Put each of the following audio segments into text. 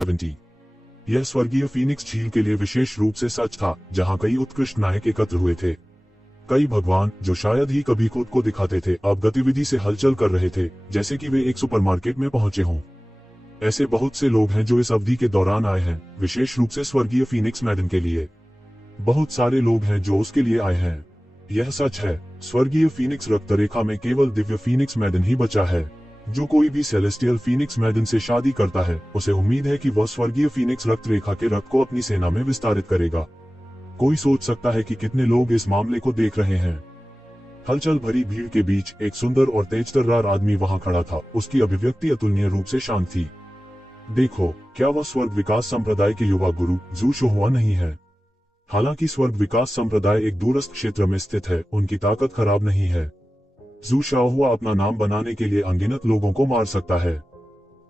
70। यह स्वर्गीय फीनिक्स झील के लिए विशेष रूप से सच था, जहां कई उत्कृष्ट नायक एकत्र हुए थे। कई भगवान जो शायद ही कभी खुद को दिखाते थे, अब गतिविधि से हलचल कर रहे थे, जैसे कि वे एक सुपरमार्केट में पहुंचे हों। ऐसे बहुत से लोग हैं जो इस अवधि के दौरान आए हैं, विशेष रूप से स्वर्गीय फीनिक्स मैडन के लिए। बहुत सारे लोग हैं जो उसके लिए आए हैं। यह सच है, स्वर्गीय फीनिक्स रक्त रेखा में केवल दिव्य फीनिक्स मैडन ही बचा है। जो कोई भी सेलेस्टियल फीनिक्स मैडन से शादी करता है, उसे उम्मीद है कि वह स्वर्गीय फीनिक्स रक्त रेखा के रक्त को अपनी सेना में विस्तारित करेगा। कोई सोच सकता है कि कितने लोग इस मामले को देख रहे हैं। हलचल भरी भीड़ के बीच एक सुंदर और तेजतर्रार आदमी वहां खड़ा था। उसकी अभिव्यक्ति अतुलनीय रूप से शांत थी। देखो, क्या वह स्वर्ग विकास संप्रदाय के युवा गुरु जू शोहुआ नहीं है? हालांकि स्वर्ग विकास संप्रदाय एक दूरस्थ क्षेत्र में स्थित है, उनकी ताकत खराब नहीं है। जू शाओहुआ अपना नाम बनाने के लिए अनगिनत लोगों को मार सकता है।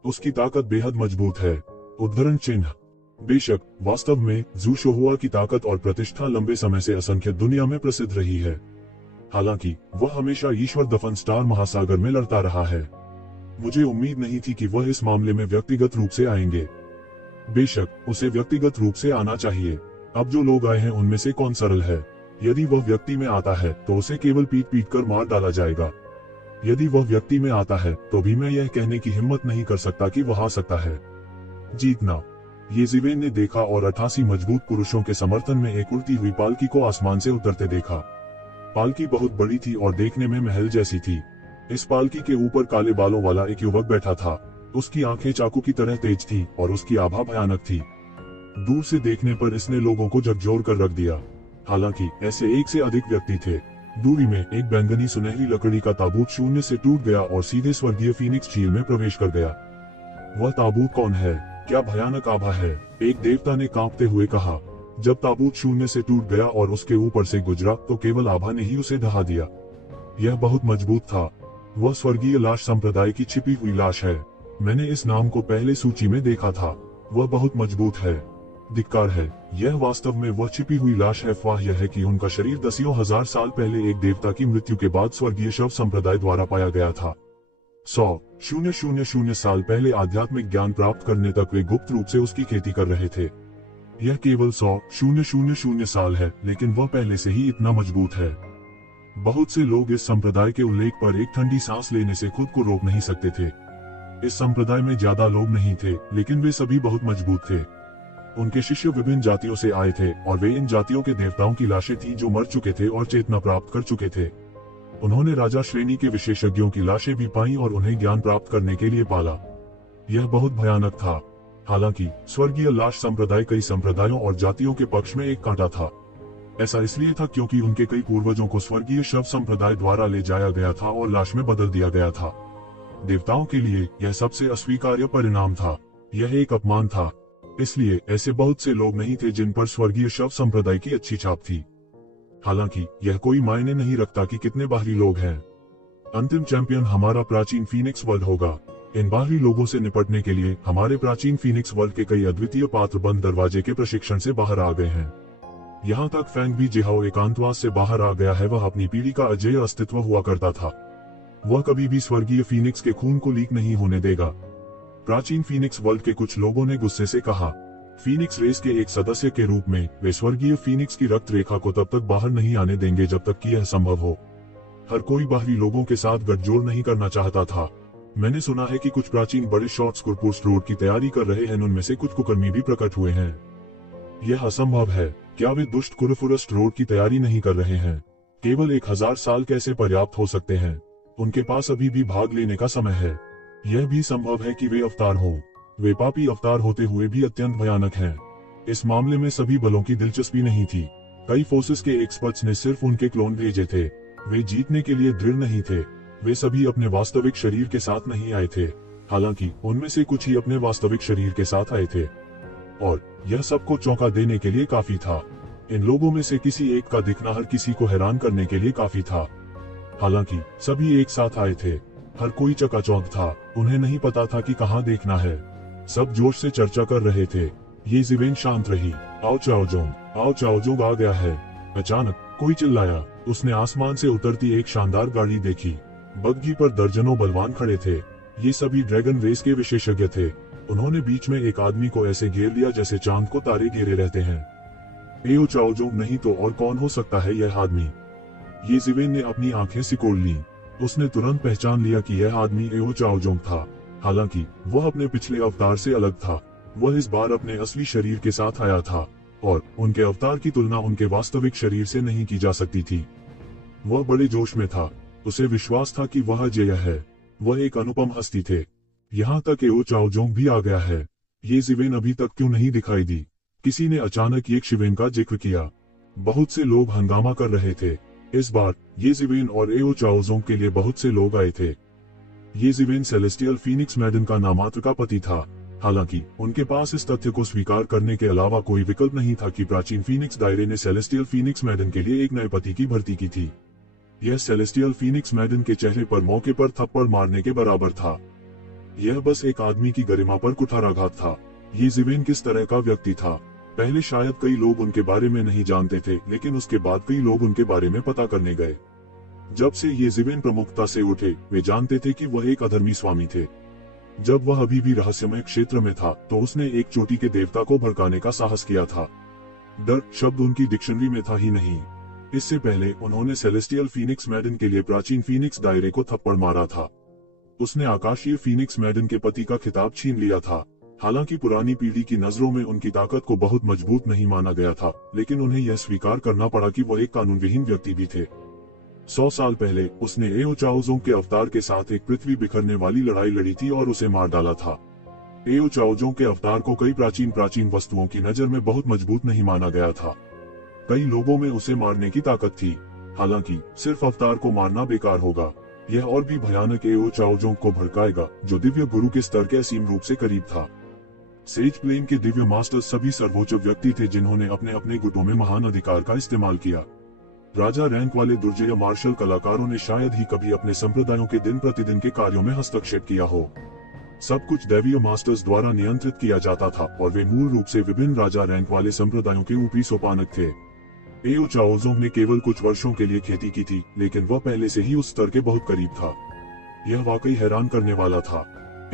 उसकी ताकत बेहद मजबूत है। उद्धरण चिन्ह। बेशक, वास्तव में जू शोहुआ की ताकत और प्रतिष्ठा लंबे समय से असंख्य दुनिया में प्रसिद्ध रही है। हालांकि वह हमेशा ईश्वर दफन स्टार महासागर में लड़ता रहा है। मुझे उम्मीद नहीं थी कि वह इस मामले में व्यक्तिगत रूप से आएंगे। बेशक, उसे व्यक्तिगत रूप से आना चाहिए। अब जो लोग आए हैं उनमें से कौन सरल है? यदि वह व्यक्ति में आता है तो उसे केवल पीट कर मार डाला जाएगा। यदि वह व्यक्ति में आता है तो भी मैं यह कहने की हिम्मत नहीं कर सकता कि वह आ सकता है। जीतना। ये जिवेन ने देखा और 88 मजबूत पुरुषों के समर्थन में एक उड़ती हुई पालकी को आसमान से उतरते देखा। पालकी बहुत बड़ी थी और देखने में महल जैसी थी। इस पालकी के ऊपर काले बालों वाला एक युवक बैठा था। उसकी आंखें चाकू की तरह तेज थी और उसकी आभा भयानक थी। दूर से देखने पर इसने लोगों को झकझोर कर रख दिया। हालांकि ऐसे एक से अधिक व्यक्ति थे। दूरी में एक बैंगनी सुनहरी लकड़ी का ताबूत शून्य से टूट गया और सीधे स्वर्गीय फीनिक्स झील में प्रवेश कर गया। वह ताबूत कौन है? क्या भयानक आभा है, एक देवता ने कांपते हुए कहा। जब ताबूत शून्य से टूट गया और उसके ऊपर से गुजरा तो केवल आभा ने ही उसे ढहा दिया। यह बहुत मजबूत था। वह स्वर्गीय लाश संप्रदाय की छिपी हुई लाश है। मैंने इस नाम को पहले सूची में देखा था। वह बहुत मजबूत है। धिक्कार है, यह वास्तव में वह छिपी हुई लाश है। अफवाह यह है कि उनका शरीर दसियों हजार साल पहले एक देवता की मृत्यु के बाद स्वर्गीय शव संप्रदाय द्वारा पाया गया था। 100,000 साल पहले आध्यात्मिक ज्ञान प्राप्त करने तक वे गुप्त रूप से उसकी खेती कर रहे थे। यह केवल 100,000 साल है, लेकिन वह पहले से ही इतना मजबूत है। बहुत से लोग इस संप्रदाय के उल्लेख पर एक ठंडी सांस लेने से खुद को रोक नहीं सकते थे। इस संप्रदाय में ज्यादा लोग नहीं थे, लेकिन वे सभी बहुत मजबूत थे। उनके शिष्य विभिन्न जातियों से आए थे और वे इन जातियों के देवताओं की लाशें थीं जो मर चुके थे और चेतना प्राप्त कर चुके थे। उन्होंने राजा श्रेणी के विशेषज्ञों की लाशें भी पाई और उन्हें ज्ञान प्राप्त करने के लिए पाला। यह बहुत भयानक था। हालांकि स्वर्गीय लाश संप्रदाय कई संप्रदायों और जातियों के पक्ष में एक कांटा था। ऐसा इसलिए था क्योंकि उनके कई पूर्वजों को स्वर्गीय शव संप्रदाय द्वारा ले जाया गया था और लाश में बदल दिया गया था। देवताओं के लिए यह सबसे अस्वीकार्य परिणाम था। यह एक अपमान था। इसलिए ऐसे बहुत से लोग नहीं थे जिन पर स्वर्गीय शव संप्रदाय की अच्छी छाप थी। हालांकि यह कोई मायने नहीं रखता कि कितने बाहरी लोग हैं। अंतिम चैंपियन हमारा प्राचीन फीनिक्स वर्ल्ड होगा। इन बाहरी लोगों से निपटने के लिए हमारे प्राचीन फीनिक्स वर्ल्ड के कई अद्वितीय पात्र बंद दरवाजे के प्रशिक्षण से बाहर आ गए हैं। यहाँ तक फैंग भी जिहाओ एकांतवास से बाहर आ गया है। वह अपनी पीढ़ी का अजेय अस्तित्व हुआ करता था। वह कभी भी स्वर्गीय फीनिक्स के खून को लीक नहीं होने देगा। प्राचीन फीनिक्स वर्ल्ड के कुछ लोगों ने गुस्से से कहा, फीनिक्स रेस के एक सदस्य के रूप में वे स्वर्गीय फीनिक्स की रक्त रेखा को तब तक बाहर नहीं आने देंगे जब तक कि यह संभव हो। हर कोई बाहरी लोगों के साथ गठजोड़ नहीं करना चाहता था। मैंने सुना है कि कुछ प्राचीन बड़े शॉर्ट्स कुरपुर्स रोड की तैयारी कर रहे हैं। उनमें से कुछ कुकर्मी भी प्रकट हुए हैं। यह असंभव है। क्या वे दुष्ट कुरफुरस्ट रोड की तैयारी नहीं कर रहे हैं? केवल 1000 साल कैसे पर्याप्त हो सकते हैं? उनके पास अभी भी भाग लेने का समय है। यह भी संभव है कि वे अवतार हों। वे पापी अवतार होते हुए भी अत्यंत भयानक हैं। इस मामले में सभी बलों की दिलचस्पी नहीं थी। कई फोर्सेस के एक्सपर्ट्स ने सिर्फ उनके क्लोन भेजे थे। वे जीतने के लिए दृढ़ नहीं थे। वे सभी अपने वास्तविक शरीर के साथ नहीं आए थे। हालांकि उनमें से कुछ ही अपने वास्तविक शरीर के साथ आए थे, और यह सबको चौंका देने के लिए काफी था। इन लोगों में से किसी एक का दिखना हर किसी को हैरान करने के लिए काफी था। हालांकि सभी एक साथ आए थे। हर कोई चकाचौंध था। उन्हें नहीं पता था कि कहां देखना है। सब जोश से चर्चा कर रहे थे। ये जिवेन शांत रही। आओ चाओजोंग आ गया है। अचानक कोई चिल्लाया। उसने आसमान से उतरती एक शानदार गाड़ी देखी। बग्घी पर दर्जनों बलवान खड़े थे। ये सभी ड्रैगन रेस के विशेषज्ञ थे। उन्होंने बीच में एक आदमी को ऐसे घेर लिया जैसे चांद को तारे घेरे रहते हैं। एओ चाओजोंग नहीं तो और कौन हो सकता है यह आदमी। ये जिवेन ने अपनी आंखें सिकोड़ ली। उसने तुरंत पहचान लिया कि यह आदमी एओ चाओजोंग था। हालांकि वह अपने पिछले अवतार से अलग था। वह इस बार अपने असली शरीर के साथ आया था और उनके अवतार की तुलना उनके वास्तविक शरीर से नहीं की जा सकती थी। वह बड़े जोश में था। उसे विश्वास था कि वह अजेय है। वह एक अनुपम हस्ती थे। यहाँ तक एओ चाओजोंग भी आ गया है। ये जिवेन अभी तक क्यों नहीं दिखाई दी। किसी ने अचानक ये शिवेन का जिक्र किया। बहुत से लोग हंगामा कर रहे थे। इस बार ये जिवेन और एओ चाओजोंग के लिए बहुत से लोग आए थे। ये जिवेन सेलेस्टियल फीनिक्स मैडन का नामात्र का पति था। हालांकि उनके पास इस तथ्य को स्वीकार करने के अलावा कोई विकल्प नहीं था कि प्राचीन फीनिक्स दायरे ने सेलेस्टियल फीनिक्स मैडन के लिए एक नए पति की भर्ती की थी। यह सेलेस्टियल फीनिक्स मैडन के चेहरे पर मौके पर थप्पड़ मारने के बराबर था। यह बस एक आदमी की गरिमा पर कुठाराघात था। ये जिवेन किस तरह का व्यक्ति था। पहले शायद कई लोग उनके बारे में नहीं जानते थे, लेकिन उसके बाद कई लोग उनके बारे में पता करने गए। जब से ये जिवेन प्रमुखता से उठे, वे जानते थे कि वह एक अधर्मी स्वामी थे। जब वह अभी भी रहस्यमय क्षेत्र में था तो उसने एक चोटी के देवता को भड़काने का साहस किया था। डर शब्द उनकी डिक्शनरी में था ही नहीं। इससे पहले उन्होंने सेलेस्टियल फीनिक्स मैडन के लिए प्राचीन फीनिक्स दायरे को थप्पड़ मारा था। उसने आकाशीय फीनिक्स मैडन के पति का खिताब छीन लिया था। हालांकि पुरानी पीढ़ी की नजरों में उनकी ताकत को बहुत मजबूत नहीं माना गया था, लेकिन उन्हें यह स्वीकार करना पड़ा कि वो एक कानून विहीन व्यक्ति भी थे। 100 साल पहले उसने एओ चाओजोंग के अवतार के साथ एक पृथ्वी बिखरने वाली लड़ाई लड़ी थी और उसे मार डाला था। एओ चाओजोंग के अवतार को कई प्राचीन वस्तुओं की नजर में बहुत मजबूत नहीं माना गया था। कई लोगों में उसे मारने की ताकत थी। हालांकि सिर्फ अवतार को मारना बेकार होगा। यह और भी भयानक एओ चाओजोंग को भड़काएगा, जो दिव्य गुरु के स्तर के असीम रूप से करीब था। सेज प्लेन के दिव्य मास्टर सभी सर्वोच्च व्यक्ति थे जिन्होंने अपने अपने गुटों में महान अधिकार का इस्तेमाल किया। राजा रैंक वाले दुर्जय मार्शल कलाकारों ने शायद ही कभी अपने संप्रदायों के दिन प्रतिदिन के कार्यों में हस्तक्षेप किया हो। सब कुछ दैवीय मास्टर्स द्वारा नियंत्रित किया जाता था और वे मूल रूप से विभिन्न राजा रैंक वाले संप्रदायों के ऊपरी सोपानक थे। एओ चाओजोंग ने केवल कुछ वर्षों के लिए खेती की थी, लेकिन वह पहले से ही उस स्तर के बहुत करीब था। यह वाकई हैरान करने वाला था।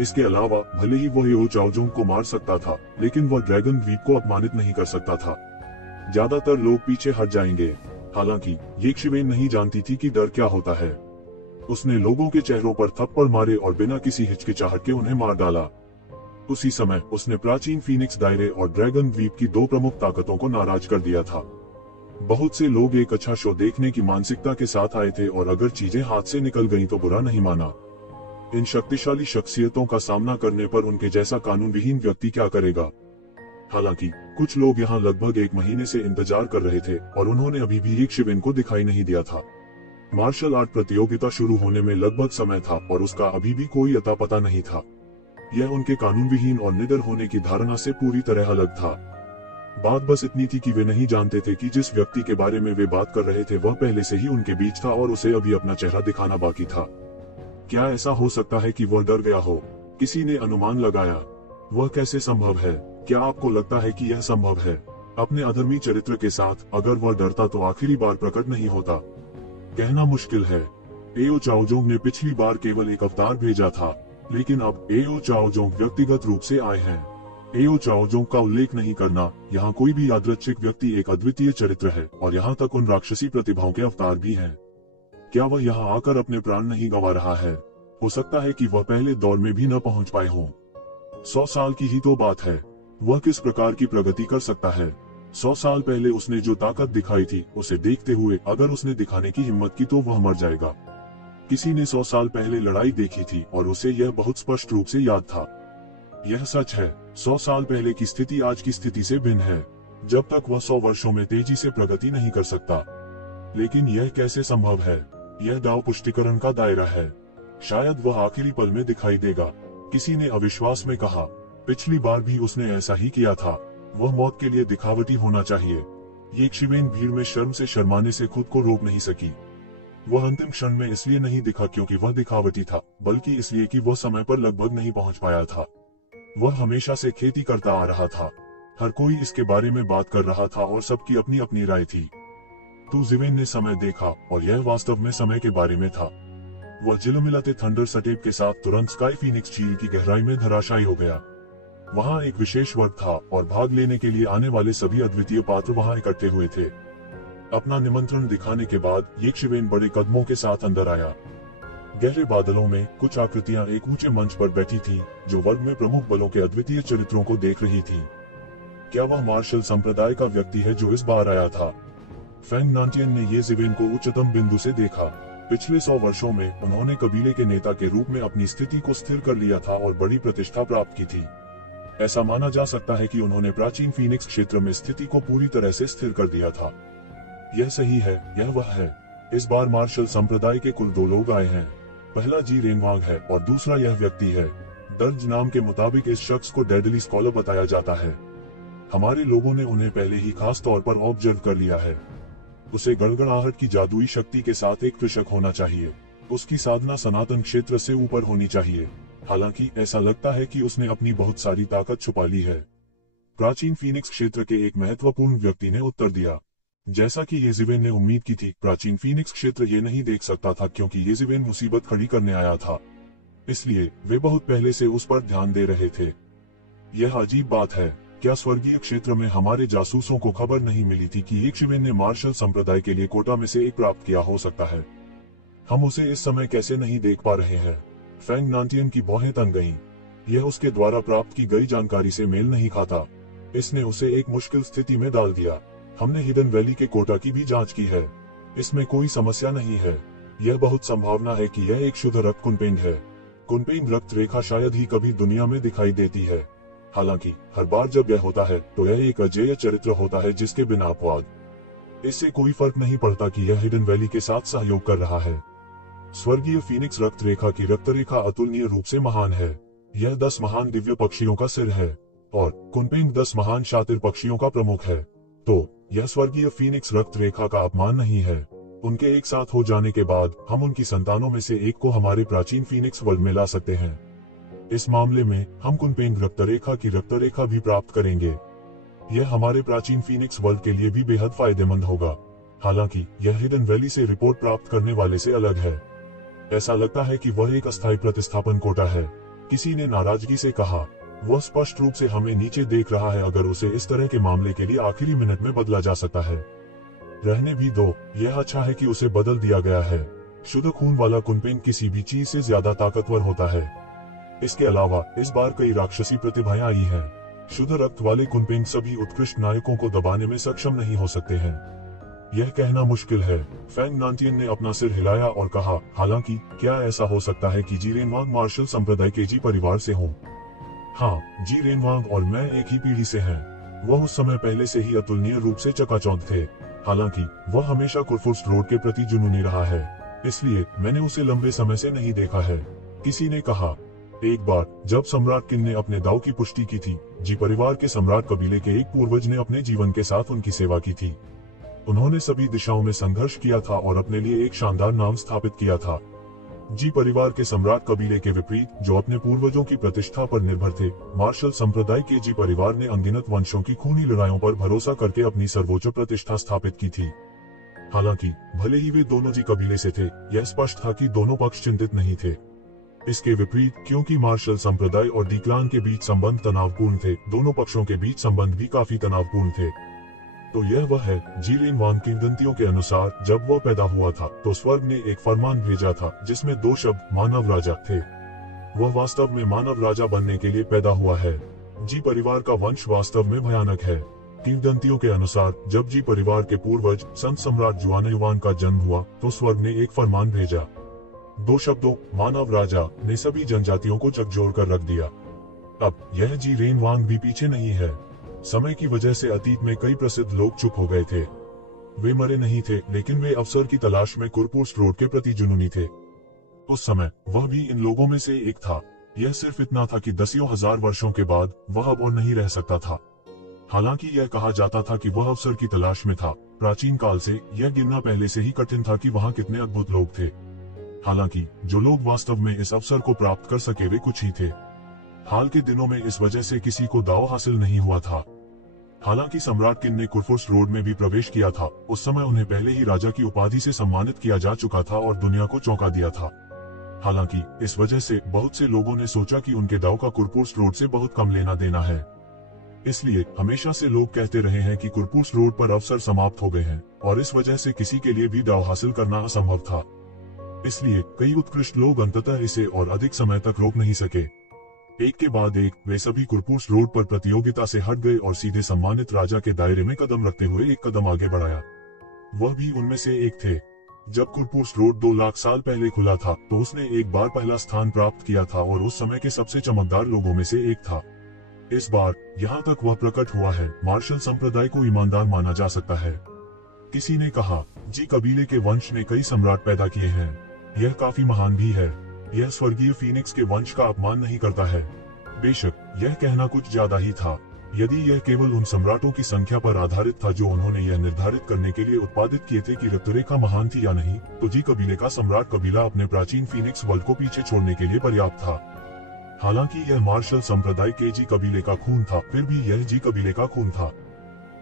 इसके अलावा भले ही वह एओ चाओजोंग को मार सकता था, लेकिन वह ड्रैगन द्वीप को अपमानित नहीं कर सकता था। ज्यादातर लोग पीछे हट जाएंगे। हालांकि ये शिवेन नहीं जानती थी कि डर क्या होता है। उसने लोगों के चेहरों पर थप्पड़ मारे और बिना किसी हिचकिचाहट के उन्हें मार डाला। उसी समय उसने प्राचीन फीनिक्स दायरे और ड्रैगन द्वीप की दो प्रमुख ताकतों को नाराज कर दिया था। बहुत से लोग एक अच्छा शो देखने की मानसिकता के साथ आए थे और अगर चीजें हाथ से निकल गईं तो बुरा नहीं माना। इन शक्तिशाली शख्सियतों का सामना करने पर उनके जैसा कानून विहीन व्यक्ति क्या करेगा। हालांकि कुछ लोग यहाँ लगभग 1 महीने से इंतजार कर रहे थे और उन्होंने अभी भी एक शिवेन को दिखाई नहीं दिया था। मार्शल आर्ट प्रतियोगिता शुरू होने में लगभग समय था और उसका अभी भी कोई अता पता नहीं था। यह उनके कानून विहीन और निडर होने की धारणा से पूरी तरह अलग था। बात बस इतनी थी कि वे नहीं जानते थे कि जिस व्यक्ति के बारे में वे बात कर रहे थे वह पहले से ही उनके बीच था और उसे अभी अपना चेहरा दिखाना बाकी था। क्या ऐसा हो सकता है कि वह डर गया हो? किसी ने अनुमान लगाया। वह कैसे संभव है? क्या आपको लगता है कि यह संभव है? अपने अधर्मी चरित्र के साथ अगर वह डरता तो आखिरी बार प्रकट नहीं होता। कहना मुश्किल है। एओ चाओजोंग ने पिछली बार केवल एक अवतार भेजा था, लेकिन अब एओ चाओजोंग व्यक्तिगत रूप से आए हैं। एओ चाओजोंग का उल्लेख नहीं करना, यहाँ कोई भी यादृच्छिक व्यक्ति एक अद्वितीय चरित्र है और यहाँ तक उन राक्षसी प्रतिभाओं के अवतार भी हैं। क्या वह यहाँ आकर अपने प्राण नहीं गंवा रहा है? हो सकता है कि वह पहले दौर में भी न पहुंच पाए हों। 100 साल की ही तो बात है। वह किस प्रकार की प्रगति कर सकता है? 100 साल पहले उसने जो ताकत दिखाई थी, उसे देखते हुए अगर उसने दिखाने की हिम्मत की तो वह मर जाएगा। किसी ने 100 साल पहले लड़ाई देखी थी और उसे यह बहुत स्पष्ट रूप से याद था। यह सच है, 100 साल पहले की स्थिति आज की स्थिति से भिन्न है। जब तक वह 100 वर्षों में तेजी से प्रगति नहीं कर सकता। लेकिन यह कैसे संभव है? यह दाव पुष्टिकरण का दायरा है। शायद वह आखिरी पल में दिखाई देगा। किसी ने अविश्वास में कहा, पिछली बार भी उसने ऐसा ही किया था। वह मौत के लिए दिखावटी होना चाहिए। ये शिवेन भीड़ में शर्म से शर्माने से खुद को रोक नहीं सकी। वह अंतिम क्षण में इसलिए नहीं दिखा क्योंकि वह दिखावटी था, बल्कि इसलिए कि वह समय पर लगभग नहीं पहुंच पाया था। वह हमेशा से खेती करता आ रहा था। हर कोई इसके बारे में बात कर रहा था और सबकी अपनी अपनी राय थी। तो जिवेन ने समय देखा और यह वास्तव में समय के बारे में था। वह झिलमिलाते थंडर सटेप के साथ तुरंत स्काई फीनिक्स झील की गहराई में धराशायी हो गया। वहाँ एक विशेष वर्ग था और भाग लेने के लिए आने वाले सभी अद्वितीय पात्र वहाँ इकट्ठे हुए थे। अपना निमंत्रण दिखाने के बाद यक्षवेन बड़े कदमों के साथ अंदर आया। गहरे बादलों में कुछ आकृतियां एक ऊंचे मंच पर बैठी थीं, जो वर्ग में प्रमुख बलों के अद्वितीय चरित्रों को देख रही थीं। क्या वह मार्शल संप्रदाय का व्यक्ति है जो इस बार आया था? फैंग नांटियन ने ये जिवेन को उच्चतम बिंदु से देखा। पिछले 100 वर्षों में उन्होंने कबीले के नेता के रूप में अपनी स्थिति को स्थिर कर लिया था और बड़ी प्रतिष्ठा प्राप्त की थी। ऐसा माना जा सकता है कि उन्होंने प्राचीन फीनिक्स क्षेत्र में स्थिति को पूरी तरह से स्थिर कर दिया था। यह सही है, यह वह है। इस बार मार्शल संप्रदाय के कुल 2 लोग आए हैं। पहला जी रेनवांग है और दूसरा यह व्यक्ति है। दर्ज नाम के मुताबिक इस शख्स को डेडली स्कॉलर बताया जाता है। हमारे लोगों ने उन्हें पहले ही खास तौर पर ऑब्जर्व कर लिया है। उसे गड़गड़ाहट की जादुई शक्ति के साथ एक कृषक होना चाहिए। उसकी साधना सनातन क्षेत्र से ऊपर होनी चाहिए। हालांकि ऐसा लगता है कि उसने अपनी बहुत सारी ताकत छुपा ली है। प्राचीन फीनिक्स क्षेत्र के एक महत्वपूर्ण व्यक्ति ने उत्तर दिया। जैसा कि येजिवेन ने उम्मीद की थी, प्राचीन फीनिक्स क्षेत्र ये नहीं देख सकता था क्योंकि येजिवेन मुसीबत खड़ी करने आया था। इसलिए वे बहुत पहले से उस पर ध्यान दे रहे थे। यह अजीब बात है। क्या स्वर्गीय क्षेत्र में हमारे जासूसों को खबर नहीं मिली थी कि येजिवेन ने मार्शल संप्रदाय के लिए कोटा में से एक प्राप्त किया हो सकता है? हम उसे इस समय कैसे नहीं देख पा रहे हैं? फैंग नांटियन की भौहें तन गईं। यह उसके द्वारा प्राप्त की गई जानकारी से मेल नहीं खाता। इसने उसे एक मुश्किल स्थिति में डाल दिया। हमने हिडन वैली के कोटा की भी जांच की है। इसमें कोई समस्या नहीं है। यह बहुत संभावना है कि यह एक शुद्ध रक्त कुनपेंग है। कुनपेंग रक्त रेखा शायद ही कभी दुनिया में दिखाई देती है। हालांकि हर बार जब यह होता है तो यह एक अजेय चरित्र होता है जिसके बिना अपवाद इससे कोई फर्क नहीं पड़ता कि यह हिडन वैली के साथ सहयोग कर रहा है। स्वर्गीय फीनिक्स रक्त रेखा की रक्त रेखा अतुलनीय रूप से महान है। यह 10 महान दिव्य पक्षियों का सिर है और कुनपेंग 10 महान शातिर पक्षियों का प्रमुख है। तो यह स्वर्गीय फीनिक्स रक्त रेखा का अपमान नहीं है। उनके एक साथ हो जाने के बाद हम उनकी संतानों में से एक को हमारे प्राचीन फीनिक्स वर्ल्ड में ला सकते हैं। इस मामले में हम कुनपेंग रक्त रेखा की रक्त रेखा भी प्राप्त करेंगे। यह हमारे प्राचीन फीनिक्स वर्ल्ड के लिए भी बेहद फायदेमंद होगा। हालांकि यह हिडन वैली से रिपोर्ट प्राप्त करने वाले से अलग है। ऐसा लगता है कि वह एक अस्थायी प्रतिस्थापन कोटा है। किसी ने नाराजगी से कहा। वह स्पष्ट रूप से हमें नीचे देख रहा है। अगर उसे इस तरह के मामले के लिए आखिरी मिनट में बदला जा सकता है, रहने भी दो। यह अच्छा है कि उसे बदल दिया गया है। शुद्ध खून वाला कुनपेंग किसी भी चीज से ज्यादा ताकतवर होता है। इसके अलावा इस बार कई राक्षसी प्रतिभाएं आई हैं। शुद्ध रक्त वाले कुनपेंग सभी उत्कृष्ट नायकों को दबाने में सक्षम नहीं हो सकते हैं। यह कहना मुश्किल है। फैंग नांटियन ने अपना सिर हिलाया और कहा, हालांकि क्या ऐसा हो सकता है कि जी रेनवांग मार्शल संप्रदाय के जी परिवार से हों? हाँ, जी रेनवांग और मैं एक ही पीढ़ी से हैं। वह उस समय पहले से ही अतुलनीय रूप से चकाचौंध थे। हालांकि वह हमेशा कुरफुर्स्ट रोड के प्रति जुनूनी रहा है, इसलिए मैंने उसे लंबे समय से नहीं देखा है। किसी ने कहा, एक बार जब सम्राट किन ने अपने दाव की पुष्टि की थी, जी परिवार के सम्राट कबीले के एक पूर्वज ने अपने जीवन के साथ उनकी सेवा की थी। उन्होंने सभी दिशाओं में संघर्ष किया था और अपने लिए एक शानदार नाम स्थापित किया था। जी परिवार के सम्राट कबीले के विपरीत, जो अपने पूर्वजों की प्रतिष्ठा पर निर्भर थे, मार्शल संप्रदाय के जी परिवार ने अनगिनत वंशों की खूनी लड़ाइयों पर भरोसा करके अपनी सर्वोच्च प्रतिष्ठा स्थापित की थी। हालांकि भले ही वे दोनों जी कबीले से थे, यह स्पष्ट था कि दोनों पक्ष चिंतित नहीं थे। इसके विपरीत, क्योंकि मार्शल संप्रदाय और दी क्लान के बीच संबंध तनावपूर्ण थे, दोनों पक्षों के बीच संबंध भी काफी तनावपूर्ण थे। तो यह वह है। जी रेनवांग किंवदंतियों के अनुसार जब वह पैदा हुआ था तो स्वर्ग ने एक फरमान भेजा था जिसमें 2 शब्द मानव राजा थे। वह वास्तव में मानव राजा बनने के लिए पैदा हुआ है। जी परिवार का वंश वास्तव में भयानक है। किंवदंतियों के अनुसार जब जी परिवार के पूर्वज संत सम्राट जुआनयुआन का जन्म हुआ तो स्वर्ग ने एक फरमान भेजा। 2 शब्दों मानव राजा ने सभी जनजातियों को झकझोर कर रख दिया। अब यह जी रेनवांग भी पीछे नहीं है। समय की वजह से अतीत में कई प्रसिद्ध लोग चुप हो गए थे। वे मरे नहीं थे, लेकिन वे अवसर की तलाश में कुरपुर्स्ट रोड के प्रति जुनूनी थे। उस समय वह भी इन लोगों में से एक था। यह सिर्फ इतना था कि दसियों हजार वर्षों के बाद वह अब और नहीं रह सकता था। हालांकि यह कहा जाता था कि वह अवसर की तलाश में था। प्राचीन काल से यह गिनना पहले से ही कठिन था कि वहाँ कितने अद्भुत लोग थे। हालांकि जो लोग वास्तव में इस अवसर को प्राप्त कर सके वे कुछ ही थे। हाल के दिनों में इस वजह से किसी को दाव हासिल नहीं हुआ था। हालांकि सम्राट किन ने कुरफुर्स्ट रोड में भी प्रवेश किया था, उस समय उन्हें पहले ही राजा की उपाधि से सम्मानित किया जा चुका था और दुनिया को चौंका दिया था। हालांकि इस वजह से बहुत से लोगों ने सोचा कि उनके दाव का कुरपुर्स रोड से बहुत कम लेना देना है। इसलिए हमेशा से लोग कहते रहे हैं कि कुरपुर्स रोड पर अवसर समाप्त हो गए हैं और इस वजह से किसी के लिए भी दाव हासिल करना असंभव था। इसलिए कई उत्कृष्ट लोग अंततः इसे और अधिक समय तक रोक नहीं सके। एक के बाद एक वे सभी कुरपुर्स रोड पर प्रतियोगिता से हट गए और सीधे सम्मानित राजा के दायरे में कदम रखते हुए एक कदम आगे बढ़ाया। वह भी उनमें से एक थे। जब कुरपुर्स रोड 2 लाख साल पहले खुला था तो उसने एक बार पहला स्थान प्राप्त किया था और उस समय के सबसे चमकदार लोगों में से एक था। इस बार यहाँ तक वह प्रकट हुआ है, मार्शल संप्रदाय को ईमानदार माना जा सकता है। किसी ने कहा, जी कबीले के वंश ने कई सम्राट पैदा किए हैं, यह काफी महान भी है। यह स्वर्गीय फीनिक्स के वंश का अपमान नहीं करता है। बेशक यह कहना कुछ ज्यादा ही था। यदि यह केवल उन सम्राटों की संख्या पर आधारित था जो उन्होंने यह निर्धारित करने के लिए उत्पादित किए थे कि रक्तरेखा महान थी या नहीं, तो जी कबीले का सम्राट कबीला अपने प्राचीन फीनिक्स वल को पीछे छोड़ने के लिए पर्याप्त था। हालांकि यह मार्शल संप्रदाय के जी कबीले का खून था, फिर भी यह जी कबीले का खून था।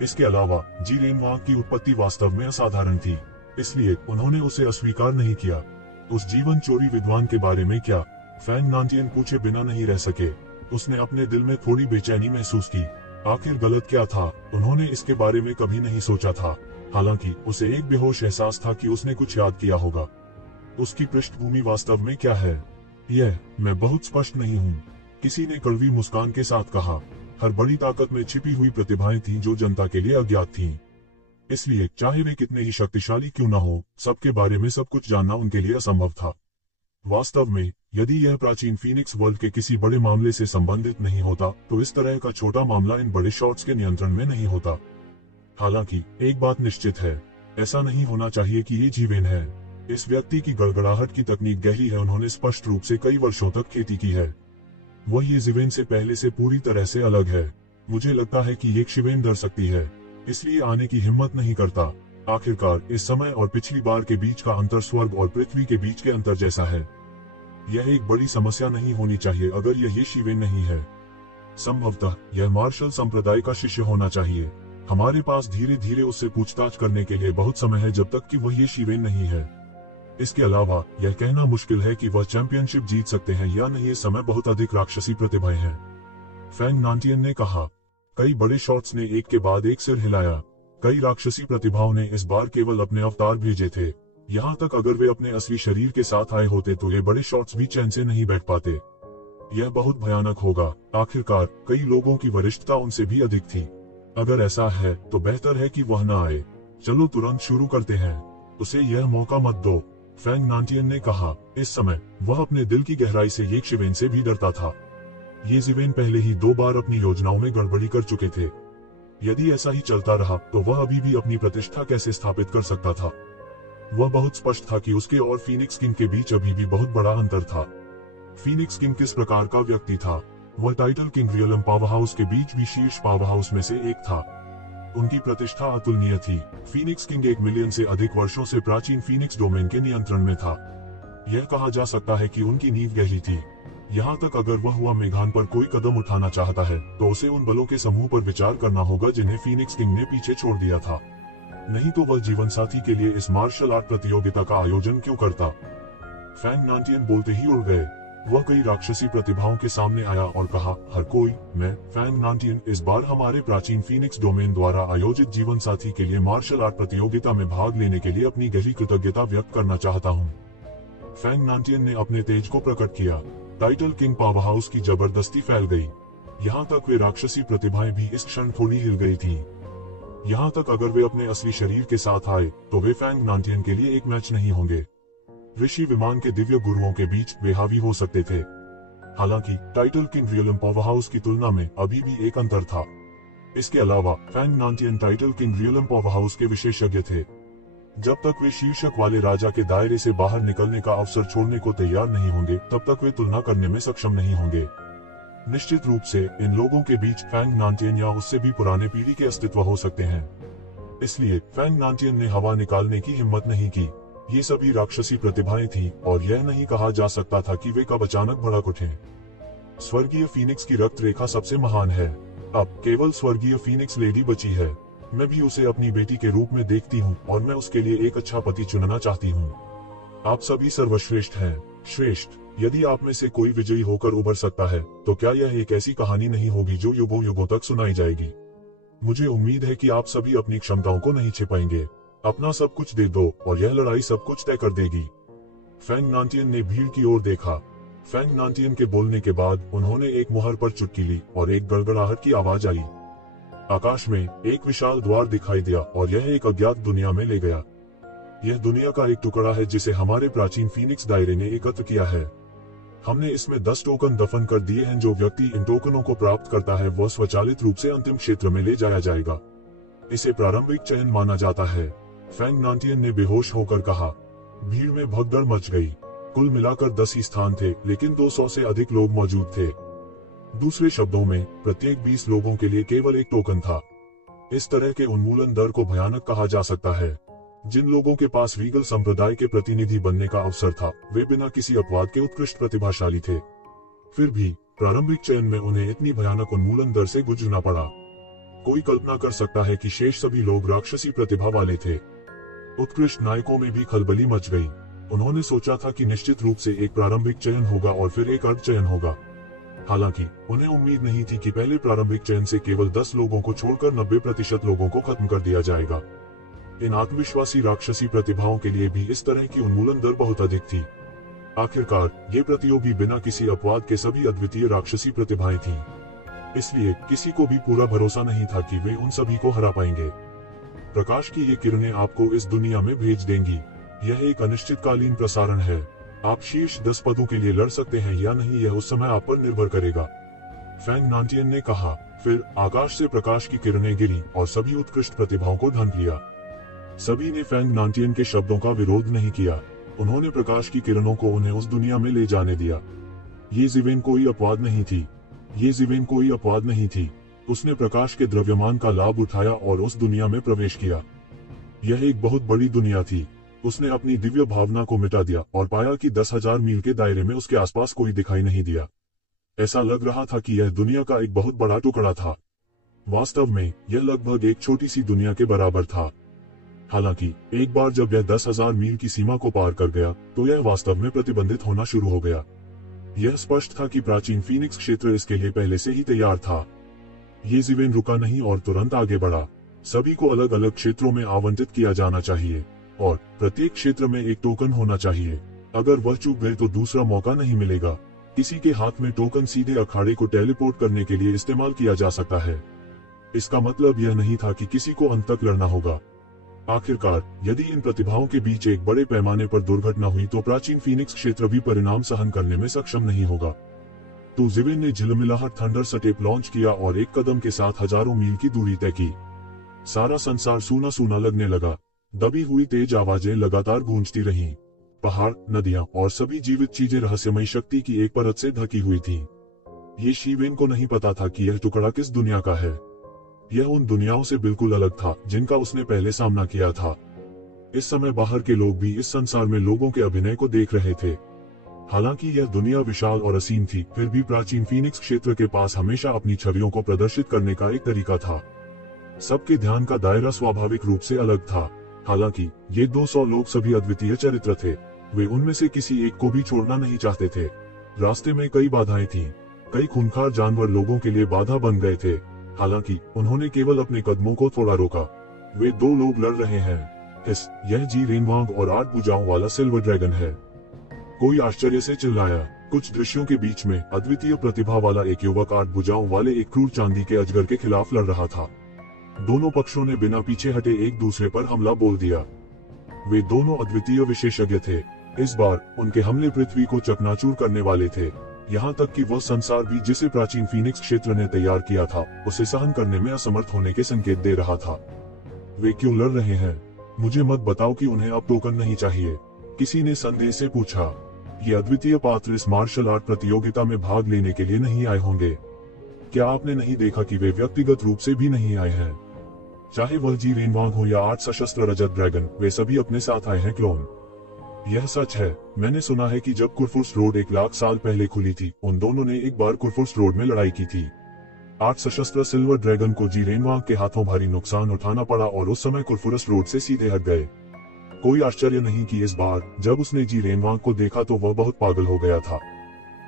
इसके अलावा जी रेनवांग की उत्पत्ति वास्तव में असाधारण थी, इसलिए उन्होंने उसे अस्वीकार नहीं किया। उस जीवन चोरी विद्वान के बारे में क्या? फैंग नांटियन पूछे बिना नहीं रह सके। उसने अपने दिल में थोड़ी बेचैनी महसूस की। आखिर गलत क्या था? उन्होंने इसके बारे में कभी नहीं सोचा था। हालांकि उसे एक बेहोश एहसास था कि उसने कुछ याद किया होगा। उसकी पृष्ठभूमि वास्तव में क्या है? मैं बहुत स्पष्ट नहीं हूँ, किसी ने कड़वी मुस्कान के साथ कहा। हर बड़ी ताकत में छिपी हुई प्रतिभाएं थीं जो जनता के लिए अज्ञात थीं। इसलिए चाहे वे कितने ही शक्तिशाली क्यों न हो, सबके बारे में सब कुछ जानना उनके लिए असंभव था। वास्तव में यदि यह प्राचीन फीनिक्स वर्ल्ड के किसी बड़े मामले से संबंधित नहीं होता तो इस तरह का छोटा मामला इन बड़े शॉट्स के नियंत्रण में नहीं होता। हालांकि एक बात निश्चित है, ऐसा नहीं होना चाहिए कि ये जीवन है। इस व्यक्ति की गड़गड़ाहट की तकनीक गहरी है। उन्होंने स्पष्ट रूप से कई वर्षों तक खेती की है। वह ये जीवन से पहले से पूरी तरह से अलग है। मुझे लगता है कि ये शिवेन डर सकती है, इसलिए आने की हिम्मत नहीं करता। आखिरकार इस समय और पिछली बार के बीच का अंतर स्वर्ग और पृथ्वी के बीच के अंतर जैसा है। यह एक बड़ी समस्या नहीं होनी चाहिए अगर यह ये शिवेन नहीं है। संभवतः यह मार्शल संप्रदाय का शिष्य होना चाहिए। हमारे पास धीरे धीरे उससे पूछताछ करने के लिए बहुत समय है जब तक कि वह ये शिवेन नहीं है। इसके अलावा यह कहना मुश्किल है कि वह चैंपियनशिप जीत सकते हैं या नहीं। इस समय बहुत अधिक राक्षसी प्रतिभाएं हैं, फैंग नांटियन ने कहा। कई बड़े शॉट्स ने एक के बाद एक सिर हिलाया। कई राक्षसी प्रतिभाओं ने इस बार केवल अपने अवतार भेजे थे। यहाँ तक अगर वे अपने असली शरीर के साथ आए होते तो ये बड़े शॉट्स भी चैन से नहीं बैठ पाते। यह बहुत भयानक होगा। आखिरकार कई लोगों की वरिष्ठता उनसे भी अधिक थी। अगर ऐसा है तो बेहतर है कि वह न आए। चलो तुरंत शुरू करते हैं, उसे यह मौका मत दो, फैंग नांटियन ने कहा। इस समय वह अपने दिल की गहराई से ये शिवेन से भी डरता था। ये शिवेन पहले ही 2 बार अपनी योजनाओं में गड़बड़ी कर चुके थे। यदि ऐसा ही चलता रहा तो वह अभी भी अपनी प्रतिष्ठा कैसे स्थापित कर सकता था? वह बहुत स्पष्ट था कि उसके और फीनिक्स किंग के बीच अभी भी बहुत बड़ा अंतर था। फीनिक्स किंग किस प्रकार का व्यक्ति था? वह टाइटल किंग रियलम पावरहाउस के बीच भी शीर्ष पावरहाउस में से एक था। उनकी प्रतिष्ठा अतुलनीय थी। फीनिक्स किंग 1 मिलियन से अधिक वर्षों से प्राचीन फीनिक्स डोमेन के नियंत्रण में था। यह कहा जा सकता है कि उनकी नींव गहरी थी। यहाँ तक अगर वह हुआ मेघान पर कोई कदम उठाना चाहता है तो उसे उन बलों के समूह पर विचार करना होगा जिन्हें फीनिक्स किंग ने पीछे छोड़ दिया था। नहीं तो वह जीवन साथी के लिए इस मार्शल आर्ट प्रतियोगिता का आयोजन क्यों करता? फैंग नांटियन बोलते ही उड़ गए। वह कई राक्षसी प्रतिभाओं के सामने आया और कहा, हर कोई, मैं फैंग नांटियन इस बार हमारे प्राचीन फीनिक्स डोमेन द्वारा आयोजित जीवन साथी के लिए मार्शल आर्ट प्रतियोगिता में भाग लेने के लिए अपनी गहरी कृतज्ञता व्यक्त करना चाहता हूँ। फैंग नांटियन ने अपने तेज को प्रकट किया। टाइटल किंग पावरहाउस की जबरदस्ती फैल गई। यहाँ तक वे राक्षसी प्रतिभाएं भी इस क्षण थोड़ी हिल गई थीं। यहाँ तक अगर वे अपने असली शरीर के साथ आए तो वे फैंग नांटियन के लिए एक मैच नहीं होंगे। ऋषि विमान के दिव्य गुरुओं के बीच वे हावी हो सकते थे। हालांकि टाइटल किंग रियलम पावरहाउस की तुलना में अभी भी एक अंतर था। इसके अलावा Fang Nantian title king realm powerhouse के विशेषज्ञ थे। जब तक वे शीर्षक वाले राजा के दायरे से बाहर निकलने का अवसर छोड़ने को तैयार नहीं होंगे तब तक वे तुलना करने में सक्षम नहीं होंगे। निश्चित रूप से इन लोगों के बीच फैंग नांटियन या उससे भी पुराने पीढ़ी के अस्तित्व हो सकते हैं। इसलिए फैंग नांटियन ने हवा निकालने की हिम्मत नहीं की। ये सभी राक्षसी प्रतिभाएं थीं और यह नहीं कहा जा सकता था कि वे कब अचानक भड़क उठे। स्वर्गीय फीनिक्स की रक्त रेखा सबसे महान है। अब केवल स्वर्गीय फीनिक्स लेडी बची है। मैं भी उसे अपनी बेटी के रूप में देखती हूँ और मैं उसके लिए एक अच्छा पति चुनना चाहती हूँ। आप सभी सर्वश्रेष्ठ हैं, श्रेष्ठ। यदि आप में से कोई विजयी होकर उभर सकता है, तो क्या यह एक ऐसी कहानी नहीं होगी जो युगों युगों तक सुनाई जाएगी। मुझे उम्मीद है कि आप सभी अपनी क्षमताओं को नहीं छिपाएंगे, अपना सब कुछ दे दो और यह लड़ाई सब कुछ तय कर देगी। फैंग नांटियन ने भीड़ की ओर देखा। फैंग नांटियन के बोलने के बाद उन्होंने एक मुहर पर चुटकी ली और एक गड़गड़ाहट की आवाज आई। आकाश में एक विशाल द्वार दिखाई दिया और यह एक अज्ञात दुनिया में ले गया। यह दुनिया का एक टुकड़ा है जिसे हमारे प्राचीन फीनिक्स दायरे ने एकत्र किया है। हमने इसमें 10 टोकन दफन कर दिए हैं। जो व्यक्ति इन टोकनों को प्राप्त करता है वह स्वचालित रूप से अंतिम क्षेत्र में ले जाया जाएगा। इसे प्रारंभिक चयन माना जाता है, फैंग नांटियन ने बेहोश होकर कहा। भीड़ में भगदड़ मच गई। कुल मिलाकर 10 ही स्थान थे, लेकिन 200 से अधिक लोग मौजूद थे। दूसरे शब्दों में, प्रत्येक 20 लोगों के लिए केवल एक टोकन था। इस तरह के उन्मूलन दर को भयानक कहा जा सकता है। जिन लोगों के पास रीगल संप्रदाय के प्रतिनिधि बनने का अवसर था, वे बिना किसी अपवाद के उत्कृष्ट प्रतिभाशाली थे। फिर भी प्रारंभिक चयन में उन्हें इतनी भयानक उन्मूलन दर से गुजरना पड़ा। कोई कल्पना कर सकता है कि शेष सभी लोग राक्षसी प्रतिभा वाले थे। उत्कृष्ट नायकों में भी खलबली मच गई। उन्होंने सोचा था कि निश्चित रूप से एक प्रारंभिक चयन होगा और फिर एक अर्ध चयन होगा। हालांकि उन्हें उम्मीद नहीं थी कि पहले प्रारंभिक चयन से केवल 10 लोगों को छोड़कर 90% लोगों को खत्म कर दिया जाएगा। इन आत्मविश्वासी राक्षसी प्रतिभाओं के लिए भी इस तरह की उन्मूलन दर बहुत अधिक थी। आखिरकार ये प्रतियोगी बिना किसी अपवाद के सभी अद्वितीय राक्षसी प्रतिभाएं थीं। इसलिए किसी को भी पूरा भरोसा नहीं था कि वे उन सभी को हरा पाएंगे। प्रकाश की ये किरणें आपको इस दुनिया में भेज देंगी। यह एक अनिश्चितकालीन प्रसारण है। आप शीर्ष 10 पदों के लिए लड़ सकते हैं या नहीं, यह उस समय आप पर निर्भर करेगा, फैंग नांटियन ने कहा। फिर आकाश से प्रकाश की किरणें गिरी और सभी उत्कृष्ट प्रतिभाओं को ढंक लिया। सभी ने फैंग नांटियन के शब्दों का विरोध नहीं किया। उन्होंने प्रकाश की किरणों को उन्हें उस दुनिया में ले जाने दिया। ये ज़िवेन कोई अपवाद नहीं थी। ये ज़िवेन कोई अपवाद नहीं थी। उसने प्रकाश के द्रव्यमान का लाभ उठाया और उस दुनिया में प्रवेश किया। यह एक बहुत बड़ी दुनिया थी। उसने अपनी दिव्य भावना को मिटा दिया और पाया कि 10,000 मील के दायरे में उसके आसपास कोई दिखाई नहीं दिया। ऐसा लग रहा था कि यह दुनिया का एक बहुत बड़ा टुकड़ा था। वास्तव में यह लगभग एक छोटी सी दुनिया के बराबर था। हालांकि एक बार जब यह 10,000 मील की सीमा को पार कर गया तो यह वास्तव में प्रतिबंधित होना शुरू हो गया। यह स्पष्ट था कि प्राचीन फीनिक्स क्षेत्र इसके लिए पहले से ही तैयार था। ये ज़िवेन रुका नहीं और तुरंत आगे बढ़ा। सभी को अलग अलग क्षेत्रों में आवंटित किया जाना चाहिए और प्रत्येक क्षेत्र में एक टोकन होना चाहिए। अगर वह चूक गए तो दूसरा मौका नहीं मिलेगा। किसी के हाथ में टोकन सीधे अखाड़े को टेलीपोर्ट करने के लिए इस्तेमाल किया जा सकता है। इसका मतलब यह नहीं था कि किसी को अंत तक लड़ना होगा। आखिरकार यदि इन प्रतिभाओं के बीच एक बड़े पैमाने पर दुर्घटना हुई तो प्राचीन फीनिक्स क्षेत्र भी परिणाम सहन करने में सक्षम नहीं होगा। तो ज़िवेन ने झिलमिलाहट थंडर स्टेप लॉन्च किया और एक कदम के साथ हजारों मील की दूरी तय की। सारा संसार सूना सूना लगने लगा। दबी हुई तेज आवाजें लगातार गूंजती रहीं। पहाड़, नदियां और सभी जीवित चीजें रहस्यमयी शक्ति की एक परत से ढकी हुई थीं। ये ज़िवेन को नहीं पता था कि यह टुकड़ा किस दुनिया का है। यह उन दुनियाओं से बिल्कुल अलग था जिनका उसने पहले सामना किया था। इस समय बाहर के लोग भी इस संसार में लोगों के अभिनय को देख रहे थे। हालांकि यह दुनिया विशाल और असीम थी, फिर भी प्राचीन फीनिक्स क्षेत्र के पास हमेशा अपनी छवियों को प्रदर्शित करने का एक तरीका था। सबके ध्यान का दायरा स्वाभाविक रूप से अलग था। हालांकि ये 200 लोग सभी अद्वितीय चरित्र थे। वे उनमें से किसी एक को भी छोड़ना नहीं चाहते थे। रास्ते में कई बाधाएं थीं। कई खूंखार जानवर लोगों के लिए बाधा बन गए थे। हालांकि उन्होंने केवल अपने कदमों को थोड़ा रोका। वे 2 लोग लड़ रहे हैं। यह जी रेनवांग और 8 भुजाओं वाला सिल्वर ड्रैगन है। कोई आश्चर्य से चिल्लाया। कुछ दृश्यों के बीच में अद्वितीय प्रतिभा वाला एक युवक 8 भुजाओं वाले एक क्रूर चांदी के अजगर के खिलाफ लड़ रहा था। दोनों पक्षों ने बिना पीछे हटे एक दूसरे पर हमला बोल दिया। वे दोनों अद्वितीय विशेषज्ञ थे। इस बार उनके हमले पृथ्वी को चकनाचूर करने वाले थे। यहाँ तक कि वह संसार भी जिसे प्राचीन फीनिक्स क्षेत्र ने तैयार किया था, उसे सहन करने में असमर्थ होने के संकेत दे रहा था। वे क्यों लड़ रहे हैं? मुझे मत बताओ कि उन्हें अब टोकन नहीं चाहिए, किसी ने संदेह से पूछा। ये अद्वितीय पात्र इस मार्शल आर्ट प्रतियोगिता में भाग लेने के लिए नहीं आए होंगे। क्या आपने नहीं देखा कि वे व्यक्तिगत रूप से भी नहीं आए हैं? चाहे वह जी रेनवांग हो या 8 सशस्त्र रजत ड्रैगन, वे सभी अपने साथ आए हैं क्लोन। यह सच है। मैंने सुना है कि जब कुरफुर्स रोड 1 लाख साल पहले खुली थी, उन दोनों ने एक बार कुरफुर्स रोड में लड़ाई की थी। 8 सशस्त्र सिल्वर ड्रैगन को जी रेनवांग के हाथों भारी नुकसान उठाना पड़ा और उस समय कुरफुर्स रोड से सीधे हट गए। कोई आश्चर्य नहीं कि इस बार जब उसने जी रेनवांग को देखा तो वह बहुत पागल हो गया था।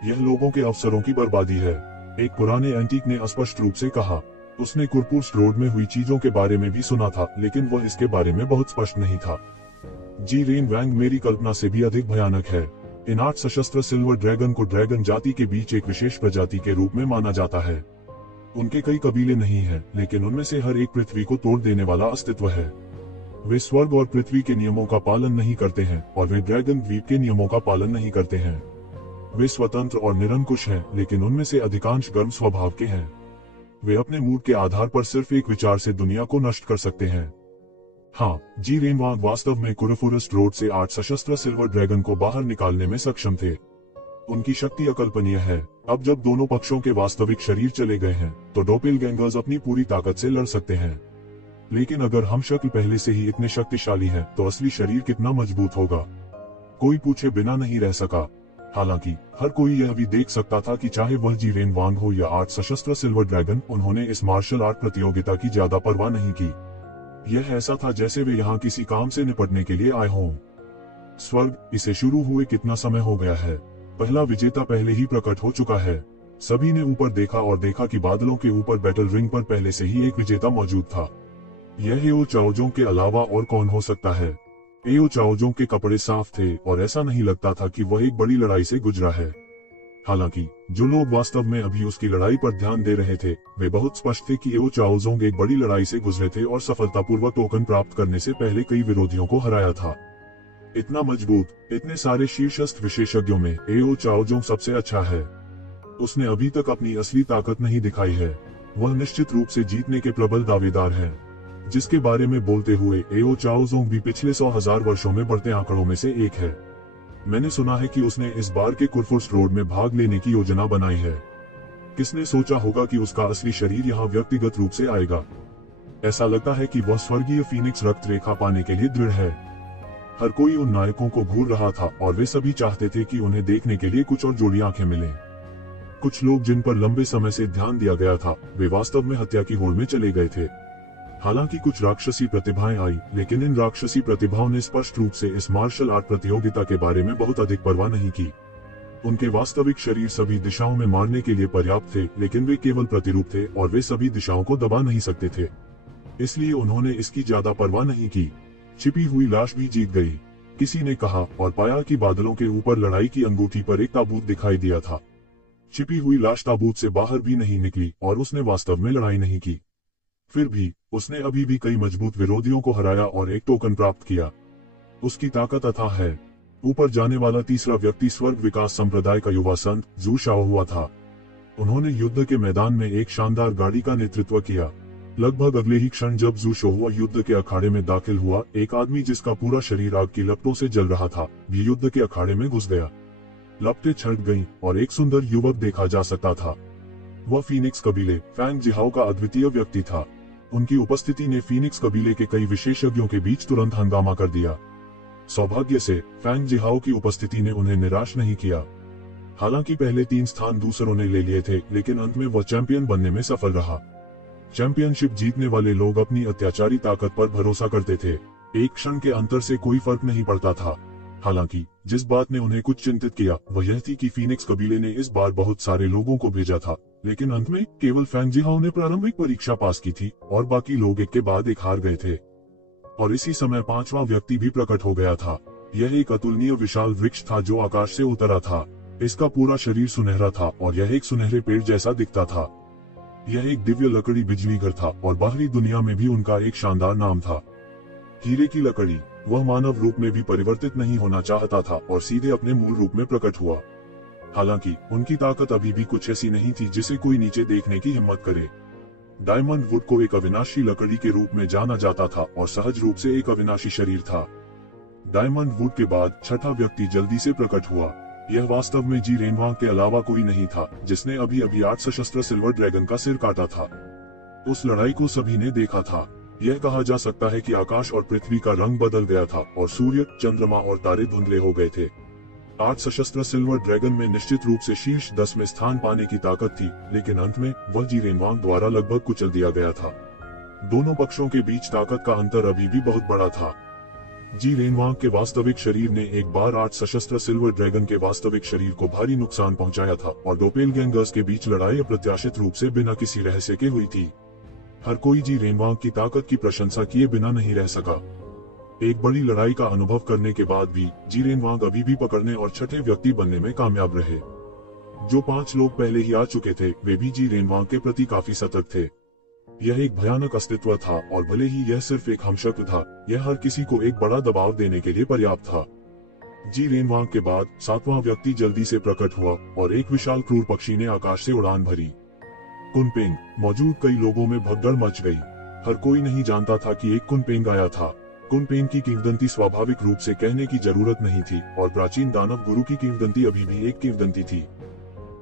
यह लोगों के अवसरों की बर्बादी है, एक पुराने एंटीक ने स्पष्ट रूप से कहा। उसने कुरपुर्स रोड में हुई चीजों के बारे में भी सुना था, लेकिन वह इसके बारे में बहुत स्पष्ट नहीं था। जी रेनवांग मेरी कल्पना से भी अधिक भयानक है। इन 8 सशस्त्र सिल्वर ड्रैगन को ड्रैगन जाति के बीच एक विशेष प्रजाति के रूप में माना जाता है। उनके कई कबीले नहीं हैं, लेकिन उनमें से हर एक पृथ्वी को तोड़ देने वाला अस्तित्व है। वे स्वर्ग और पृथ्वी के नियमों का पालन नहीं करते हैं और वे ड्रैगन द्वीप के नियमों का पालन नहीं करते हैं। वे स्वतंत्र और निरंकुश हैं, लेकिन उनमें से अधिकांश गर्म स्वभाव के हैं। वे अपने मूड के आधार पर सिर्फ एक विचार से दुनिया को नष्ट कर सकते हैं। हाँ, जी रेनवांग वास्तव में कुरफुरस रोड से 8 सशस्त्र सिल्वर ड्रैगन को बाहर निकालने में सक्षम थे। उनकी शक्ति अकल्पनीय है। अब जब दोनों पक्षों के वास्तविक शरीर चले गए हैं, तो डोपेलगैंगर्स अपनी पूरी ताकत से लड़ सकते हैं। लेकिन अगर हम शक्ल पहले से ही इतने शक्तिशाली हैं, तो असली शरीर कितना मजबूत होगा? कोई पूछे बिना नहीं रह सका। हालांकि हर कोई यह भी देख सकता था कि चाहे वह जी रेनवांग हो या 8 सशस्त्र सिल्वर ड्रैगन, उन्होंने इस मार्शल आर्ट प्रतियोगिता की ज्यादा परवाह नहीं की। यह ऐसा था जैसे वे यहाँ किसी काम से निपटने के लिए आए हों। स्वर्ग, इसे शुरू हुए कितना समय हो गया है? पहला विजेता पहले ही प्रकट हो चुका है। सभी ने ऊपर देखा और देखा कि बादलों के ऊपर बैटल रिंग पर पहले से ही एक विजेता मौजूद था। यह एओ चाओजोंग के अलावा और कौन हो सकता है? एओ चाओजोंग के कपड़े साफ थे और ऐसा नहीं लगता था कि वह एक बड़ी लड़ाई से गुजरा है। हालांकि जो लोग वास्तव में अभी उसकी लड़ाई पर ध्यान दे रहे थे, वे बहुत स्पष्ट थे कि एओ चाओजोंग एक बड़ी लड़ाई से गुजरे थे और सफलतापूर्वक टोकन प्राप्त करने से पहले कई विरोधियों को हराया था। इतना मजबूत, इतने सारे शीर्षस्थ विशेषज्ञों में एओ चाओजोंग सबसे अच्छा है। उसने अभी तक अपनी असली ताकत नहीं दिखाई है। वह निश्चित रूप से जीतने के प्रबल दावेदार है, जिसके बारे में बोलते हुए एओ चाओजोंग भी पिछले 100,000 वर्षों में बढ़ते आंकड़ों में से एक है। मैंने सुना है कि उसने इस बार के कुरफुर्स रोड में भाग लेने की योजना बनाई है। किसने सोचा होगा कि उसका असली शरीर यहाँ व्यक्तिगत रूप से आएगा? ऐसा लगता है कि वह स्वर्गीय फीनिक्स रक्त रेखा पाने के लिए दृढ़ है। हर कोई उन नायकों को घूर रहा था और वे सभी चाहते थे कि उन्हें देखने के लिए कुछ और जोड़ी आंखें मिलें। कुछ लोग जिन पर लंबे समय से ध्यान दिया गया था, वे वास्तव में हत्या की होड़ में चले गए थे। हालांकि कुछ राक्षसी प्रतिभाएं आई, लेकिन इन राक्षसी प्रतिभाओं ने स्पष्ट रूप से इस मार्शल आर्ट प्रतियोगिता के बारे में बहुत अधिक परवाह नहीं की। उनके वास्तविक शरीर सभी दिशाओं में मारने के लिए पर्याप्त थे, लेकिन वे केवल प्रतिरूप थे और वे सभी दिशाओं को दबा नहीं सकते थे। इसलिए उन्होंने इसकी ज्यादा परवाह नहीं की। छिपी हुई लाश भी जीत गई, किसी ने कहा, और पाया कि बादलों के ऊपर लड़ाई की अंगूठी पर एक ताबूत दिखाई दिया था। छिपी हुई लाश ताबूत से बाहर भी नहीं निकली और उसने वास्तव में लड़ाई नहीं की। फिर भी उसने अभी भी कई मजबूत विरोधियों को हराया और एक टोकन प्राप्त किया। उसकी ताकत अथाह है। ऊपर जाने वाला तीसरा व्यक्ति स्वर्ग विकास संप्रदाय का युवा संत जू शाओ हुआ था। उन्होंने युद्ध के मैदान में एक शानदार गाड़ी का नेतृत्व किया। लगभग अगले ही क्षण जब जू शाओ युद्ध के अखाड़े में दाखिल हुआ, एक आदमी जिसका पूरा शरीर आग की लपटों से जल रहा था भी युद्ध के अखाड़े में घुस गया। लपटें छट गईं और एक सुंदर युवक देखा जा सकता था। वह फीनिक्स कबीले फैंग जिहाओ का अद्वितीय व्यक्ति था। उनकी उपस्थिति ने फीनिक्स कबीले के कई विशेषज्ञों के बीच तुरंत हंगामा कर दिया। सौभाग्य से फैंग जिहाओ की उपस्थिति ने उन्हें निराश नहीं किया। हालांकि पहले 3 स्थान दूसरों ने ले लिए थे, लेकिन अंत में वह चैंपियन बनने में सफल रहा। चैंपियनशिप जीतने वाले लोग अपनी अत्याचारी ताकत पर भरोसा करते थे। एक क्षण के अंतर से कोई फर्क नहीं पड़ता था। हालांकि जिस बात ने उन्हें कुछ चिंतित किया वह यह थी कि फीनिक्स कबीले ने इस बार बहुत सारे लोगों को भेजा था, लेकिन अंत में केवल फैंग जिहाओ ने प्रारंभिक परीक्षा पास की थी और बाकी लोग एक के बाद एक हार गए थे। और इसी समय 5वां व्यक्ति भी प्रकट हो गया था। यह एक अतुलनीय विशाल वृक्ष था जो आकाश से उतरा था। इसका पूरा शरीर सुनहरा था और यह एक सुनहरे पेड़ जैसा दिखता था। यह एक दिव्य लकड़ी बिजली घर था और बाहरी दुनिया में भी उनका एक शानदार नाम था, हीरे की लकड़ी। वह मानव रूप में भी परिवर्तित नहीं होना चाहता था और सीधे अपने मूल रूप में प्रकट हुआ। हालांकि उनकी ताकत अभी भी कुछ ऐसी नहीं थी जिसे कोई नीचे देखने की हिम्मत करे। डायमंड वुड को एक अविनाशी लकड़ी के रूप में जाना जाता था और सहज रूप से एक अविनाशी शरीर था। डायमंड वुड के बाद 6ठा व्यक्ति जल्दी से प्रकट हुआ। यह वास्तव में जी रेनवांग के अलावा कोई नहीं था, जिसने अभी अभी 8 सशस्त्र सिल्वर ड्रैगन का सिर काटा था। उस लड़ाई को सभी ने देखा था। यह कहा जा सकता है कि आकाश और पृथ्वी का रंग बदल गया था और सूर्य, चंद्रमा और तारे धुंधले हो गए थे। 8 सशस्त्र सिल्वर ड्रैगन में निश्चित रूप से शीर्ष 10 में स्थान पाने की ताकत थी, लेकिन अंत में वह जी रेनवांग द्वारा लगभग कुचल दिया गया था। दोनों पक्षों के बीच ताकत का अंतर अभी भी बहुत बड़ा था। जी रेनवांग के वास्तविक शरीर ने एक बार 8 सशस्त्र सिल्वर ड्रैगन के वास्तविक शरीर को भारी नुकसान पहुंचाया था और डोपेलगैंगर्स के बीच लड़ाई अप्रत्याशित रूप से बिना किसी रहस्य के हुई थी। हर कोई जी रेनवांग की ताकत की प्रशंसा किए बिना नहीं रह सका। एक बड़ी लड़ाई का अनुभव करने के बाद भी जी रेनवांग अभी भी पकड़ने और छठे व्यक्ति बनने में कामयाब रहे। जो 5 लोग पहले ही आ चुके थे वे भी जी रेनवांग के प्रति काफी सतर्क थे। यह एक भयानक अस्तित्व था और भले ही यह सिर्फ एक हमशक्ल था, यह हर किसी को एक बड़ा दबाव देने के लिए पर्याप्त था। जी रेनवांग के बाद 7वां व्यक्ति जल्दी से प्रकट हुआ और एक विशाल क्रूर पक्षी ने आकाश से उड़ान भरी। कुनपेंग। मौजूद कई लोगों में भगदड़ मच गई। हर कोई नहीं जानता था कि एक कुनपेंग आया था। कुनपेंग की किंवदंती स्वाभाविक रूप से कहने की जरूरत नहीं थी और प्राचीन दानव गुरु की किंवदंती अभी भी एक किंवदंती थी।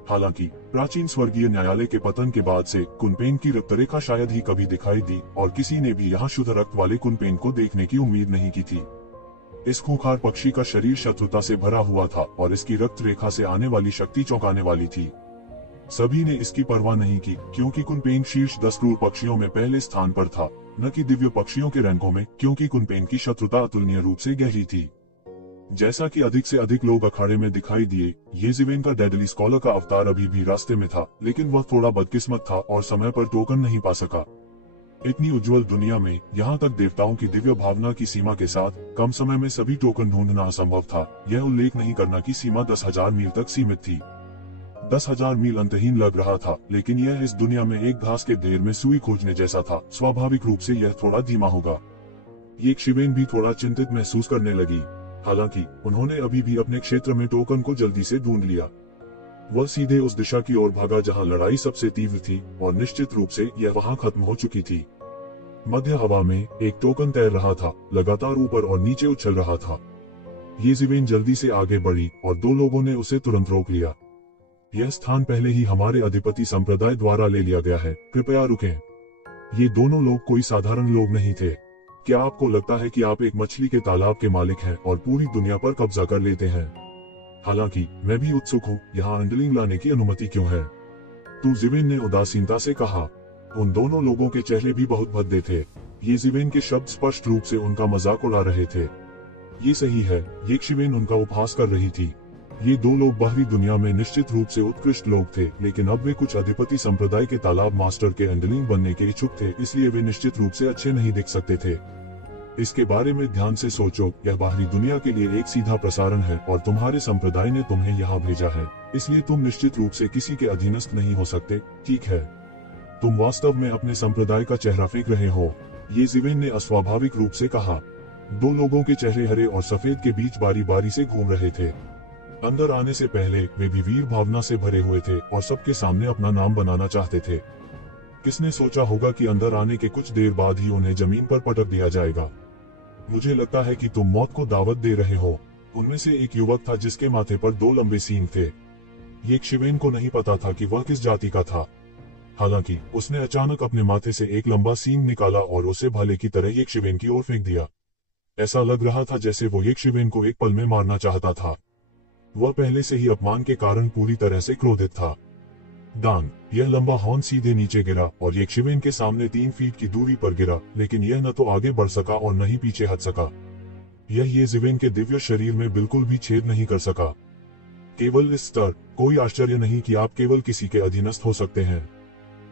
हालांकि प्राचीन स्वर्गीय न्यायालय के पतन के बाद से कुनपेंग की रक्तरेखा शायद ही कभी दिखाई दी और किसी ने भी यहाँ शुद्ध रक्त वाले कुनपेंग को देखने की उम्मीद नहीं की थी। इस खूंखार पक्षी का शरीर शत्रुता से भरा हुआ था और इसकी रक्त रेखा से आने वाली शक्ति चौंकाने वाली थी। सभी ने इसकी परवाह नहीं की क्योंकि कुनपेंग शीर्ष 10 क्रूर पक्षियों में पहले स्थान पर था, न कि दिव्य पक्षियों के रैंकों में, क्योंकि कुनपेंग की शत्रुता अतुलनीय रूप से गहरी थी। जैसा कि अधिक से अधिक लोग अखाड़े में दिखाई दिए, ये जिवेन का डेडली स्कॉलर का अवतार अभी भी रास्ते में था, लेकिन वह थोड़ा बदकिस्मत था और समय पर टोकन नहीं पा सका। इतनी उज्जवल दुनिया में यहाँ तक देवताओं की दिव्य भावना की सीमा के साथ कम समय में सभी टोकन ढूंढना असंभव था। यह उल्लेख नहीं करना कि सीमा 10,000 मील तक सीमित थी। 10,000 मील अंतहीन लग रहा था, लेकिन यह इस दुनिया में एक घास के ढेर में सुई खोजने जैसा था। स्वाभाविक रूप से यह थोड़ा धीमा होगा। ये शिवेन भी थोड़ा चिंतित महसूस करने लगी। हालांकि उन्होंने अभी भी अपने क्षेत्र में टोकन को जल्दी से ढूंढ लिया। वह सीधे उस दिशा की ओर भागा जहां लड़ाई सबसे तीव्र थी और निश्चित रूप से यह वहां खत्म हो चुकी थी। मध्य हवा में एक टोकन तैर रहा था, लगातार ऊपर और नीचे उछल रहा था। ये जिवेन जल्दी से आगे बढ़ी और 2 लोगों ने उसे तुरंत रोक लिया। यह स्थान पहले ही हमारे अधिपति संप्रदाय द्वारा ले लिया गया है, कृपया रुकें। ये दोनों लोग कोई साधारण लोग नहीं थे। क्या आपको लगता है कि आप एक मछली के तालाब के मालिक हैं और पूरी दुनिया पर कब्जा कर लेते हैं? हालांकि मैं भी उत्सुक हूँ, यहाँ अंडरलिंग लाने की अनुमति क्यों है? तो जिवेन ने उदासीनता से कहा। उन दोनों लोगों के चेहरे भी बहुत भद्दे थे। ये जिवेन के शब्द स्पष्ट रूप से उनका मजाक उड़ा रहे थे। ये सही है, ये शिवेन उनका उपहास कर रही थी। ये 2 लोग बाहरी दुनिया में निश्चित रूप से उत्कृष्ट लोग थे, लेकिन अब वे कुछ अधिपति संप्रदाय के तालाब मास्टर के अंडरलिंग बनने के इच्छुक थे, इसलिए वे निश्चित रूप से अच्छे नहीं दिख सकते थे। इसके बारे में ध्यान से सोचो, यह बाहरी दुनिया के लिए एक सीधा प्रसारण है और तुम्हारे संप्रदाय ने तुम्हें यहाँ भेजा है, इसलिए तुम निश्चित रूप से किसी के अधीनस्थ नहीं हो सकते, ठीक है? तुम वास्तव में अपने संप्रदाय का चेहरा फेंक रहे हो, ये जिवेन ने अस्वाभाविक रूप से कहा। 2 लोगों के चेहरे हरे और सफेद के बीच बारी बारी से घूम रहे थे। अंदर आने से पहले वे भी वीर भावना से भरे हुए थे और सबके सामने अपना नाम बनाना चाहते थे। किसने सोचा होगा कि अंदर आने के कुछ देर बाद ही उन्हें जमीन पर पटक दिया जाएगा? मुझे लगता है कि तुम मौत को दावत दे रहे हो। उनमें से एक युवक था जिसके माथे पर 2 लंबे सींग थे। ये शिवेन को नहीं पता था कि वह किस जाति का था। हालांकि उसने अचानक अपने माथे से एक लंबा सींग निकाला और उसे भाले की तरह ये शिवेन की ओर फेंक दिया। ऐसा लग रहा था जैसे वो ये शिवेन को एक पल में मारना चाहता था। वह पहले से ही अपमान के कारण पूरी तरह से क्रोधित था। दांग। यह लंबा हॉर्न सीधे नीचे गिरा और ये शिवेन के सामने 3 फीट की दूरी पर गिरा, लेकिन यह न तो आगे बढ़ सका और न ही पीछे हट सका। यह ये जिवेन के दिव्य शरीर में बिल्कुल भी छेद नहीं कर सका। केवल इस स्तर, कोई आश्चर्य नहीं कि आप केवल किसी के अधीनस्थ हो सकते हैं।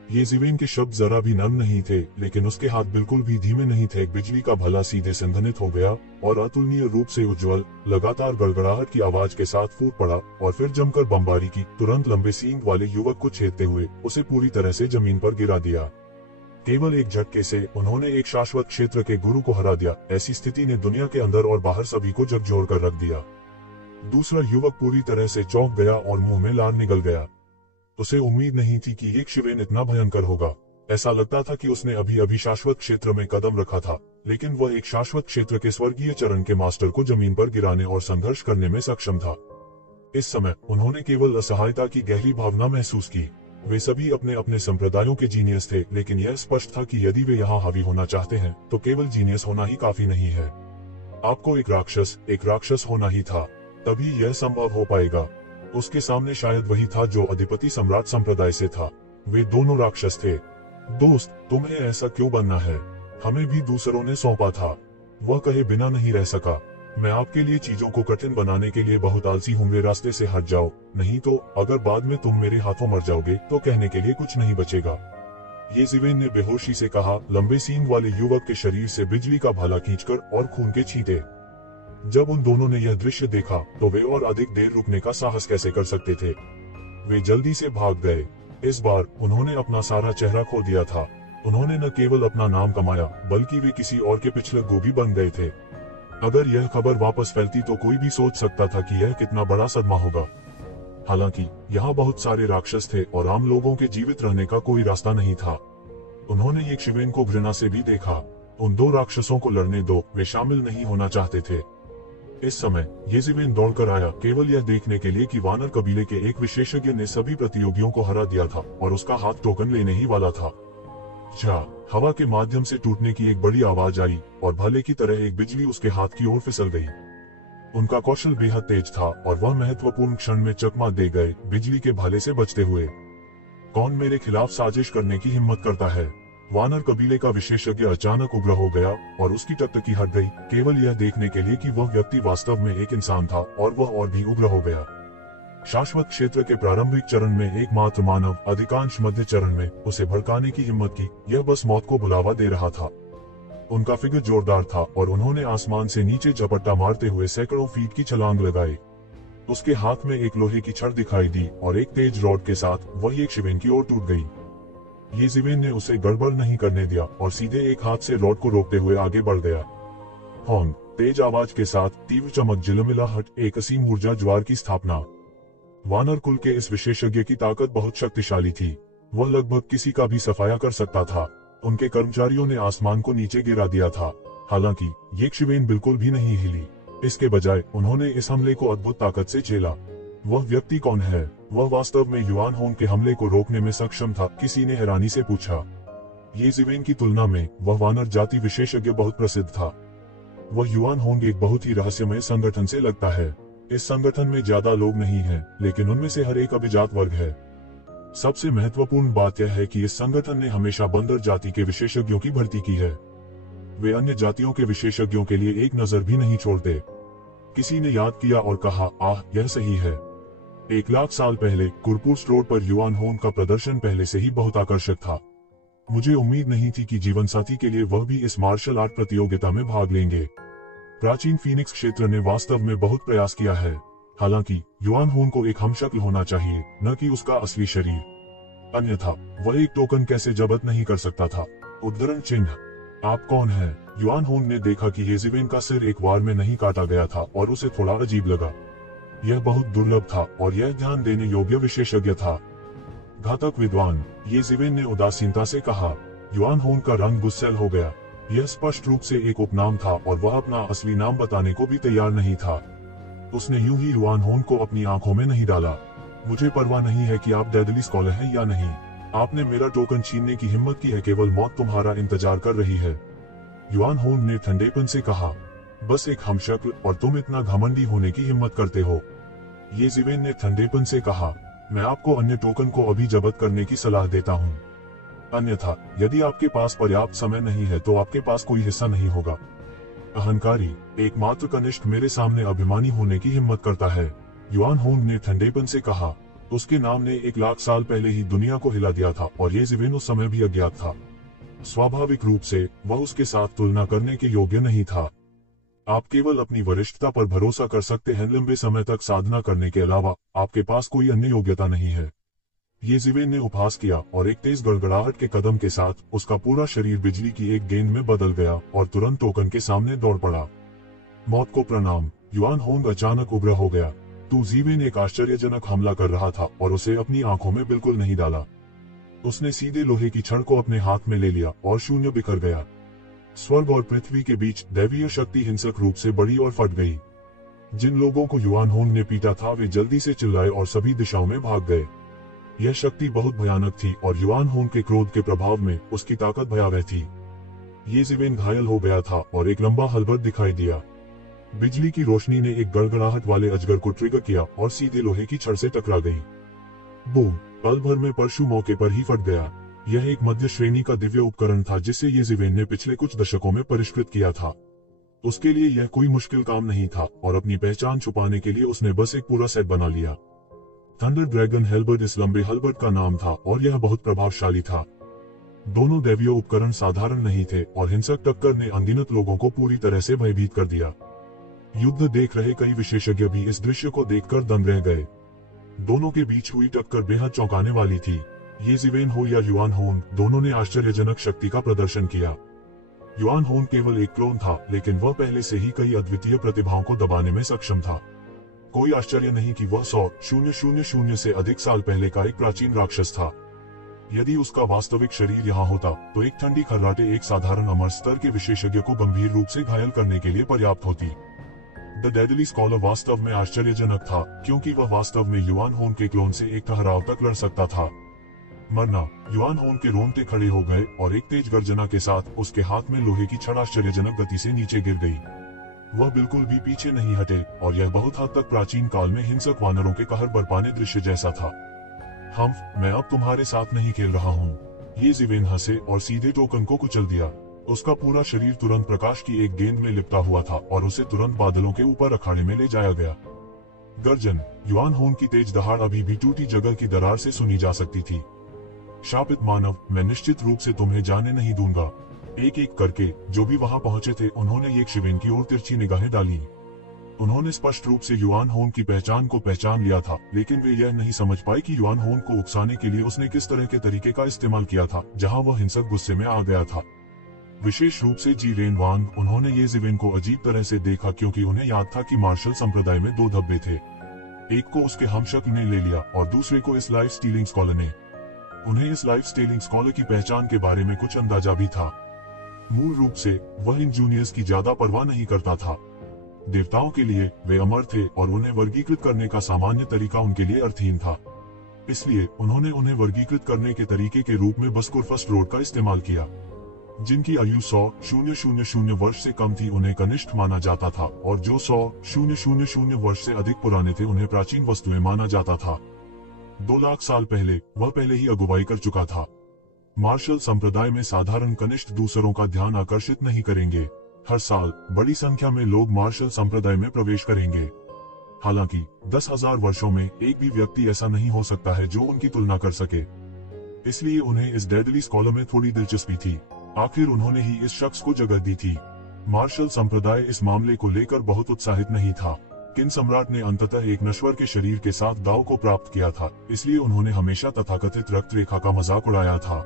ये जिवेन के शब्द जरा भी नर्म नहीं थे, लेकिन उसके हाथ बिल्कुल भी धीमे नहीं थे। बिजली का भला सीधे संघनित हो गया और अतुलनीय रूप से उज्जवल, लगातार गड़गड़ाहट की आवाज के साथ फूट पड़ा और फिर जमकर बमबारी की, तुरंत लंबे सींग वाले युवक को छेदते हुए उसे पूरी तरह से जमीन पर गिरा दिया। केवल एक झटके से उन्होंने एक शाश्वत क्षेत्र के गुरु को हरा दिया। ऐसी स्थिति ने दुनिया के अंदर और बाहर सभी को झकझोर कर रख दिया। दूसरा युवक पूरी तरह से चौंक गया और मुंह में लार निकल गया। उसे उम्मीद नहीं थी कि एक शिवेन इतना भयंकर होगा। ऐसा लगता था कि उसने अभी अभी शाश्वत क्षेत्र में कदम रखा था, लेकिन वह एक शाश्वत क्षेत्र के स्वर्गीय चरण के मास्टर को जमीन पर गिराने और संघर्ष करने में सक्षम था। इस समय उन्होंने केवल असहायता की गहरी भावना महसूस की। वे सभी अपने अपने संप्रदायों के जीनियस थे, लेकिन यह स्पष्ट था कि यदि वे यहाँ हावी होना चाहते हैं तो केवल जीनियस होना ही काफी नहीं है। आपको एक राक्षस होना ही था, तभी यह संभव हो पाएगा। उसके सामने शायद वही था जो अधिपति सम्राट संप्रदाय से था। वे दोनों राक्षस थे। दोस्त, तुम्हें ऐसा क्यों बनना है? हमें भी दूसरों ने सौंपा था। वह कहे बिना नहीं रह सका। मैं आपके लिए चीजों को कठिन बनाने के लिए बहुत आलसी हूँ, मेरे रास्ते से हट जाओ, नहीं तो अगर बाद में तुम मेरे हाथों मर जाओगे तो कहने के लिए कुछ नहीं बचेगा। येज़ेवेन ने बेहोशी से कहा। लंबे सींग वाले युवक के शरीर से बिजली का भाला खींचकर और खून के छींटे। जब उन दोनों ने यह दृश्य देखा तो वे और अधिक देर रुकने का साहस कैसे कर सकते थे। वे जल्दी से भाग गए। इस बार उन्होंने अपना सारा चेहरा खो दिया था। उन्होंने न केवल अपना नाम कमाया बल्कि वे किसी और के पिछले गोभी बन गए थे। अगर यह खबर वापस फैलती तो कोई भी सोच सकता था कि यह कितना बड़ा सदमा होगा। हालांकि यहाँ बहुत सारे राक्षस थे और आम लोगों के जीवित रहने का कोई रास्ता नहीं था। उन्होंने येशिवेन को घृणा से भी देखा। उन दो राक्षसों को लड़ने दो, वे शामिल नहीं होना चाहते थे। इस समय येशिवेन दौड़कर आया, केवल यह देखने के लिए कि वानर कबीले के एक विशेषज्ञ ने सभी प्रतियोगियों को हरा दिया था और उसका हाथ टोकन लेने ही वाला था। हवा के माध्यम से टूटने की एक बड़ी आवाज आई और भाले की तरह एक बिजली उसके हाथ की ओर फिसल गई। उनका कौशल बेहद तेज था और वह महत्वपूर्ण क्षण में चकमा दे गए, बिजली के भाले से बचते हुए। कौन मेरे खिलाफ साजिश करने की हिम्मत करता है? वानर कबीले का विशेषज्ञ अचानक उग्र हो गया और उसकी टकटकी हट गई, केवल यह देखने के लिए कि वह व्यक्ति वास्तव में एक इंसान था, और वह और भी उग्र हो गया। शाश्वत क्षेत्र के प्रारंभिक चरण में एकमात्र मानव अधिकांश मध्य चरण में उसे भड़काने की हिम्मत की, यह बस मौत को बुलावा दे रहा था। उनका फिगर जोरदार था और उन्होंने आसमान से नीचे झपट्टा मारते हुए सैकड़ों फीट की छलांग लगाई। उसके हाथ में एक लोहे की छड़ दिखाई दी और एक तेज रॉड के साथ वह येशिवेन की ओर टूट गई। येशिवेन ने उसे गड़बड़ नहीं करने दिया और सीधे एक हाथ से रॉड को रोकते हुए आगे बढ़ गया। होंग, तेज आवाज के साथ तीव्र चमक, झिलमिलाहट, एक असीम ऊर्जा ज्वार की स्थापना। वानर कुल के इस विशेषज्ञ की ताकत बहुत शक्तिशाली थी। वह लगभग किसी का भी सफाया कर सकता था। उनके कर्मचारियों ने आसमान को नीचे गिरा दिया था। हालांकि येशिवेन बिल्कुल भी नहीं हिली। इसके बजाय उन्होंने इस हमले को अद्भुत ताकत से झेला। वह व्यक्ति कौन है? वह वास्तव में युआन होंग के हमले को रोकने में सक्षम था, किसी ने हैरानी से पूछा। येशिवेन की तुलना में वह वानर जाति विशेषज्ञ बहुत प्रसिद्ध था। वह युआन होंग एक बहुत ही रहस्यमय संगठन से लगता है। इस संगठन में ज्यादा लोग नहीं हैं, लेकिन उनमें से हर एक अभिजात वर्ग है। सबसे महत्वपूर्ण बात यह है कि इस संगठन ने हमेशा बंदर जाति के विशेषज्ञों की भर्ती की है। वे अन्य जातियों के विशेषज्ञों के लिए एक नजर भी नहीं छोड़ते। किसी ने याद किया और कहा, आह, यह सही है। 1,00,000 साल पहले कुरपुस रोड पर युआन होंग का प्रदर्शन पहले से ही बहुत आकर्षक था। मुझे उम्मीद नहीं थी कि जीवनसाथी के लिए वह भी इस मार्शल आर्ट प्रतियोगिता में भाग लेंगे। प्राचीन फीनिक्स क्षेत्र ने वास्तव में बहुत प्रयास किया है। हालांकि युआन होंग को एक हमशक्ल होना चाहिए, न कि उसका असली शरीर। अन्यथा वह एक टोकन कैसे जब्त नहीं कर सकता था। उद्धरण चिन्ह। आप कौन हैं? युआन होंग ने देखा कि येशिवेन का सिर एक वार में नहीं काटा गया था और उसे थोड़ा अजीब लगा। यह बहुत दुर्लभ था और यह ध्यान देने योग्य विशेषज्ञ था। घातक विद्वान, येशिवेन ने उदासीनता से कहा। युआन होंग का रंग गुस्सैल हो गया। यह स्पष्ट रूप से एक उपनाम था और वह अपना असली नाम बताने को भी तैयार नहीं था। उसने यूं ही युआन होंग को अपनी आंखों में नहीं डाला। मुझे परवाह नहीं है कि आप डेडली स्कॉलर हैं या नहीं। आपने मेरा टोकन छीनने की हिम्मत की है, केवल मौत तुम्हारा इंतजार कर रही है। युआन होंग ने ठंडेपन से कहा। बस एक हमशक्ल और तुम इतना घमंडी होने की हिम्मत करते हो। येशिवेन ने ठंडेपन से कहा, मैं आपको अन्य टोकन को अभी जब्त करने की सलाह देता हूँ। अन्यथा यदि आपके पास पर्याप्त समय नहीं है तो आपके पास कोई हिस्सा नहीं होगा। अहंकारी, एकमात्र कनिष्ठ मेरे सामने अभिमानी होने की हिम्मत करता है। युआन होंग ने ठंडेपन से कहा। उसके नाम ने 1,00,000 साल पहले ही दुनिया को हिला दिया था और येशिवेन उस समय भी अज्ञात था। स्वाभाविक रूप से वह उसके साथ तुलना करने के योग्य नहीं था। आप केवल अपनी वरिष्ठता पर भरोसा कर सकते हैं। लंबे समय तक साधना करने के अलावा आपके पास कोई अन्य योग्यता नहीं है। येशिवेन ने उपहास किया और एक तेज गड़गड़ाहट के कदम के साथ उसका पूरा शरीर बिजली की एक गेंद में बदल गया और तुरंत टोकन के सामने दौड़ पड़ा। मौत को प्रणाम। युआन होंग अचानक उग्र हो गया। येशिवेन एक आश्चर्यजनक हमला कर रहा था और उसे अपनी आंखों में बिल्कुल नहीं डाला। उसने सीधे लोहे की छड़ को अपने हाथ में ले लिया और शून्य बिखर गया। स्वर्ग और पृथ्वी के बीच दैवीय शक्ति हिंसक रूप से बढ़ी और फट गई। जिन लोगों को युआन होंग ने पीटा था वे जल्दी से चिल्लाए और सभी दिशाओं में भाग गए। यह शक्ति बहुत भयानक थी और युआन होंग के क्रोध के प्रभाव में उसकी ताकत भयावह थी। येशिवेन घायल हो गया था और एक लंबा हलबर्ट दिखाई दिया। बिजली की रोशनी ने एक गड़गड़ाहट वाले अजगर को ट्रिगर किया और सीधे लोहे की छड़ से टकरा गई। बूम! पल भर में परशु मौके पर ही फट गया। यह एक मध्य श्रेणी का दिव्य उपकरण था जिसे येशिवेन ने पिछले कुछ दशकों में परिष्कृत किया था। उसके लिए यह कोई मुश्किल काम नहीं था और अपनी पहचान छुपाने के लिए उसने बस एक पूरा सेट बना लिया। थंडर ड्रैगन हेल्बर्ट इस लंबे हेल्बर्ट का नाम था और यह बहुत प्रभावशाली था। दोनों दैवीय उपकरण साधारण नहीं थे और हिंसक टक्कर ने अनगिनत लोगों को पूरी तरह से भयभीत कर दिया। युद्ध देख रहे कई विशेषज्ञ भी इस दृश्य को देखकर दंग रह गए। दोनों के बीच हुई टक्कर बेहद चौंकाने वाली थी। ये जिवेन हो या युआन होन, दोनों ने आश्चर्यजनक शक्ति का प्रदर्शन किया। युआन होन केवल एक क्लोन था, लेकिन वह पहले से ही कई अद्वितीय प्रतिभाओं को दबाने में सक्षम था। कोई आश्चर्य नहीं कि वह 100,000 से अधिक साल पहले का एक प्राचीन राक्षस था। यदि उसका वास्तविक शरीर यहाँ होता तो एक ठंडी खर्राटे एक साधारण अमर स्तर के विशेषज्ञ को गंभीर रूप से घायल करने के लिए पर्याप्त होती। द डेडली स्कॉलर वास्तव में आश्चर्यजनक था, क्योंकि वह वास्तव में युआन होन के क्लोन से एक ठहराव तक लड़ सकता था। मरना। युआन होन के रोंगटे खड़े हो गए और एक तेज गर्जना के साथ उसके हाथ में लोहे की छड़ आश्चर्यजनक गति से नीचे गिर गई। वह बिल्कुल भी पीछे नहीं हटे और यह बहुत हद तक प्राचीन काल में हिंसक वानरों के कहर बरपाने दृश्य जैसा था। मैं अब तुम्हारे साथ नहीं खेल रहा हूँ। ये जिवेन हंसे और सीधे टोकन को कुचल दिया। उसका पूरा शरीर तुरंत प्रकाश की एक गेंद में लिपटा हुआ था और उसे तुरंत बादलों के ऊपर अखाड़े में ले जाया गया। गर्जन। युआन होन की तेज दहाड़ अभी भी टूटी जगह की दरार से सुनी जा सकती थी। शापित मानव, मैं निश्चित रूप से तुम्हें जाने नहीं दूंगा। एक एक करके जो भी वहां पहुंचे थे उन्होंने एक शिवेन की ओर तिरछी निगाहें डाली। उन्होंने स्पष्ट रूप से युआन होन की पहचान को पहचान लिया था, लेकिन वे यह नहीं समझ पाए कि युआन होन को उकसाने के लिए उसने किस तरह के तरीके का इस्तेमाल किया था, जहां वह हिंसक गुस्से में आ गया था। विशेष रूप से जी रेन वांग, उन्होंने ये जिवेन को अजीब तरह से देखा क्योंकि उन्हें याद था कि मार्शल संप्रदाय में दो धब्बे थे। एक को उसके हमशक्ल ने ले लिया और दूसरे को इस लाइफ स्टीलिंग स्कॉलर ने। उन्हें इस लाइफ स्टीलिंग स्कॉलर की पहचान के बारे में कुछ अंदाजा भी था। मूल रूप से वह इन जूनियर्स की ज्यादा परवाह नहीं करता था। देवताओं के लिए वे अमर थे और उन्हें वर्गीकृत करने का सामान्य तरीका उनके लिए अर्थहीन था। इसलिए उन्होंने उन्हें वर्गीकृत करने के तरीके के रूप में बस्कुर फर्स्ट रोड का इस्तेमाल किया। जिनकी आयु 100,000 वर्ष से कम थी उन्हें कनिष्ठ माना जाता था, और जो 100,000 वर्ष से अधिक पुराने थे उन्हें प्राचीन वस्तुएं माना जाता था। 2 लाख साल पहले वह पहले ही अगुवाई कर चुका था। मार्शल संप्रदाय में साधारण कनिष्ठ दूसरों का ध्यान आकर्षित नहीं करेंगे। हर साल बड़ी संख्या में लोग मार्शल संप्रदाय में प्रवेश करेंगे। हालांकि 10,000 वर्षों में एक भी व्यक्ति ऐसा नहीं हो सकता है जो उनकी तुलना कर सके। इसलिए उन्हें इस डेडली स्कॉलर में थोड़ी दिलचस्पी थी। आखिर उन्होंने ही इस शख्स को जगह दी थी। मार्शल संप्रदाय इस मामले को लेकर बहुत उत्साहित नहीं था। किन सम्राट ने अंततः एक नश्वर के शरीर के साथ दाव को प्राप्त किया था, इसलिए उन्होंने हमेशा तथाकथित रक्त रेखा का मजाक उड़ाया था।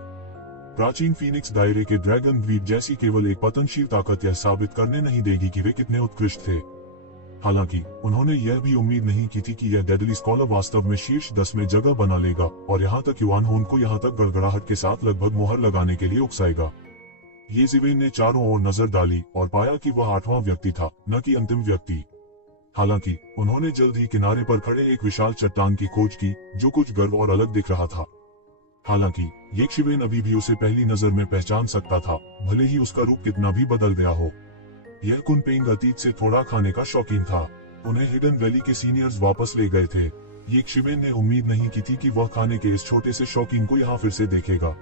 प्राचीन फीनिक्स दायरे के ड्रैगन द्वीप जैसी केवल एक पतनशील ताकत यह साबित करने नहीं देगी कि वे कितने उत्कृष्ट थे। हालांकि उन्होंने यह भी उम्मीद नहीं की थी कि यह डेडली स्कॉलर वास्तव में शीर्ष 10 में जगह बना लेगा और यहाँ तक युआन होन को यहाँ तक गड़गड़ाहट के साथ लगभग मोहर लगाने के लिए उकसाएगा। ये जिवेन ने चारों ओर नजर डाली और पाया कि वह 8वां व्यक्ति था, न कि अंतिम व्यक्ति। हालांकि उन्होंने जल्द ही किनारे पर खड़े एक विशाल चट्टान की खोज की जो कुछ गर्व और अलग दिख रहा था। हालांकि ये शिवेन अभी भी उसे पहली नजर में पहचान सकता था, भले ही उसका रूप कितना भी बदल गया हो। यह कुनपेंग अतीत से थोड़ा खाने का शौकीन था। उन्हें हिडन वैली के सीनियर्स वापस ले गए थे। ये शिवेन ने उम्मीद नहीं की थी कि वह खाने के इस छोटे से शौकीन को यहाँ फिर से देखेगा।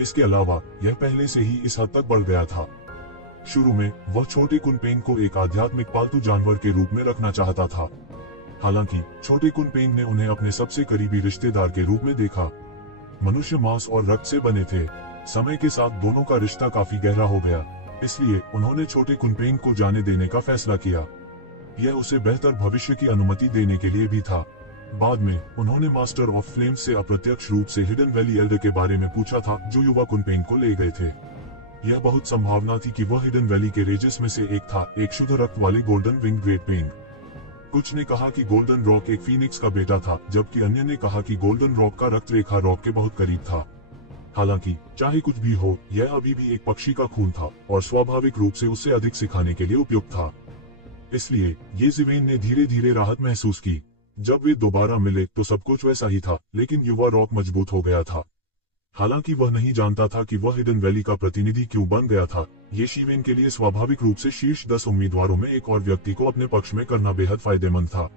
इसके अलावा यह पहले से ही इस हद तक बढ़ गया था। शुरू में वह छोटे कुनपेंग को एक आध्यात्मिक पालतू जानवर के रूप में रखना चाहता था। हालांकि छोटे कुनपेंग ने उन्हें अपने सबसे करीबी रिश्तेदार के रूप में देखा। मनुष्य मांस और रक्त से बने थे। समय के साथ दोनों का रिश्ता काफी गहरा हो गया, इसलिए उन्होंने छोटे कुनपेंग को जाने देने का फैसला किया। यह उसे बेहतर भविष्य की अनुमति देने के लिए भी था। बाद में उन्होंने मास्टर ऑफ फ्लेम्स से अप्रत्यक्ष रूप से हिडन वैली एल्डर के बारे में पूछा था जो युवा कुनपेंग को ले गए थे। यह बहुत संभावना थी कि वह हिडन वैली के रेजेस में से एक था, एक शुद्ध रक्त वाले गोल्डन विंग ग्रेट पेंग। कुछ ने कहा कि गोल्डन रॉक एक फीनिक्स का बेटा था, जबकि अन्य ने कहा कि गोल्डन रॉक का रक्त रेखा रॉक के बहुत करीब था। हालांकि चाहे कुछ भी हो, यह अभी भी एक पक्षी का खून था और स्वाभाविक रूप से उससे अधिक सिखाने के लिए उपयुक्त था। इसलिए ये जिवेन ने धीरे धीरे राहत महसूस की। जब वे दोबारा मिले तो सब कुछ वैसा ही था, लेकिन युवा रॉक मजबूत हो गया था। हालांकि वह नहीं जानता था कि वह हिडन वैली का प्रतिनिधि क्यों बन गया था। ये शिवेन के लिए स्वाभाविक रूप से शीर्ष 10 उम्मीदवारों में एक और व्यक्ति को अपने पक्ष में करना बेहद फायदेमंद था।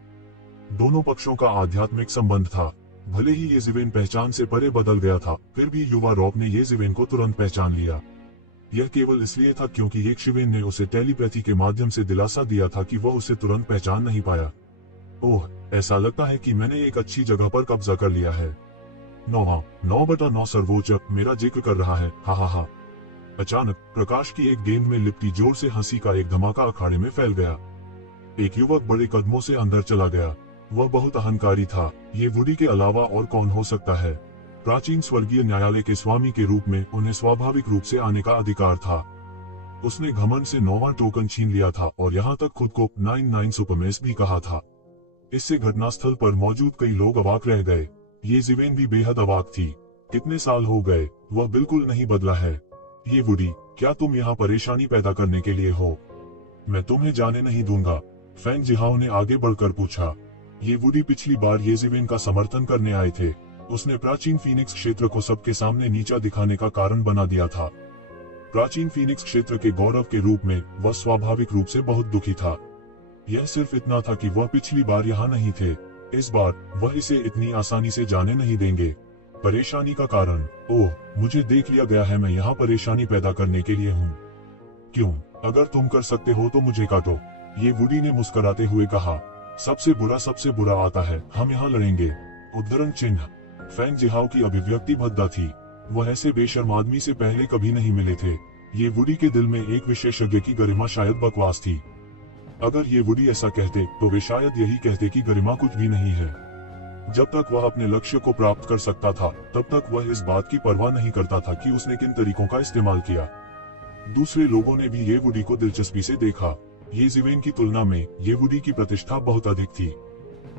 दोनों पक्षों का आध्यात्मिक संबंध था। भले ही ये जिवेन पहचान से परे बदल गया था, फिर भी युवा रॉक ने ये जिवेन को तुरंत पहचान लिया। यह केवल इसलिए था क्योंकि एक शिवेन ने उसे टेलीपैथी के माध्यम से दिलासा दिया था कि वह उसे तुरंत पहचान नहीं पाया। ओह, ऐसा लगता है कि मैंने एक अच्छी जगह पर कब्जा कर लिया है। 9/9 सर्वोच्च मेरा जिक्र कर रहा है, हा हा हा। अचानक प्रकाश की एक गेंद में लिपटी जोर से हंसी का एक धमाका अखाड़े में फैल गया। एक युवक बड़े कदमों से अंदर चला गया। वह बहुत अहंकारी था। ये वुडी के अलावा और कौन हो सकता है? प्राचीन स्वर्गीय न्यायालय के स्वामी के रूप में उन्हें स्वाभाविक रूप से आने का अधिकार था। उसने घमंड से 9वां टोकन छीन लिया था और यहाँ तक खुद को 99 सुपरमेस भी कहा था। इससे घटनास्थल पर मौजूद कई लोग अवाक रह गए। ये जिवेन भी बेहद अवाक थी। कितने साल हो गए, वह बिल्कुल नहीं बदला है। ये वुडी, क्या तुम यहाँ परेशानी पैदा करने के लिए हो? मैं तुम्हें जाने नहीं दूंगा, फैंग जिहाओ ने आगे बढ़कर पूछा। ये वुडी पिछली बार ये जिवेन का समर्थन करने आए थे। उसने प्राचीन फीनिक्स क्षेत्र को सबके सामने नीचा दिखाने का कारण बना दिया था। प्राचीन फीनिक्स क्षेत्र के गौरव के रूप में वह स्वाभाविक रूप से बहुत दुखी था। यह सिर्फ इतना था कि वह पिछली बार यहाँ नहीं थे। इस बार वह इसे इतनी आसानी से जाने नहीं देंगे। परेशानी का कारण, ओह, मुझे देख लिया गया है, मैं यहाँ परेशानी पैदा करने के लिए हूँ। क्यों? अगर तुम कर सकते हो तो मुझे काटो, ये वुडी ने मुस्कुराते हुए कहा। सबसे बुरा आता है, हम यहाँ लड़ेंगे। उद्धरण चिन्ह। फैंग जिहाओ की अभिव्यक्ति भद्दा थी। वह ऐसे बेशर्म आदमी से पहले कभी नहीं मिले थे। ये वुडी के दिल में एक विशेषज्ञ की गरिमा शायद बकवास थी। अगर ये वुडी ऐसा कहते तो वे शायद यही कहते कि गरिमा कुछ भी नहीं है। जब तक वह अपने लक्ष्य को प्राप्त कर सकता था तब तक वह इस बात की परवाह नहीं करता था कि उसने किन तरीकों का इस्तेमाल किया। दूसरे लोगों ने भी ये वुडी को दिलचस्पी से देखा। ये जिवेन की तुलना में ये वुडी की प्रतिष्ठा बहुत अधिक थी।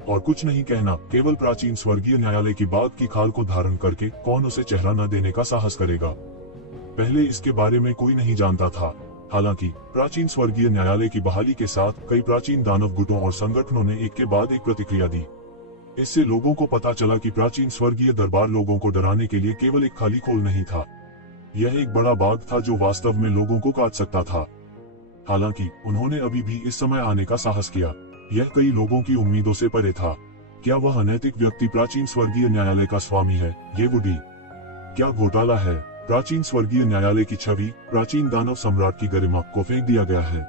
और कुछ नहीं कहना, केवल प्राचीन स्वर्गीय न्यायालय की बाग की खाल को धारण करके कौन उसे चेहरा न देने का साहस करेगा। पहले इसके बारे में कोई नहीं जानता था। हालांकि प्राचीन स्वर्गीय न्यायालय की बहाली के साथ कई प्राचीन दानव गुटों और संगठनों ने एक के बाद एक प्रतिक्रिया दी। इससे लोगों को पता चला कि प्राचीन स्वर्गीय दरबार लोगों को डराने के लिए केवल एक खाली खोल नहीं था। यह एक बड़ा बाग था जो वास्तव में लोगों को काट सकता था। हालांकि उन्होंने अभी भी इस समय आने का साहस किया। यह कई लोगों की उम्मीदों से परे था। क्या वह अनैतिक व्यक्ति प्राचीन स्वर्गीय न्यायालय का स्वामी है? ये वुडी, क्या घोटाला है? प्राचीन स्वर्गीय न्यायालय की छवि, प्राचीन दानव सम्राट की गरिमा को फेंक दिया गया है।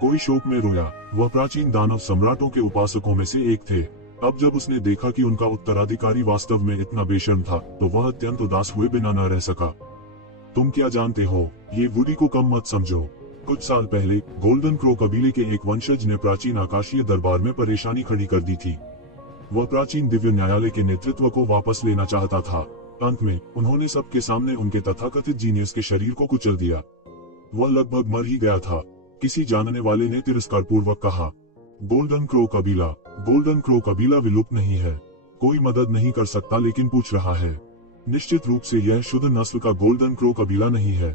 कोई शोक में रोया। वह प्राचीन दानव सम्राटों के उपासकों में से एक थे। अब जब उसने देखा कि उनका उत्तराधिकारी वास्तव में इतना बेशर्म था तो वह अत्यंत उदास हुए बिना न रह सका। तुम क्या जानते हो? ये वुडी को कम मत समझो। कुछ साल पहले गोल्डन क्रो कबीले के एक वंशज ने प्राचीन आकाशीय दरबार में परेशानी खड़ी कर दी थी। वह प्राचीन दिव्य न्यायालय के नेतृत्व को वापस लेना चाहता था। अंत में उन्होंने सबके सामने उनके तथाकथित जीनियस के शरीर को कुचल दिया। वह लगभग मर ही गया था। किसी जानने वाले ने तिरस्कार पूर्वक कहा, गोल्डन क्रो कबीला विलुप्त नहीं है। कोई मदद नहीं कर सकता लेकिन पूछ रहा है। निश्चित रूप से यह शुद्ध नस्ल का गोल्डन क्रो कबीला नहीं है।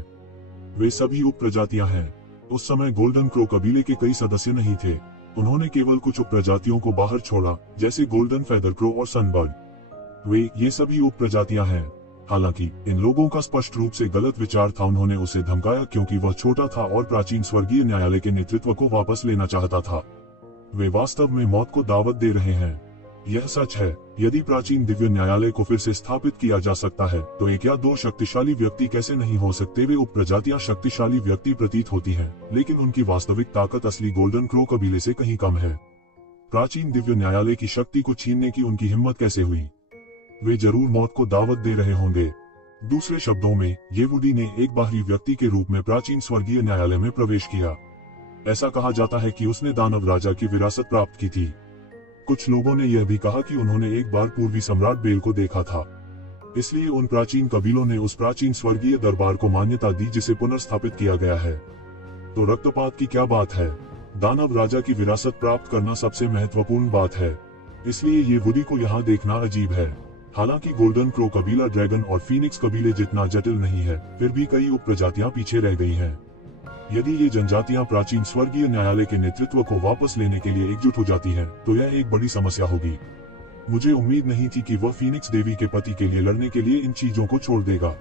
वे सभी उप प्रजातियां हैं। उस समय गोल्डन क्रो कबीले के कई सदस्य नहीं थे। उन्होंने केवल कुछ उप प्रजातियों को बाहर छोड़ा, जैसे गोल्डन फेदर क्रो और सनबर्ड। ये सभी उप प्रजातियां हैं। हालांकि इन लोगों का स्पष्ट रूप से गलत विचार था। उन्होंने उसे धमकाया क्योंकि वह छोटा था और प्राचीन स्वर्गीय न्यायालय के नेतृत्व को वापस लेना चाहता था। वे वास्तव में मौत को दावत दे रहे हैं। यह सच है। यदि प्राचीन दिव्य न्यायालय को फिर से स्थापित किया जा सकता है तो एक या दो शक्तिशाली व्यक्ति कैसे नहीं हो सकते। वे उप प्रजातियां शक्तिशाली व्यक्ति प्रतीत होती हैं, लेकिन उनकी वास्तविक ताकत असली गोल्डन क्रो कबीले से कहीं कम है। प्राचीन दिव्य न्यायालय की शक्ति को छीनने की उनकी हिम्मत कैसे हुई? वे जरूर मौत को दावत दे रहे होंगे। दूसरे शब्दों में, ये वुडी ने एक बाहरी व्यक्ति के रूप में प्राचीन स्वर्गीय न्यायालय में प्रवेश किया। ऐसा कहा जाता है कि उसने दानव राजा की विरासत प्राप्त की थी। कुछ लोगों ने यह भी कहा कि उन्होंने एक बार पूर्वी सम्राट बेल को देखा था। इसलिए उन प्राचीन कबीलों ने उस प्राचीन स्वर्गीय दरबार को मान्यता दी जिसे पुनर्स्थापित किया गया है। तो रक्तपात की क्या बात है? दानव राजा की विरासत प्राप्त करना सबसे महत्वपूर्ण बात है। इसलिए ये वुडी को यहाँ देखना अजीब है। हालांकि गोल्डन क्रो कबीला ड्रैगन और फीनिक्स कबीले जितना जटिल नहीं है, फिर भी कई उप प्रजातियां पीछे रह गई हैं। यदि ये जनजातियां प्राचीन स्वर्गीय न्यायालय के नेतृत्व को वापस लेने के लिए एकजुट हो जाती हैं, तो यह एक बड़ी समस्या होगी। मुझे उम्मीद नहीं थी कि वह फीनिक्स देवी के पति के लिए लड़ने के लिए इन चीजों को छोड़ देगा।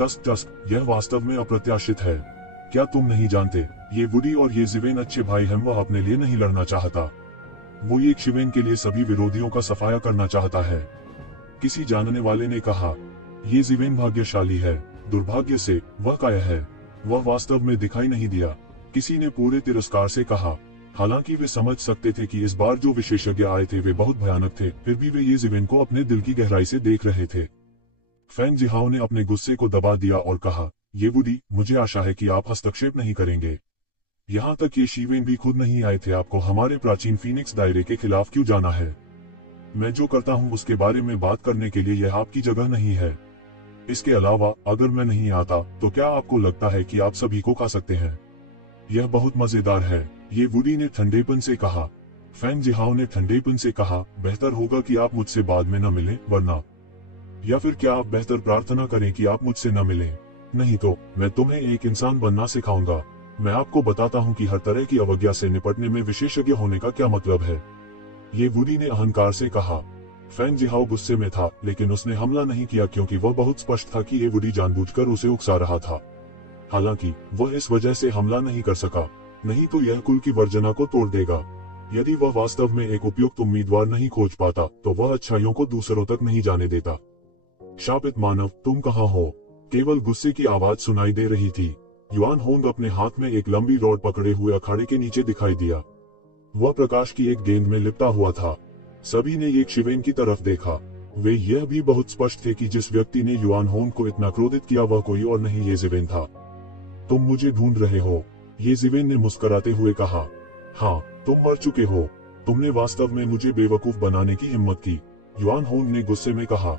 टस्क, यह वास्तव में अप्रत्याशित है। क्या तुम नहीं जानते, ये वुडी और ये जिवेन अच्छे भाई हैं। वह अपने लिए नहीं लड़ना चाहता। वो एक शिवेन के लिए सभी विरोधियों का सफाया करना चाहता है। किसी जानने वाले ने कहा, ये जिवेन भाग्यशाली है। दुर्भाग्य से वह काया है। वह वास्तव में दिखाई नहीं दिया। किसी ने पूरे तिरस्कार से कहा। हालांकि वे समझ सकते थे कि इस बार जो विशेषज्ञ आए थे वे बहुत भयानक थे, फिर भी वे ये जिवेन को अपने दिल की गहराई से देख रहे थे। फेंग जिहाओ ने अपने गुस्से को दबा दिया और कहा, ये वुडी, मुझे आशा है कि आप हस्तक्षेप नहीं करेंगे। यहाँ तक ये शिवेन भी खुद नहीं आए थे, आपको हमारे प्राचीन फीनिक्स दायरे के खिलाफ क्यों जाना है? मैं जो करता हूँ उसके बारे में बात करने के लिए यह आपकी जगह नहीं है। इसके अलावा अगर मैं नहीं आता तो क्या आपको लगता है कि आप सभी को खा सकते हैं? यह बहुत मजेदार है, ये वुडी ने ठंडेपन से कहा। फेंग जिहाओ ने ठंडेपन से कहा, बेहतर होगा कि आप मुझसे बाद में न मिलें, वरना या फिर क्या आप बेहतर प्रार्थना करें कि आप मुझसे न मिलें? नहीं तो मैं तुम्हें एक इंसान बनना सिखाऊंगा। मैं आपको बताता हूँ कि हर तरह की अवज्ञा से निपटने में विशेषज्ञ होने का क्या मतलब है। ये वुडी ने अहंकार से कहा। फेंग जिहाओ गुस्से में था, लेकिन उसने हमला नहीं किया क्योंकि वह बहुत स्पष्ट था कि ये वुडी जानबूझकर उसे उकसा रहा था। हालांकि वह इस वजह से हमला नहीं कर सका, नहीं तो यह कुल की वर्जना को तोड़ देगा। यदि वह वास्तव में एक उपयुक्त उम्मीदवार नहीं खोज पाता तो वह अच्छाइयों को दूसरों तक नहीं जाने देता। शापित मानव, तुम कहाँ हो? केवल गुस्से की आवाज सुनाई दे रही थी। युआन होंग अपने हाथ में एक लंबी रॉड पकड़े हुए अखाड़े के नीचे दिखाई दिया। वह प्रकाश की एक गेंद में लिपटा हुआ था। सभी ने एक शिवेन की तरफ देखा। वे यह भी बहुत स्पष्ट थे कि जिस व्यक्ति ने युआन होंग को इतना क्रोधित किया वह कोई और नहीं ये जिवेन था। तुम मुझे ढूंढ रहे हो? ये जिवेन ने मुस्कुराते हुए कहा। हाँ, तुम मर चुके हो। तुमने वास्तव में मुझे बेवकूफ बनाने की हिम्मत की। युआन होंग ने गुस्से में कहा।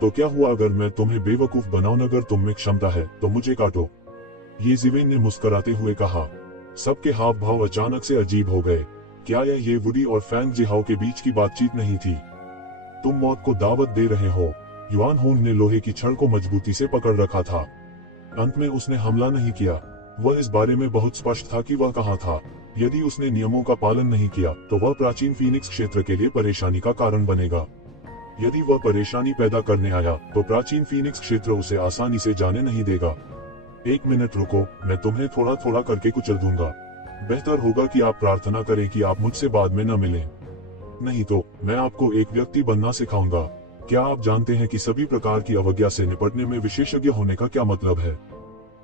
तो क्या हुआ अगर मैं तुम्हें बेवकूफ बनाऊं? अगर तुम में क्षमता है तो मुझे काटो। ये जिवेन ने मुस्कुराते हुए कहा। सबके हाव भाव अचानक से अजीब हो गए। क्या यह ये वुडी और फेंग जिहाओ के बीच की बातचीत नहीं थी? तुम मौत को दावत दे रहे हो। युआन होंग ने लोहे की छड़ को मजबूती से पकड़ रखा था। अंत में उसने हमला नहीं किया। वह इस बारे में बहुत स्पष्ट था कि वह कहाँ था। यदि उसने नियमों का पालन नहीं किया तो वह प्राचीन फीनिक्स क्षेत्र के लिए परेशानी का कारण बनेगा। यदि वह परेशानी पैदा करने आया तो प्राचीन फीनिक्स क्षेत्र उसे आसानी से जाने नहीं देगा। एक मिनट रुको, मैं तुम्हें थोड़ा थोड़ा करके कुचल दूंगा। बेहतर होगा कि आप प्रार्थना करें कि आप मुझसे बाद में न मिलें। नहीं तो मैं आपको एक व्यक्ति बनना सिखाऊंगा। क्या आप जानते हैं कि सभी प्रकार की अवज्ञा से निपटने में विशेषज्ञ होने का क्या मतलब है?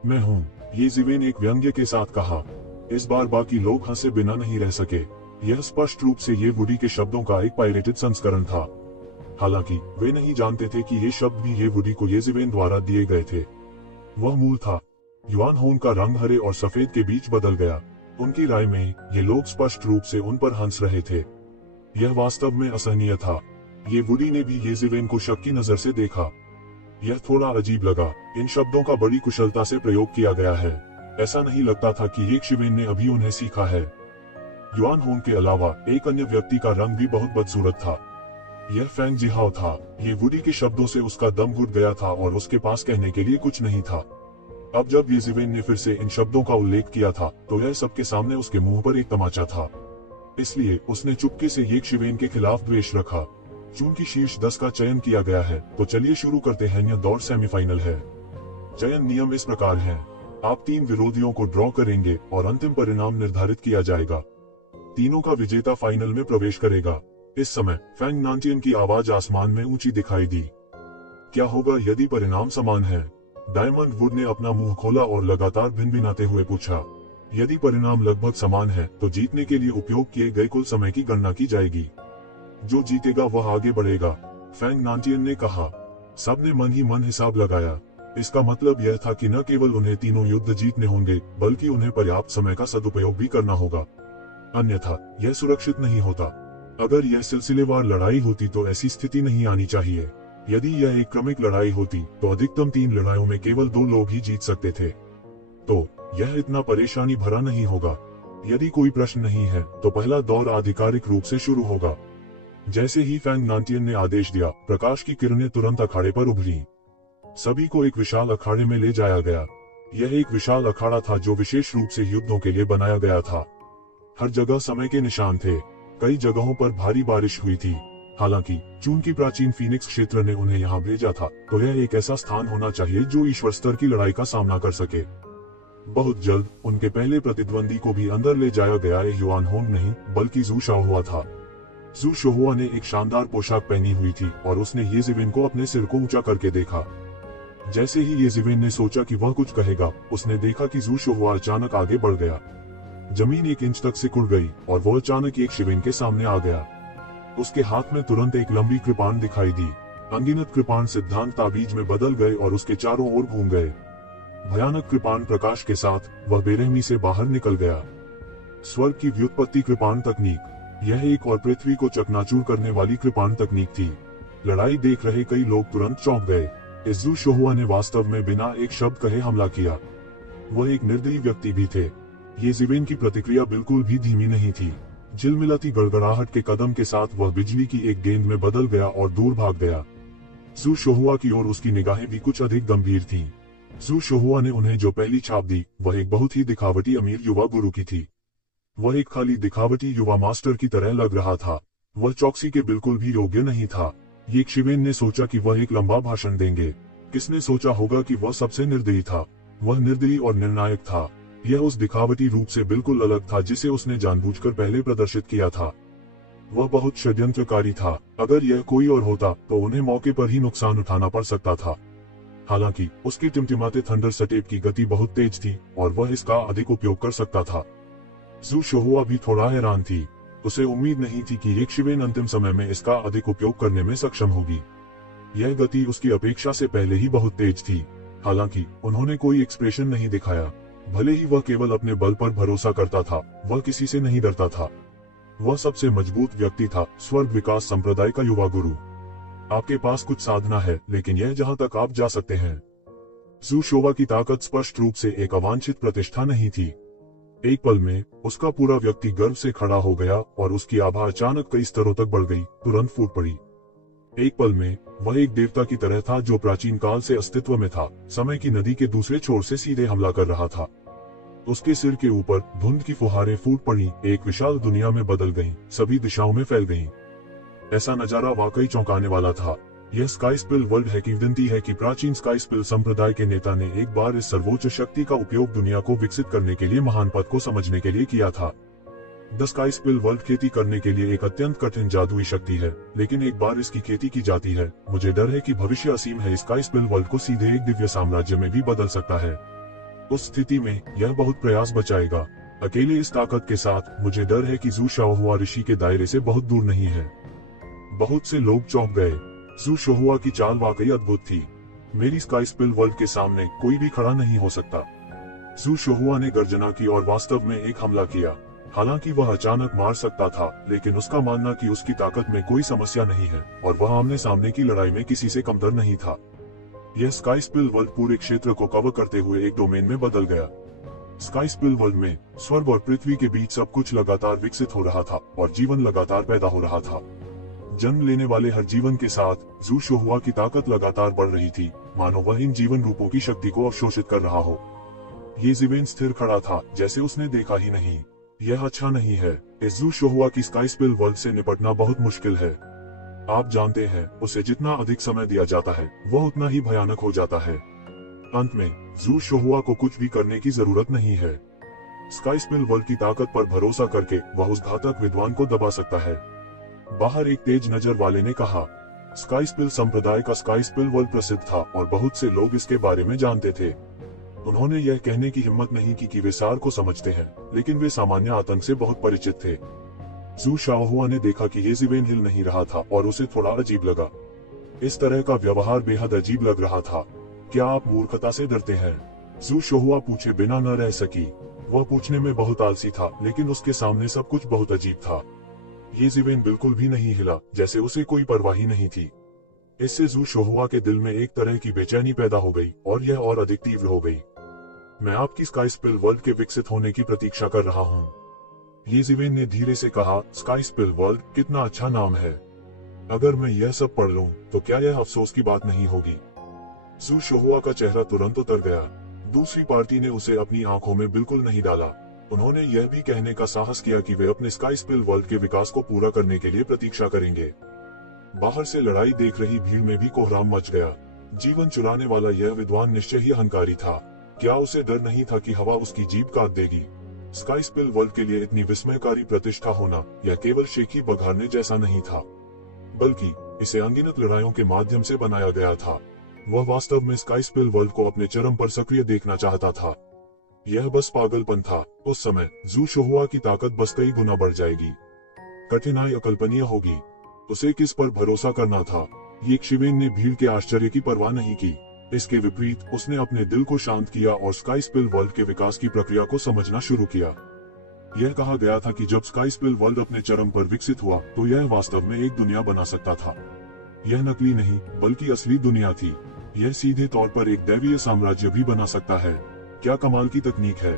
मैं हूँ, ये जिवेन एक व्यंग्य के साथ कहा। इस बार बाकी लोग हंसे बिना नहीं रह सके। यह स्पष्ट रूप से ये वुडी के शब्दों का एक पायरेटेड संस्करण था। हालांकि वे नहीं जानते थे कि ये शब्द भी ये वुडी को ये जिवेन द्वारा दिए गए थे। वह मूल था। युआन होंग का रंग हरे और सफेद के बीच बदल गया। उनकी राय में ये लोग स्पष्ट रूप से उन पर हंस रहे थे। यह वास्तव में असहनीय था। ये वुडी ने भी ये जिवेन को शक की नजर से देखा। यह थोड़ा अजीब लगा। इन शब्दों का बड़ी कुशलता से प्रयोग किया गया है। ऐसा नहीं लगता था कि एक शिवेन ने अभी उन्हें सीखा है। युआन होंग के अलावा एक अन्य व्यक्ति का रंग भी बहुत बदसूरत था। यह फेंग जिहाओ था। ये वुडी के शब्दों से उसका दम घुट गया था और उसके पास कहने के लिए कुछ नहीं था। अब जब ये जिवेन ने फिर से इन शब्दों का उल्लेख किया था तो यह सबके सामने उसके मुंह पर एक तमाचा था। इसलिए उसने चुपके से एक शिवेन के खिलाफ द्वेष रखा। चूंकि शीर्ष 10 का चयन किया गया है तो चलिए शुरू करते हैं। यह दौड़ सेमीफाइनल है। चयन नियम इस प्रकार है। आप 3 विरोधियों को ड्रॉ करेंगे और अंतिम परिणाम निर्धारित किया जाएगा। तीनों का विजेता फाइनल में प्रवेश करेगा। इस समय फेंग नानचियन की आवाज आसमान में ऊंची दिखाई दी। क्या होगा यदि परिणाम समान है? डायमंड वुड ने अपना मुंह खोला और लगातार भिनभिनाते हुए पूछा। यदि परिणाम लगभग समान है तो जीतने के लिए उपयोग किए गए कुल समय की गणना की जाएगी। जो जीतेगा वह आगे बढ़ेगा, फेंग नानचियन ने कहा। सबने मन ही मन हिसाब लगाया। इसका मतलब यह था कि न केवल उन्हें तीनों युद्ध जीतने होंगे बल्कि उन्हें पर्याप्त समय का सदुपयोग भी करना होगा, अन्यथा यह सुरक्षित नहीं होता। अगर यह सिलसिलेवार लड़ाई होती तो ऐसी स्थिति नहीं आनी चाहिए। यदि यह एक क्रमिक लड़ाई होती तो अधिकतम 3 लड़ाइयों में केवल 2 लोग ही जीत सकते थे। तो यह इतना परेशानी भरा नहीं होगा। यदि कोई प्रश्न नहीं है तो पहला दौर आधिकारिक रूप से शुरू होगा। जैसे ही फेंग नानचियन ने आदेश दिया, प्रकाश की किरणें तुरंत अखाड़े पर उभरी। सभी को एक विशाल अखाड़े में ले जाया गया। यह एक विशाल अखाड़ा था जो विशेष रूप से युद्धों के लिए बनाया गया था। हर जगह समय के निशान थे। कई जगहों पर भारी बारिश हुई थी। हालांकि चूंकि प्राचीन फीनिक्स क्षेत्र ने उन्हें यहाँ भेजा था तो यह एक ऐसा स्थान होना चाहिए जो ईश्वर स्तर की लड़ाई का सामना कर सके। बहुत जल्द उनके पहले प्रतिद्वंदी को भी अंदर ले जाया गया। युआन होंग नहीं बल्कि जू शाओहुआ था। जू शाओहुआ ने एक शानदार पोशाक पहनी हुई थी और उसने ये जिवेन को अपने सिर को ऊंचा करके देखा। जैसे ही येज़िवेन ने सोचा कि वह कुछ कहेगा, उसने देखा कि ज़ू शोहुआ अचानक आगे बढ़ गया। जमीन 1 इंच तक सिकुड़ गई और वो अचानक एक शिवेन के सामने आ गया। उसके हाथ में तुरंत एक लंबी कृपाण दिखाई दी। अनगिनत कृपाण सिद्धांत ताबीज में बदल गए और उसके चारों ओर घूम गए। भयानक कृपाण प्रकाश के साथ वह बेरहमी से बाहर निकल गया। स्वर्ग की व्युत्पत्ति कृपाण तकनीक। यह एक और पृथ्वी को चकनाचूर करने वाली कृपाण तकनीक थी। लड़ाई देख रहे कई लोग तुरंत चौंक गए। इस ज़ू शोहुआ ने वास्तव में बिना एक शब्द कहे हमला किया। वह एक निर्दयी व्यक्ति भी थे। येज़िवेन की प्रतिक्रिया बिल्कुल भी धीमी नहीं थी। झिलमिलाती गड़गड़ाहट के कदम के साथ वह बिजली की एक गेंद में बदल गया और दूर भाग गया। ज़ू शोहुआ की ओर उसकी निगाहें भी कुछ अधिक गंभीर थीं। ज़ू शोहुआ ने उन्हें जो पहली छाप दी, वह एक बहुत ही दिखावटी अमीर युवा गुरु की थी। वह एक खाली दिखावटी युवा मास्टर की तरह लग रहा था। वह चौकसी के बिल्कुल भी योग्य नहीं था। एक शिवेन ने सोचा कि वह एक लंबा भाषण देंगे। किसने सोचा होगा कि वह सबसे निर्दयी था। वह निर्दयी और निर्णायक था। यह उस दिखावटी रूप से बिल्कुल अलग था जिसे उसने जानबूझकर पहले प्रदर्शित किया था। वह बहुत षड्यंत्रकारी था। अगर यह कोई और होता तो उन्हें मौके पर ही नुकसान उठाना पड़ सकता था। हालांकि उसकी टिमटिमाते थंडर स्टेप की गति बहुत तेज थी और वह इसका अधिक उपयोग कर सकता था। ज़ू शोहुआ भी थोड़ा हैरान थी। उसे उम्मीद नहीं थी कि एक शिवेन अंतिम समय में इसका अधिक उपयोग करने में सक्षम होगी। यह गति उसकी अपेक्षा से पहले ही बहुत तेज थी। हालांकि उन्होंने कोई एक्सप्रेशन नहीं दिखाया। भले ही वह केवल अपने बल पर भरोसा करता था, वह किसी से नहीं डरता था। वह सबसे मजबूत व्यक्ति था, स्वर्ग विकास संप्रदाय का युवा गुरु। आपके पास कुछ साधना है, लेकिन यह जहां तक आप जा सकते हैं। ज़ू शोहुआ की ताकत स्पष्ट रूप से एक अवांछित प्रतिष्ठा नहीं थी। एक पल में उसका पूरा व्यक्ति गर्व से खड़ा हो गया और उसकी आभा अचानक कई स्तरों तक बढ़ गई, तुरंत फूट पड़ी। एक पल में वह एक देवता की तरह था जो प्राचीन काल से अस्तित्व में था, समय की नदी के दूसरे छोर से सीधे हमला कर रहा था। उसके सिर के ऊपर धुंध की फुहारें फूट पड़ी, एक विशाल दुनिया में बदल गईं, सभी दिशाओं में फैल गईं। ऐसा नजारा वाकई चौंकाने वाला था। यह स्काई स्पिल वर्ल्ड है की विनती है कि प्राचीन स्काई स्पिल संप्रदाय के नेता ने एक बार इस सर्वोच्च शक्ति का उपयोग दुनिया को विकसित करने के लिए महान पद को समझने के लिए किया था। द स्काई स्पिल वर्ल्ड खेती करने के लिए एक अत्यंत कठिन जादुई शक्ति है, लेकिन एक बार इसकी खेती की जाती है, मुझे डर है कि भविष्य असीम है। स्काई स्पिल वर्ल्ड को सीधे एक दिव्य साम्राज्य में भी बदल सकता है। उस स्थिति में यह बहुत प्रयास बचाएगा। अकेले इस ताकत के साथ मुझे डर है कि ज़ू शोहुआ ऋषि के दायरे से बहुत दूर नहीं है। बहुत से लोग चौंक गए। ज़ू शोहुआ की चाल वाकई अद्भुत थी। मेरी स्काई स्पिल वर्ल्ड के सामने कोई भी खड़ा नहीं हो सकता। ज़ू शोहुआ ने गर्जना की और वास्तव में एक हमला किया। हालांकि वह अचानक मार सकता था, लेकिन उसका मानना कि उसकी ताकत में कोई समस्या नहीं है और वह आमने सामने की लड़ाई में किसी से कमतर नहीं था। यह स्काई स्पिल वर्ल्ड पूरे क्षेत्र को कवर करते हुए एक डोमेन में बदल गया। स्काई स्पिल वर्ल्ड में स्वर्ग और पृथ्वी के बीच सब कुछ लगातार विकसित हो रहा था और जीवन लगातार पैदा हो रहा था। जन्म लेने वाले हर जीवन के साथ ज़ू शोहुआ की ताकत लगातार बढ़ रही थी, मानो वह इन जीवन रूपों की शक्ति को अवशोषित कर रहा हो। येज़िवेन स्थिर खड़ा था, जैसे उसने देखा ही नहीं। यह अच्छा नहीं है। इस ज़ू शोहुआ की स्काई स्पिल वर्ल्ड से निपटना बहुत मुश्किल है। आप जानते हैं, उसे जितना अधिक समय दिया जाता है, वह उतना ही भयानक हो जाता है। अंत में ज़ू शोहुआ को कुछ भी करने की जरूरत नहीं है। स्काई स्पिल वर्ल्ड की ताकत पर भरोसा करके वह उस घातक विद्वान को दबा सकता है। बाहर एक तेज नजर वाले ने कहा, स्काई स्पिल संप्रदाय का स्काई स्पिल वर्ल्ड प्रसिद्ध था और बहुत से लोग इसके बारे में जानते थे। उन्होंने यह कहने की हिम्मत नहीं की कि वे सार को समझते हैं, लेकिन वे सामान्य आतंक से बहुत परिचित थे। ज़ू शोहुआ ने देखा कि येज़िवेन हिल नहीं रहा था और उसे थोड़ा अजीब लगा। इस तरह का व्यवहार बेहद अजीब लग रहा था। क्या आप मूर्खता से डरते हैं? ज़ू शोहुआ पूछे बिना न रह सकी। वह पूछने में बहुत आलसी था, लेकिन उसके सामने सब कुछ बहुत अजीब था। येज़िवेन बिल्कुल भी नहीं हिला, जैसे उसे कोई परवाह ही नहीं थी। इससे ज़ू शोहुआ के दिल में एक तरह की बेचैनी पैदा हो गई और यह और अधिक तीव्र हो गई। मैं आपकी स्काई स्पिल वर्ल्ड के विकसित होने की प्रतीक्षा कर रहा हूँ, येज़िवेन ने धीरे से कहा। स्काई स्पिल वर्ल्ड कितना अच्छा नाम है। अगर मैं यह सब पढ़ लूं, तो क्या यह अफसोस की बात नहीं होगी? ज़ू शोहुआ का चेहरा तुरंत उतर गया। दूसरी पार्टी ने उसे अपनी आंखों में बिल्कुल नहीं डाला। उन्होंने यह भी कहने का साहस किया कि वे अपने स्काई स्पिल वर्ल्ड के विकास को पूरा करने के लिए प्रतीक्षा करेंगे। बाहर से लड़ाई देख रही भीड़ में भी कोहराम मच गया। जीवन चुराने वाला यह विद्वान निश्चय ही अहंकारी था। क्या उसे डर नहीं था कि हवा उसकी जीभ काट देगी? स्काई स्पिल वर्ल्ड के लिए इतनी विस्मयकारी प्रतिष्ठा होना यह केवल शेखी बघारने जैसा नहीं था, बल्कि इसे अनगिनत लड़ाइयों के माध्यम से बनाया गया था। वह वास्तव में स्काई स्पिल वर्ल्ड को अपने चरम पर सक्रिय देखना चाहता था। यह बस पागलपन था। उस समय जू शोहुआ की ताकत बस कई गुना बढ़ जाएगी। कठिनाई अकल्पनीय होगी। उसे किस पर भरोसा करना था? ये शिवेन ने भीड़ के आश्चर्य की परवाह नहीं की। इसके विपरीत उसने अपने दिल को शांत किया और स्काई स्पिल वर्ल्ड के विकास की प्रक्रिया को समझना शुरू किया। यह कहा गया था कि जब स्काई स्पिल वर्ल्ड अपने चरम पर विकसित हुआ तो यह वास्तव में एक दुनिया बना सकता था। यह नकली नहीं बल्कि असली दुनिया थी। यह सीधे तौर पर एक दैवीय साम्राज्य भी बना सकता है। क्या कमाल की तकनीक है।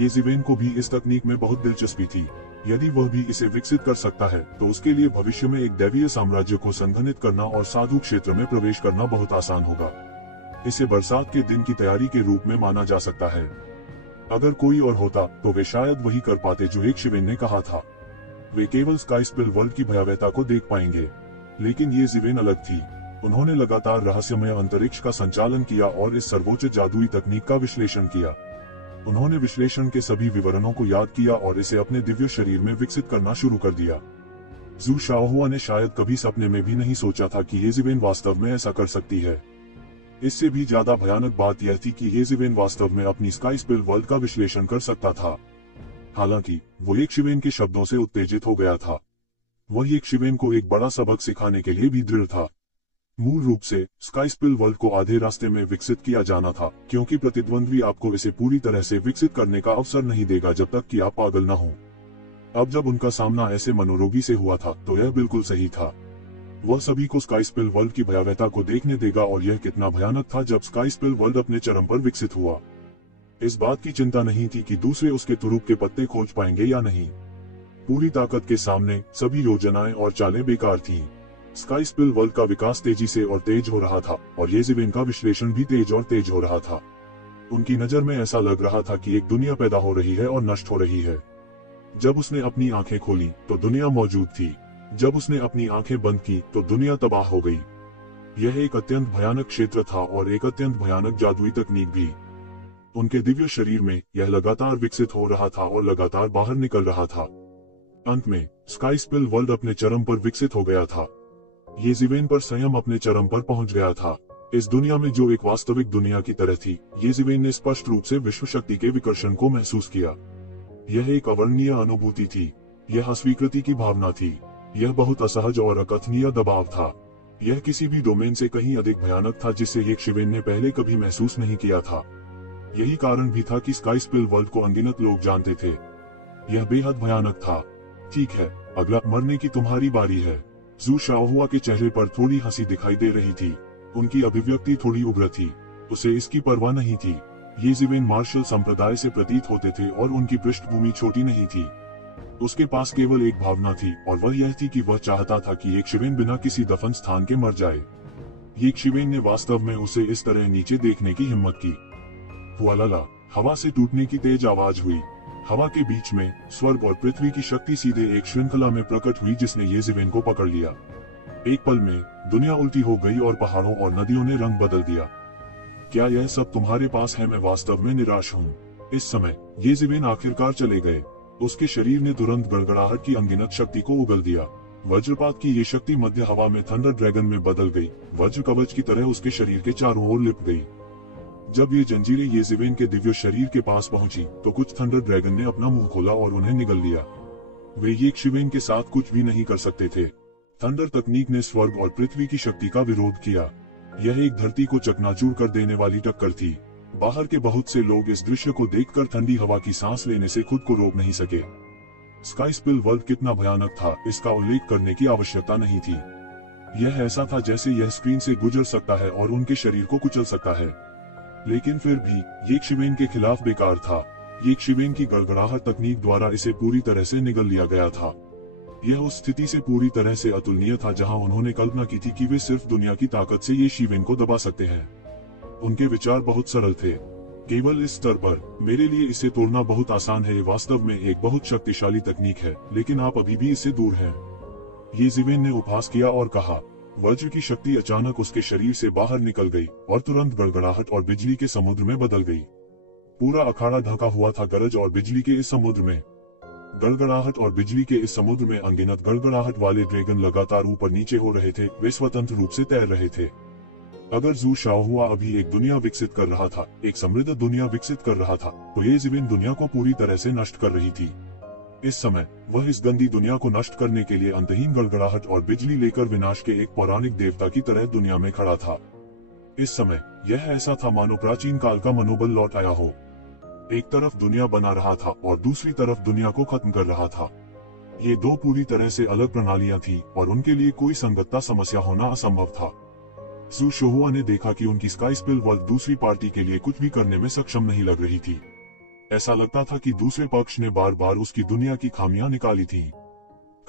ये ज़िवेन को भी इस तकनीक में बहुत दिलचस्पी थी। यदि वह भी इसे विकसित कर सकता है तो उसके लिए भविष्य में एक दैवीय साम्राज्य को संघनित करना और साधु क्षेत्र में प्रवेश करना बहुत आसान होगा। इसे बरसात के दिन की तैयारी के रूप में माना जा सकता है। अगर कोई और होता तो वे शायद वही कर पाते जो एक शिवेन ने कहा था। वे केवल स्काई स्पिल वर्ल्ड की भयावहता को देख पाएंगे। लेकिन ये ज़िवेन अलग थी। उन्होंने लगातार रहस्यमय अंतरिक्ष का संचालन किया और इस सर्वोच्च जादुई तकनीक का विश्लेषण किया। उन्होंने विश्लेषण के सभी विवरणों को याद किया और इसे अपने दिव्य शरीर में विकसित करना शुरू कर दिया। जू शाओहुआ ने शायद कभी सपने में भी नहीं सोचा था कि ये ज़िवेन वास्तव में ऐसा कर सकती है। इससे भी ज्यादा भयानक बात यह थी कि ये ज़िवेन वास्तव में अपनी स्काई स्पिल वर्ल्ड का विश्लेषण कर सकता था। हालांकि वो एक शिवेन के शब्दों से उत्तेजित हो गया था। वह एक शिवेन को एक बड़ा सबक सिखाने के लिए भी दृढ़ था। मूल रूप से स्काई स्पिल वर्ल्ड को आधे रास्ते में विकसित किया जाना था, क्योंकि प्रतिद्वंद्वी आपको इसे पूरी तरह से विकसित करने का अवसर नहीं देगा जब तक कि आप पागल न हो। अब जब उनका सामना ऐसे मनोरोगी से हुआ था तो यह बिल्कुल सही था। वह सभी को स्काई स्पिल वर्ल्ड की भयावहता को देखने देगा और यह कितना भयानक था जब स्काई स्पिल वर्ल्ड अपने चरम पर विकसित हुआ। इस बात की चिंता नहीं थी कि दूसरे उसके तुरुप के पत्ते खोज पाएंगे या नहीं। पूरी ताकत के सामने सभी योजनाएं और चालें बेकार थीं। स्काई स्पिल वर्ल्ड का विकास तेजी से और तेज हो रहा था और ये ज़िवेन का विश्लेषण भी तेज और तेज हो रहा था। उनकी नजर में ऐसा लग रहा था कि एक दुनिया पैदा हो रही है और नष्ट हो रही है। जब उसने अपनी आंखें खोली तो दुनिया मौजूद थी। जब उसने अपनी आंखें बंद की तो दुनिया तबाह हो गई। यह एक अत्यंत भयानक क्षेत्र था और एक अत्यंत भयानक जादुई तकनीक भी। उनके दिव्य शरीर में यह लगातार विकसित हो रहा था और लगातार बाहर निकल रहा था। अंत में स्काई स्पिल वर्ल्ड अपने चरम पर विकसित हो गया था। ये ज़िवेन पर स्वयं अपने चरम पर पहुंच गया था। इस दुनिया में जो एक वास्तविक दुनिया की तरह थी, ये ज़िवेन ने स्पष्ट रूप से विश्व शक्ति के विकर्षण को महसूस किया। यह एक अवर्णनीय अनुभूति थी। यह अस्वीकृति की भावना थी। यह बहुत असहज और अकथनीय दबाव था। यह किसी भी डोमेन से कहीं अधिक भयानक था जिसे एक शिवेन ने पहले कभी महसूस नहीं किया था। यही कारण भी था कि स्काई स्पिल वर्ल्ड को अनगिनत लोग जानते थे। यह बेहद भयानक था। ठीक है, अगला मरने की तुम्हारी बारी है। जू शाओहुआ के चेहरे पर थोड़ी हंसी दिखाई दे रही थी। उनकी अभिव्यक्ति थोड़ी उग्र थी। उसे इसकी परवाह नहीं थी। ये ज़िवेन मार्शल संप्रदाय से प्रतीत होते थे और उनकी पृष्ठभूमि छोटी नहीं थी। उसके पास केवल एक भावना थी और वह यह थी कि वह चाहता था कि एक शिवेन बिना किसी दफन स्थान के मर जाए। एक शिवेन ने वास्तव में उसे इस तरह नीचे देखने की हिम्मत की। हुआलाला, हवा से टूटने की तेज आवाज हुई। हवा के बीच में स्वर्ग और पृथ्वी की शक्ति सीधे एक श्रृंखला में प्रकट हुई जिसने ये ज़िवेन को पकड़ लिया। एक पल में दुनिया उल्टी हो गई और पहाड़ों और नदियों ने रंग बदल दिया। क्या यह सब तुम्हारे पास है? मैं वास्तव में निराश हूँ। इस समय ये ज़िवेन आखिरकार चले गए। उसके शरीर ने तुरंत गड़गड़ाहट की अनगिनत शक्ति को उगल दिया। वज्रपात की ये शक्ति मध्य हवा में थंडर ड्रैगन में बदल गई। वज्र कवच की तरह उसके शरीर के चारों ओर लिपट गई। जब ये जंजीरें ये ज़िवेन के दिव्य शरीर के पास पहुंची तो कुछ थंडर ड्रैगन ने अपना मुंह खोला और उन्हें निगल लिया। वे ये शिवेन के साथ कुछ भी नहीं कर सकते थे। थंडर तकनीक ने स्वर्ग और पृथ्वी की शक्ति का विरोध किया। यह एक धरती को चकनाचूर कर देने वाली टक्कर थी। बाहर के बहुत से लोग इस दृश्य को देखकर ठंडी हवा की सांस लेने से खुद को रोक नहीं सके। स्काई स्पिल वर्ल्ड कितना भयानक था इसका उल्लेख करने की आवश्यकता नहीं थी। यह ऐसा था जैसे यह स्क्रीन से गुजर सकता है और उनके शरीर को कुचल सकता है। लेकिन फिर भी ये शिवेन के खिलाफ बेकार था। ये शिवेन की गड़गड़ाहट तकनीक द्वारा इसे पूरी तरह से निगल लिया गया था। यह उस स्थिति से पूरी तरह से अतुलनीय था जहां उन्होंने कल्पना की थी कि वे सिर्फ दुनिया की ताकत से ये शिवेन को दबा सकते हैं। उनके विचार बहुत सरल थे। केवल इस स्तर पर मेरे लिए इसे तोड़ना बहुत आसान है। ये वास्तव में एक बहुत शक्तिशाली तकनीक है, लेकिन आप अभी भी इससे दूर हैं। ये ज़िवेन ने उपहास किया और कहा। वज्र की शक्ति अचानक उसके शरीर से बाहर निकल गई और तुरंत गड़गड़ाहट और बिजली के समुद्र में बदल गई। पूरा अखाड़ा ढका हुआ था गरज और बिजली के इस समुद्र में। गड़गड़ाहट और बिजली के इस समुद्र में अनगिनत गड़गड़ाहट वाले ड्रैगन लगातार ऊपर नीचे हो रहे थे। वे स्वतंत्र रूप से तैर रहे थे। अगर जू शाओहुआ अभी एक दुनिया विकसित कर रहा था, एक समृद्ध दुनिया विकसित कर रहा था, तो ये ज़िविन दुनिया को पूरी तरह से नष्ट कर रही थी। इस समय वह इस गंदी दुनिया को नष्ट करने के लिए अंतहीन गड़गड़ाहट और बिजली लेकर विनाश के एक पौराणिक देवता की तरह दुनिया में खड़ा था। इस समय यह ऐसा था मानो प्राचीन काल का मनोबल लौट आया हो। एक तरफ दुनिया बना रहा था और दूसरी तरफ दुनिया को खत्म कर रहा था। ये दो पूरी तरह से अलग प्रणालियां थी और उनके लिए कोई संगतता समस्या होना असंभव था। जू शाओहुआ ने देखा कि उनकी स्काई स्पिल वर्ल्ड दूसरी पार्टी के लिए कुछ भी करने में सक्षम नहीं लग रही थी। ऐसा लगता था कि दूसरे पक्ष ने बार बार उसकी दुनिया की खामियां निकाली थीं।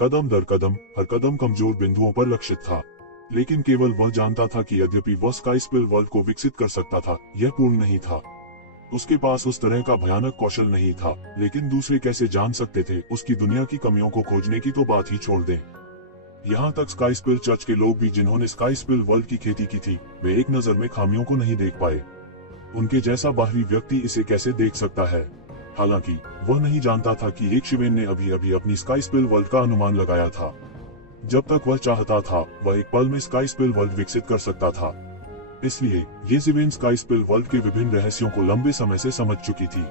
कदम दर कदम हर कदम कमजोर बिंदुओं पर लक्षित था, लेकिन केवल वह जानता था कि यद्यपि वह स्काई स्पिल वर्ल्ड को विकसित कर सकता था, यह पूर्ण नहीं था। उसके पास उस तरह का भयानक कौशल नहीं था, लेकिन दूसरे कैसे जान सकते थे उसकी दुनिया की कमियों को खोजने की तो बात ही छोड़ दें। यहाँ तक स्काई स्पिल चर्च के लोग भी जिन्होंने स्काई स्पिल वर्ल्ड की खेती की थी, वे एक नजर में खामियों को नहीं देख पाए। उनके जैसा बाहरी व्यक्ति इसे कैसे देख सकता है? हालांकि वह नहीं जानता था कि एक शिवेन ने अभी अभी अपनी स्काई स्पिल वर्ल्ड का अनुमान लगाया था। जब तक वह चाहता था, वह एक पल में स्काई स्पिल वर्ल्ड विकसित कर सकता था। इसलिए ये ज़िविन स्काई स्पिल वर्ल्ड के विभिन्न रहस्यों को लंबे समय से समझ चुकी थी।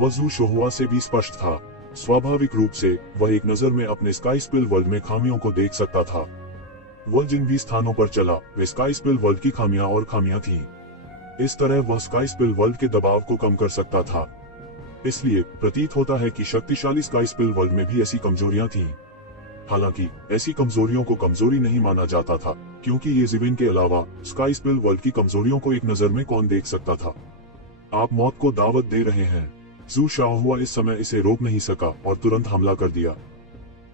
वह जू शाओहुआ से भी स्पष्ट था। स्वाभाविक रूप से वह एक नजर में अपने स्काई स्पिल वर्ल्ड में खामियों को देख सकता था। वह जिन भी स्थानों पर चला, वे स्काई स्पिल वर्ल्ड की खामियां और खामियां थीं। इस तरह वह स्काई स्पिल वर्ल्ड के दबाव को कम कर सकता था। इसलिए प्रतीत होता है कि शक्तिशाली स्काई स्पिल वर्ल्ड में भी ऐसी कमजोरियां थीं। हालांकि ऐसी कमजोरियों को कमजोरी नहीं माना जाता था, क्योंकि ये ज़िविन के अलावा स्काई स्पिल वर्ल्ड की कमजोरियों को एक नजर में कौन देख सकता था। आप मौत को दावत दे रहे हैं। जू शाओहुआ इस समय इसे रोक नहीं सका और तुरंत हमला कर दिया।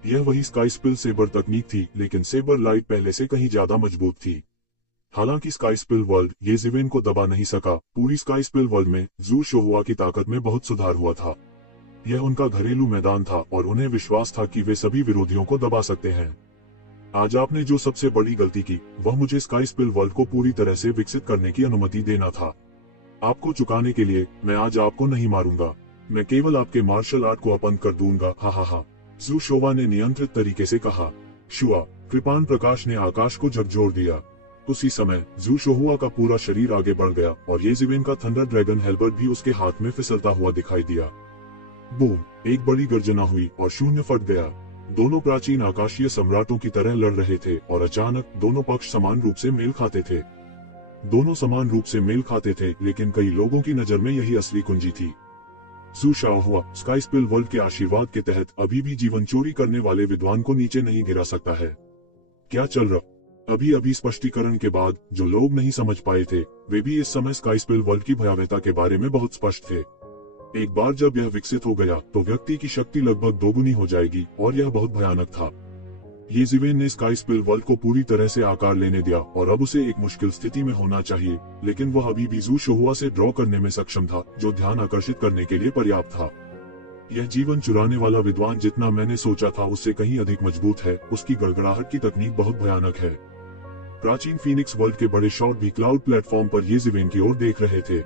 यह वही स्काई स्पिल सेबर तकनीक थी, लेकिन सेबर लाइट पहले से कहीं ज्यादा मजबूत थी। हालांकि स्काई स्पिल वर्ल्ड ये ज़िविन को दबा नहीं सका। पूरी स्काई स्पिल वर्ल्ड में जू शाओहुआ की ताकत में बहुत सुधार हुआ था। यह उनका घरेलू मैदान था और उन्हें विश्वास था कि वे सभी विरोधियों को दबा सकते हैं। आज आपने जो सबसे बड़ी गलती की, वह मुझे स्काई स्पिल वर्ल्ड को पूरी तरह से विकसित करने की अनुमति देना था। आपको चुकाने के लिए मैं आज आपको नहीं मारूंगा, मैं केवल आपके मार्शल आर्ट को अपंग कर दूंगा। हा हा हा, जू शाओहुआ ने नियंत्रित तरीके से कहा। शुआ कृपाण प्रकाश ने आकाश को झकझोर दिया। उसी समय जू शाओहुआ का पूरा शरीर आगे बढ़ गया और ये ज़िविन का थंडर ड्रैगन हेल्बर्ट भी उसके हाथ में फिसलता हुआ दिखाई दिया। बूम, एक बड़ी गर्जना हुई और शून्य फट गया। दोनों प्राचीन आकाशीय सम्राटों की तरह लड़ रहे थे और अचानक दोनों पक्ष समान रूप से मेल खाते थे। दोनों समान रूप से मेल खाते थे, लेकिन कई लोगों की नजर में यही असली कुंजी थी। जू शाओहुआ स्काई स्पिल वर्ल्ड के आशीर्वाद के तहत अभी भी जीवन चोरी करने वाले विद्वान को नीचे नहीं गिरा सकता है। क्या चल रहा? अभी अभी स्पष्टीकरण के बाद जो लोग नहीं समझ पाए थे, वे भी इस समय स्काई स्पिल वर्ल्ड की भयावहता के बारे में बहुत स्पष्ट थे। एक बार जब यह विकसित हो गया तो व्यक्ति की शक्ति लगभग दोगुनी हो जाएगी और यह बहुत भयानक था। ये ज़िविन ने स्काई स्पिल वर्ल्ड को पूरी तरह से आकार लेने दिया और अब उसे एक मुश्किल स्थिति में होना चाहिए, लेकिन वह अभी भी जू शाओहुआ से ड्रॉ करने में सक्षम था, जो ध्यान आकर्षित करने के लिए पर्याप्त था। यह जीवन चुराने वाला विद्वान जितना मैंने सोचा था उससे कहीं अधिक मजबूत है। उसकी गड़गड़ाहट की तकनीक बहुत भयानक है। प्राचीन फीनिक्स वर्ल्ड के बड़े शॉट भी क्लाउड प्लेटफॉर्म पर ये ज़िविन की ओर देख रहे थे।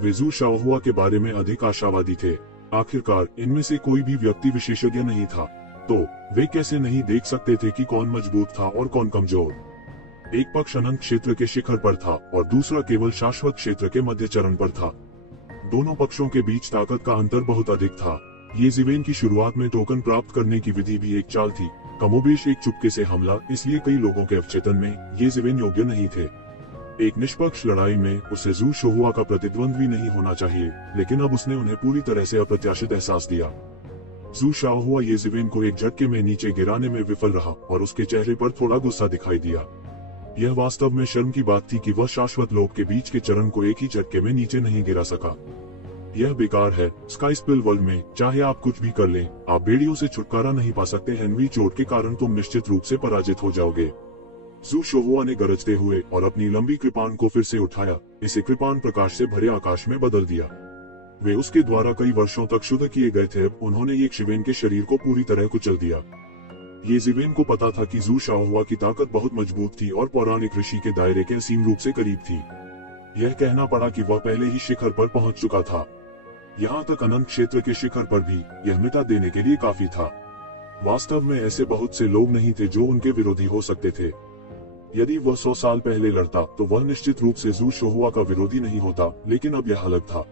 वे जू शाओहुआ के बारे में अधिक आशावादी थे। आखिरकार इनमें से कोई भी व्यक्ति विशेषज्ञ नहीं था, तो वे कैसे नहीं देख सकते थे कि कौन मजबूत था और कौन कमजोर। एक पक्ष अनंत क्षेत्र के शिखर पर था और दूसरा केवल शाश्वत क्षेत्र के मध्य चरण पर था। दोनों पक्षों के बीच ताकत का अंतर बहुत अधिक था। ये ज़िविन की शुरुआत में टोकन प्राप्त करने की विधि भी एक चाल थी, कमोबेश एक चुपके से हमला, इसलिए कई लोगों के अवचेतन में ये ज़िविन योग्य नहीं थे। एक निष्पक्ष लड़ाई में उसे जू शाओहुआ का प्रतिद्वंद्वी नहीं होना चाहिए, लेकिन अब उसने उन्हें पूरी तरह से अप्रत्याशित एहसास दिया। जू शाओहुआ ये ज़िविन को एक झटके में नीचे गिराने में विफल रहा और उसके चेहरे पर थोड़ा गुस्सा दिखाई दिया। यह वास्तव में शर्म की बात थी कि वह शाश्वत लोक के बीच के चरण को एक ही झटके में नीचे नहीं गिरा सका। यह बेकार है। स्काई स्पिल वर्ल्ड में चाहे आप कुछ भी कर लें, आप बेड़ियों से छुटकारा नहीं पा सकते। हेनरी चोट के कारण तुम निश्चित रूप से पराजित हो जाओगे। जू शाओहुआ ने गरजते हुए और अपनी लंबी कृपाण को फिर से उठाया, इसे कृपाण प्रकाश से भरे आकाश में बदल दिया। वे उसके द्वारा कई वर्षों तक शुद्ध किए गए थे। अब उन्होंने एक शिवेन के शरीर को पूरी तरह कुचल दिया। ये ज़िविन को पता था कि जू शाओहुआ की ताकत बहुत मजबूत थी और पौराणिक ऋषि के दायरे के असीम रूप से करीब थी। यह कहना पड़ा कि वह पहले ही शिखर पर पहुंच चुका था। यहाँ तक अनंत क्षेत्र के शिखर पर भी यह मिटा देने के लिए काफी था। वास्तव में ऐसे बहुत से लोग नहीं थे जो उनके विरोधी हो सकते थे। यदि वह 100 साल पहले लड़ता तो वह निश्चित रूप से जू शोहुआ का विरोधी नहीं होता, लेकिन अब यह अलग था।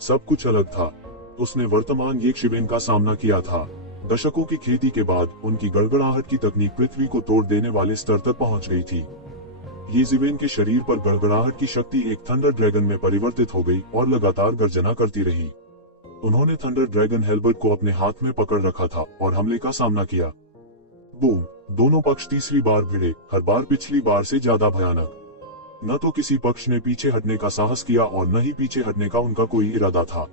सब कुछ अलग था। उसने वर्तमान ये शिवेन का सामना किया था। दशकों की खेती के बाद उनकी गड़गड़ाहट की तकनीक पृथ्वी को तोड़ देने वाले स्तर तक पहुंच गई थी। ये जीवेन के शरीर पर गड़गड़ाहट की शक्ति एक थंडर ड्रैगन में परिवर्तित हो गई और लगातार गर्जना करती रही। उन्होंने थंडर ड्रैगन हेल्बर्ट को अपने हाथ में पकड़ रखा था और हमले का सामना किया। बूम! दोनों पक्ष तीसरी बार भिड़े, हर बार पिछली बार से ज्यादा भयानक। न तो किसी पक्ष ने पीछे हटने का साहस किया और न ही पीछे हटने का उनका कोई इरादा था।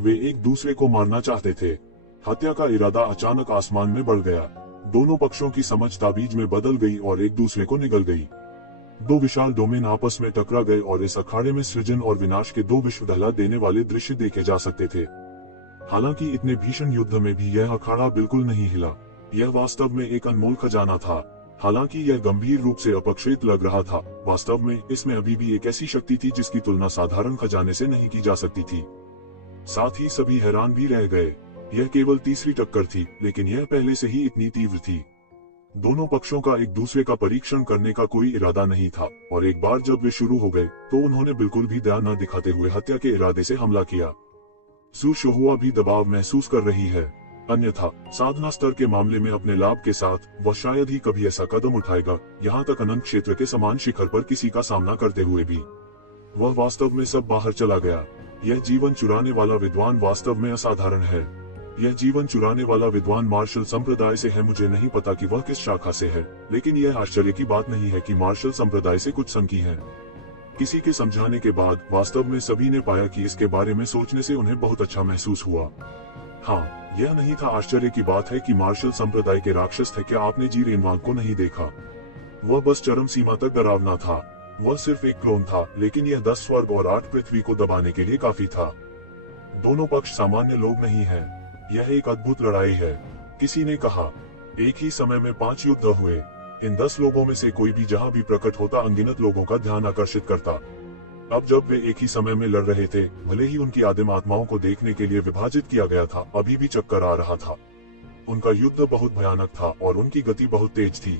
वे एक दूसरे को मारना चाहते थे। हत्या का इरादा अचानक आसमान में बढ़ गया। दोनों पक्षों की समझ ताबीज में बदल गई और एक दूसरे को निगल गई। दो विशाल डोमेन आपस में टकरा गए और इस अखाड़े में सृजन और विनाश के दो विश्व दहला देने वाले दृश्य देखे जा सकते थे। हालांकि इतने भीषण युद्ध में भी यह अखाड़ा बिल्कुल नहीं हिला। यह वास्तव में एक अनमोल खजाना था। हालांकि यह गंभीर रूप से अपक्षित लग रहा था, वास्तव में इसमें अभी भी एक ऐसी शक्ति थी जिसकी तुलना साधारण खजाने से नहीं की जा सकती थी। साथ ही सभी हैरान भी रह गए। यह केवल तीसरी टक्कर थी, लेकिन यह पहले से ही इतनी तीव्र थी। दोनों पक्षों का एक दूसरे का परीक्षण करने का कोई इरादा नहीं था, और एक बार जब वे शुरू हो गए तो उन्होंने बिल्कुल भी दया न दिखाते हुए हत्या के इरादे से हमला किया। जू शोहुआ भी दबाव महसूस कर रही है। अन्यथा साधना स्तर के मामले में अपने लाभ के साथ वह शायद ही कभी ऐसा कदम उठाएगा, यहाँ तक अनंत क्षेत्र के समान शिखर पर किसी का सामना करते हुए भी। वह वास्तव में सब बाहर चला गया। यह जीवन चुराने वाला विद्वान वास्तव में असाधारण है। यह जीवन चुराने वाला विद्वान मार्शल संप्रदाय से है। मुझे नहीं पता कि वह किस शाखा से है, लेकिन यह आश्चर्य की बात नहीं है कि मार्शल संप्रदाय से कुछ संकी हैं। किसी के समझाने के बाद वास्तव में सभी ने पाया कि इसके बारे में सोचने से उन्हें बहुत अच्छा महसूस हुआ। हाँ, यह नहीं था आश्चर्य की बात है कि मार्शल संप्रदाय के राक्षस थे। क्या आपने जी रेनवांग को नहीं देखा? वह बस चरम सीमा तक डरावना था। वह सिर्फ एक क्लोन था, लेकिन यह 10 स्वर्ग और 8 पृथ्वी को दबाने के लिए काफी था। दोनों पक्ष सामान्य लोग नहीं हैं। यह एक अद्भुत लड़ाई है। किसी ने कहा, एक ही समय में 5 युद्ध हुए। इन 10 लोगों में से कोई भी जहां भी प्रकट होता अनगिनत लोगों का ध्यान आकर्षित करता। अब जब वे एक ही समय में लड़ रहे थे, भले ही उनकी आदिम आत्माओं को देखने के लिए विभाजित किया गया था, अभी भी चक्कर आ रहा था। उनका युद्ध बहुत भयानक था और उनकी गति बहुत तेज थी।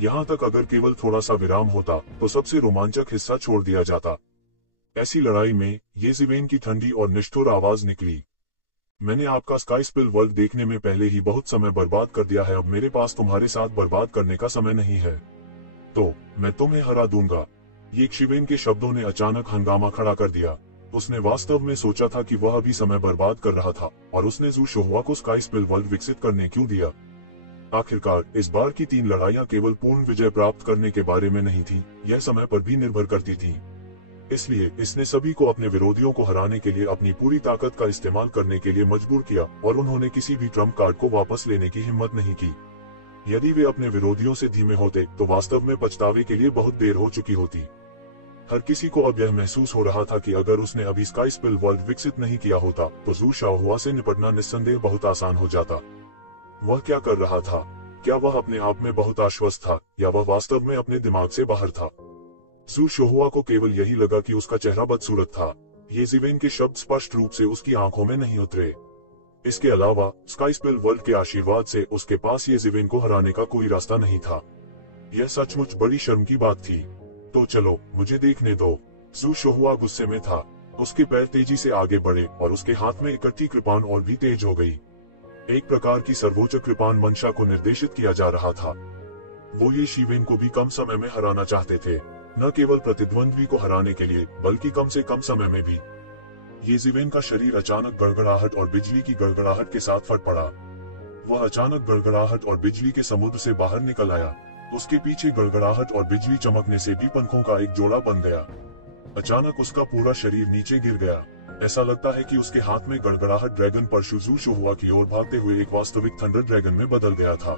यहाँ तक अगर केवल थोड़ा सा विराम होता तो सबसे रोमांचक हिस्सा छोड़ दिया जाता। ऐसी लड़ाई में ये जीवेन की ठंडी और निष्ठुर आवाज निकली। मैंने आपका स्काई स्पिल वर्ल्ड देखने में पहले ही बहुत समय बर्बाद कर दिया है। अब मेरे पास तुम्हारे साथ बर्बाद करने का समय नहीं है, तो मैं तुम्हें हरा दूंगा। ये शिवेन के शब्दों ने अचानक हंगामा खड़ा कर दिया। उसने वास्तव में सोचा था कि वह अभी समय बर्बाद कर रहा था, और उसने जू शोहुआ को स्काई स्पिल वर्ल्ड विकसित करने क्यों दिया? आखिरकार इस बार की 3 लड़ाइयां केवल पूर्ण विजय प्राप्त करने के बारे में नहीं थी, यह समय पर भी निर्भर करती थी। इसलिए इसने सभी को अपने विरोधियों को हराने के लिए अपनी पूरी ताकत का इस्तेमाल करने के लिए मजबूर किया, और उन्होंने किसी भी ट्रम्प कार्ड को वापस लेने की हिम्मत नहीं की। यदि वे अपने विरोधियों से धीमे होते तो वास्तव में पछतावे के लिए बहुत देर हो चुकी होती। हर किसी को अब यह महसूस हो रहा था कि अगर उसने अभी स्काई स्पिल वर्ल्ड विकसित नहीं किया होता तो जू शोहुआ से निपटना निस्संदेह बहुत आसान हो जाता। वह क्या कर रहा था? क्या वह अपने आप में बहुत आश्वस्त था, या वह वास्तव में अपने दिमाग से बाहर था? जू शोहुआ को केवल यही लगा कि उसका चेहरा बदसूरत था। ये जीवेन के शब्द स्पष्ट रूप से उसकी आंखों में नहीं उतरे। इसके अलावा स्काई स्पिल वर्ल्ड के आशीर्वाद से उसके पास ये जीवेन को हराने का कोई रास्ता नहीं था। यह सचमुच बड़ी शर्म की बात थी। तो चलो, मुझे देखने दो। जू शोहुआ गुस्से में था। उसके पैर तेजी से आगे बढ़े और उसके हाथ में इकट्ठी कृपाण और भी तेज हो गई। एक प्रकार की सर्वोच्च कृपाण मंशा को निर्देशित किया जा रहा था। वो ये शिवेन को भी कम समय में हराना चाहते थे, न केवल प्रतिद्वंद्वी को हराने के लिए, बल्कि कम से कम समय में भी। ये जीवेन का शरीर अचानक गड़गड़ाहट और बिजली की गड़गड़ाहट के साथ फट पड़ा। वह अचानक गड़गड़ाहट और बिजली के समुद्र से बाहर निकल आया। उसके पीछे गड़गड़ाहट और बिजली चमकने से भी पंखों का एक जोड़ा बन गया। अचानक उसका पूरा शरीर नीचे गिर गया। ऐसा लगता है कि उसके हाथ में गड़गड़ाहट ड्रैगन परशु जू शोहुआ की ओर भागते हुए एक वास्तविक थंडर ड्रैगन में बदल गया था।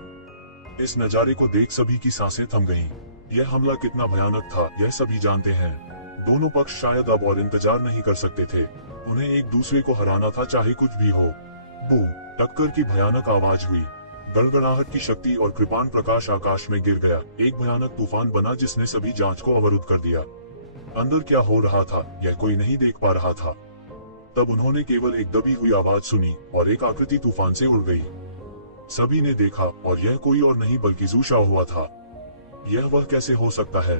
इस नजारे को देख सभी की सांसें थम गईं। यह हमला कितना भयानक था, यह सभी जानते हैं। दोनों पक्ष शायद अब और इंतजार नहीं कर सकते थे। उन्हें एक दूसरे को हराना था, चाहे कुछ भी हो। बूम! टक्कर की भयानक आवाज हुई। गड़गड़ाहट की शक्ति और कृपाण प्रकाश आकाश में गिर गया। एक भयानक तूफान बना जिसने सभी जांच को अवरुद्ध कर दिया। अंदर क्या हो रहा था यह कोई नहीं देख पा रहा था। तब उन्होंने केवल एक दबी हुई आवाज सुनी और एक आकृति तूफान से उड़ गई। सभी ने देखा, और यह कोई और नहीं बल्कि जू शोहुआ था। यह वह कैसे हो सकता है?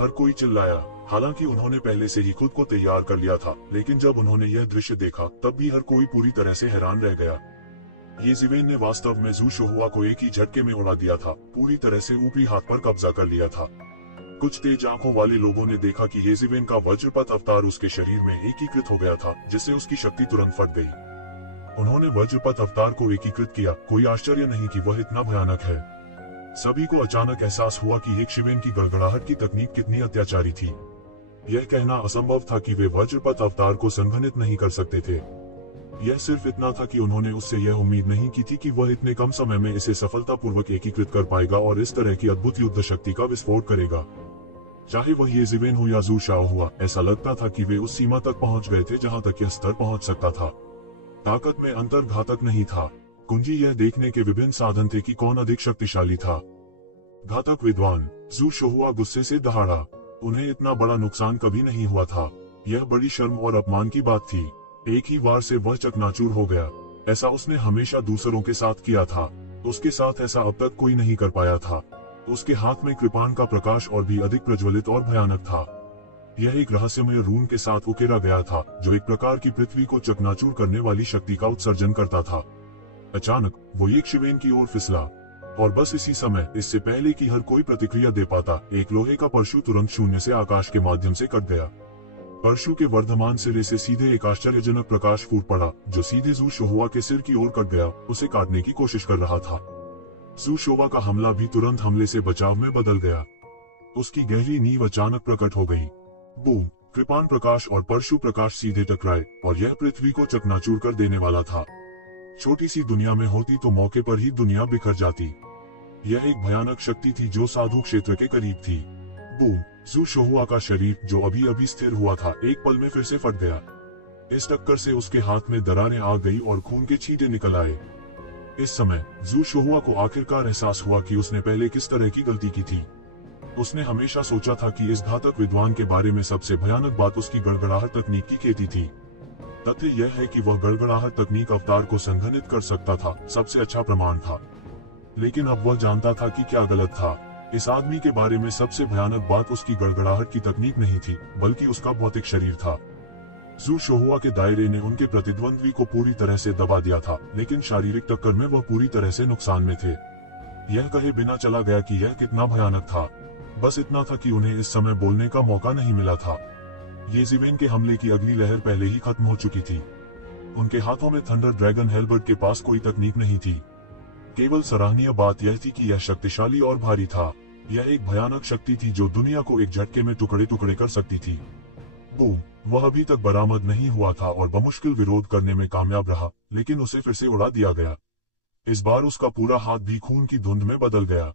हर कोई चिल्लाया। हालांकि उन्होंने पहले से ही खुद को तैयार कर लिया था, लेकिन जब उन्होंने यह दृश्य देखा तब भी हर कोई पूरी तरह से हैरान रह गया। येज़िवेन ने वास्तव में ज़ू शोहुआ को एक ही झटके में उड़ा दिया था, पूरी तरह से ऊपरी हाथ पर कब्जा कर लिया था। कुछ तेज आंखों वाले लोगों ने देखा कि येज़िवेन का वज्रपत अवतार उसके शरीर में एकीकृत हो गया था, जिससे उसकी शक्ति तुरंत फट गई। उन्होंने वज्रपत अवतार को एकीकृत किया। कोई आश्चर्य नहीं कि वह इतना भयानक है। सभी को अचानक एहसास हुआ कि एक शिवेन की गड़गड़ाहट की तकनीक कितनी अत्याचारी थी। यह कहना असंभव था कि वे वज्रपत अवतार को संघनित नहीं कर सकते थे। यह सिर्फ इतना था कि उन्होंने उससे यह उम्मीद नहीं की थी कि वह इतने कम समय में इसे सफलतापूर्वक एकीकृत कर पाएगा और इस तरह की अद्भुत युद्ध शक्ति का विस्फोट करेगा। चाहे वह येज़िवेन हो या ज़ू शाओहुआ, ऐसा लगता था कि वे उस सीमा तक पहुंच गए थे जहां तक यह स्तर पहुंच सकता था। ताकत में अंतर घातक नहीं था, कुंजी यह देखने के विभिन्न साधन थे कि कौन अधिक शक्तिशाली था। घातक विद्वान। ज़ू शोहुआ गुस्से से दहाड़ा। उन्हें इतना बड़ा नुकसान कभी नहीं हुआ था। यह बड़ी शर्म और अपमान की बात थी। एक ही वार से वह चकनाचूर हो गया। ऐसा उसने हमेशा दूसरों के साथ किया था। उसके साथ ऐसा अब तक कोई नहीं कर पाया था। उसके हाथ में कृपाण का प्रकाश और भी अधिक प्रज्वलित और भयानक था। यह एक रहस्यमय रून के साथ उकेरा गया था, जो एक प्रकार की पृथ्वी को चकनाचूर करने वाली शक्ति का उत्सर्जन करता था। अचानक वो एक शिवेन की ओर फिसला, और बस इसी समय, इससे पहले कि हर कोई प्रतिक्रिया दे पाता, एक लोहे का परशु तुरंत शून्य से आकाश के माध्यम से कट गया। परशु के वर्धमान सिरे से सीधे एक आश्चर्यजनक प्रकाश फूट पड़ा, जो सीधे ज़ू शोहुआ के सिर की ओर कट गया, उसे काटने की कोशिश कर रहा था। ज़ू शोहुआ का हमला भी तुरंत हमले से बचाव में बदल गया। उसकी गहरी नींव अचानक प्रकट हो गई। बूम! कृपाण प्रकाश और परशु प्रकाश सीधे टकराए, और यह पृथ्वी को चकनाचूर कर देने वाला था। छोटी सी दुनिया में होती तो मौके पर ही दुनिया बिखर जाती। यह एक भयानक शक्ति थी जो साधु क्षेत्र के करीब थी। बूम! ज़ू शोहुआ का शरीर, जो अभी अभी स्थिर हुआ था, एक पल में फिर से फट गया। इस टक्कर से उसके हाथ में दरारें आ गई और खून के छींटे निकल आए। इस समय ज़ू शोहुआ को आखिरकार एहसास हुआ कि उसने पहले किस तरह की गलती की थी। उसने हमेशा सोचा था कि इस घातक विद्वान के बारे में सबसे भयानक बात उसकी गड़गड़ाहट तकनीक की खेती थी। तथ्य यह है कि वह गड़गड़ाहट तकनीक अवतार को संघनित कर सकता था, सबसे अच्छा प्रमाण था। लेकिन अब वह जानता था कि क्या गलत था। इस आदमी के बारे में सबसे भयानक बात उसकी गड़गड़ाहट की तकनीक नहीं थी, बल्कि उसका भौतिक शरीर था। ज़ू शोहुआ के दायरे ने उनके प्रतिद्वंद्वी को पूरी तरह से दबा दिया था, लेकिन शारीरिक टक्कर में वह पूरी तरह से नुकसान में थे। यह कहे बिना चला गया कि यह कितना भयानक था। बस इतना था कि उन्हें इस समय बोलने का मौका नहीं मिला था। येज़िवेन के हमले की अगली लहर पहले ही खत्म हो चुकी थी। उनके हाथों में थंडर ड्रैगन हेलबर्ट के पास कोई तकनीक नहीं थी। केवल सराहनीय बात यह थी कि यह शक्तिशाली और भारी था। यह एक भयानक शक्ति थी जो दुनिया को एक झटके में टुकड़े टुकड़े कर सकती थी। बूम! वह अभी तक बरामद नहीं हुआ था और बमुश्किल विरोध करने में कामयाब रहा, लेकिन उसे फिर से उड़ा दिया गया। इस बार उसका पूरा हाथ भी खून की धुंध में बदल गया।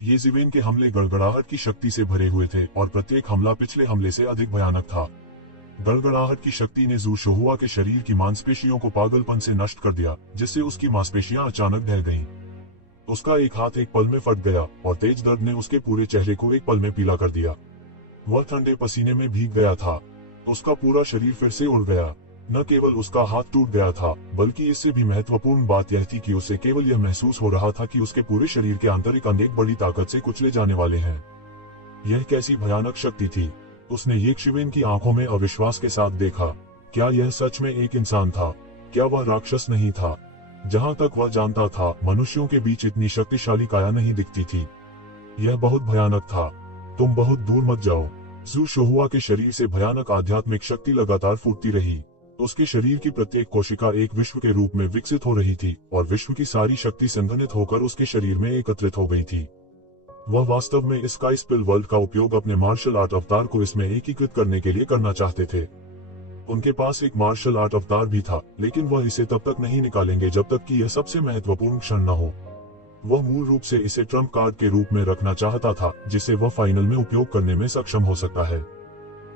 येज़िवेन के हमले गड़गड़ाहट की शक्ति से भरे हुए थे और प्रत्येक हमला पिछले हमले से अधिक भयानक था। गड़गड़ाहट की शक्ति ने ज़ू शोहुआ के शरीर की मांसपेशियों को पागलपन से नष्ट कर दिया, जिससे उसकी मांसपेशियां अचानक ढह गईं। उसका एक हाथ एक पल में फट गया और तेज दर्द ने उसके पूरे चेहरे को एक पल में पीला कर दिया। वह ठंडे पसीने में भीग गया था। उसका पूरा शरीर फिर से उड़ गया। न केवल उसका हाथ टूट गया था, बल्कि इससे भी महत्वपूर्ण बात यह थी कि उसे केवल यह महसूस हो रहा था कि उसके पूरे शरीर के आंतरिक अंग एक बड़ी ताकत से कुचले जाने वाले हैं। यह कैसी भयानक शक्ति थी। उसने येज़िवेन की आंखों में अविश्वास के साथ देखा। क्या यह सच में एक इंसान था? क्या वह राक्षस नहीं था? जहां तक वह जानता था, मनुष्यों के बीच इतनी शक्तिशाली काया नहीं दिखती थी। यह बहुत भयानक था। तुम बहुत दूर मत जाओ। ज़ू शोहुआ के शरीर से भयानक आध्यात्मिक शक्ति लगातार फूटती रही। उसके शरीर की प्रत्येक कोशिका एक विश्व के रूप में विकसित हो रही थी और विश्व की सारी शक्ति संघनित होकर उसके शरीर में एकत्रित हो गई थी। वह वास्तव में इस स्काई स्पिल वर्ल्ड का उपयोग अपने मार्शल आर्ट अवतार को इसमें एकीकृत करने के लिए करना चाहते थे। उनके पास एक मार्शल आर्ट अवतार भी था, लेकिन वह इसे तब तक नहीं निकालेंगे जब तक कि यह सबसे महत्वपूर्ण क्षण न हो। वह मूल रूप से इसे ट्रम्प कार्ड के रूप में रखना चाहता था, जिसे वह फाइनल में उपयोग करने में सक्षम हो सकता है।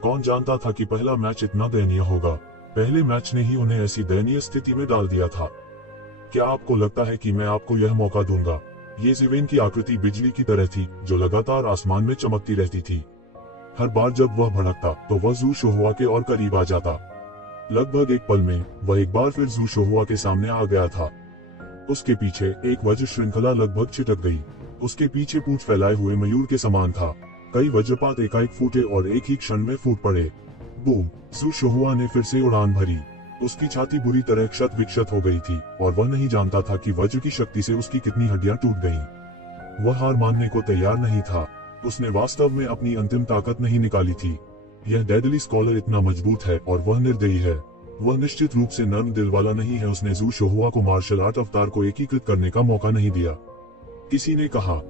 कौन जानता था कि पहला मैच इतना दयनीय होगा। पहले मैच ने ही उन्हें ऐसी दयनीय स्थिति में डाल दिया था। क्या आपको लगता है कि मैं आपको यह मौका दूंगा? येज़िवेन की आकृति बिजली की तरह थी, जो लगातार आसमान में चमकती रहती थी। हर बार जब वह भड़कता तो वह ज़ू शोहुआ के और करीब आ जाता। लगभग एक पल में वह एक बार फिर ज़ू शोहुआ के सामने आ गया था। उसके पीछे एक वज्र श्रृंखला लगभग छिटक गई। उसके पीछे पूंछ फैलाए हुए मयूर के समान था। कई वज्रपात एकाएक फूटे और एक ही क्षण में फूट पड़े। बूम! ज़ू शुहुआ ने फिर से उड़ान भरी। उसकी छाती बुरी तरह क्षत विक्षत हो गई थी और वह नहीं जानता था कि वज्र की शक्ति से उसकी कितनी हड्डियां टूट गईं। वह हार मानने को तैयार नहीं था। उसने वास्तव में अपनी अंतिम ताकत नहीं निकाली थी। यह डेडली स्कॉलर इतना मजबूत है और वह निर्दयी है। वह निश्चित रूप से नर्म दिल वाला नहीं है। उसने ज़ू शुहुआ को मार्शल आर्ट अवतार को एकीकृत करने का मौका नहीं दिया। किसी ने कहा।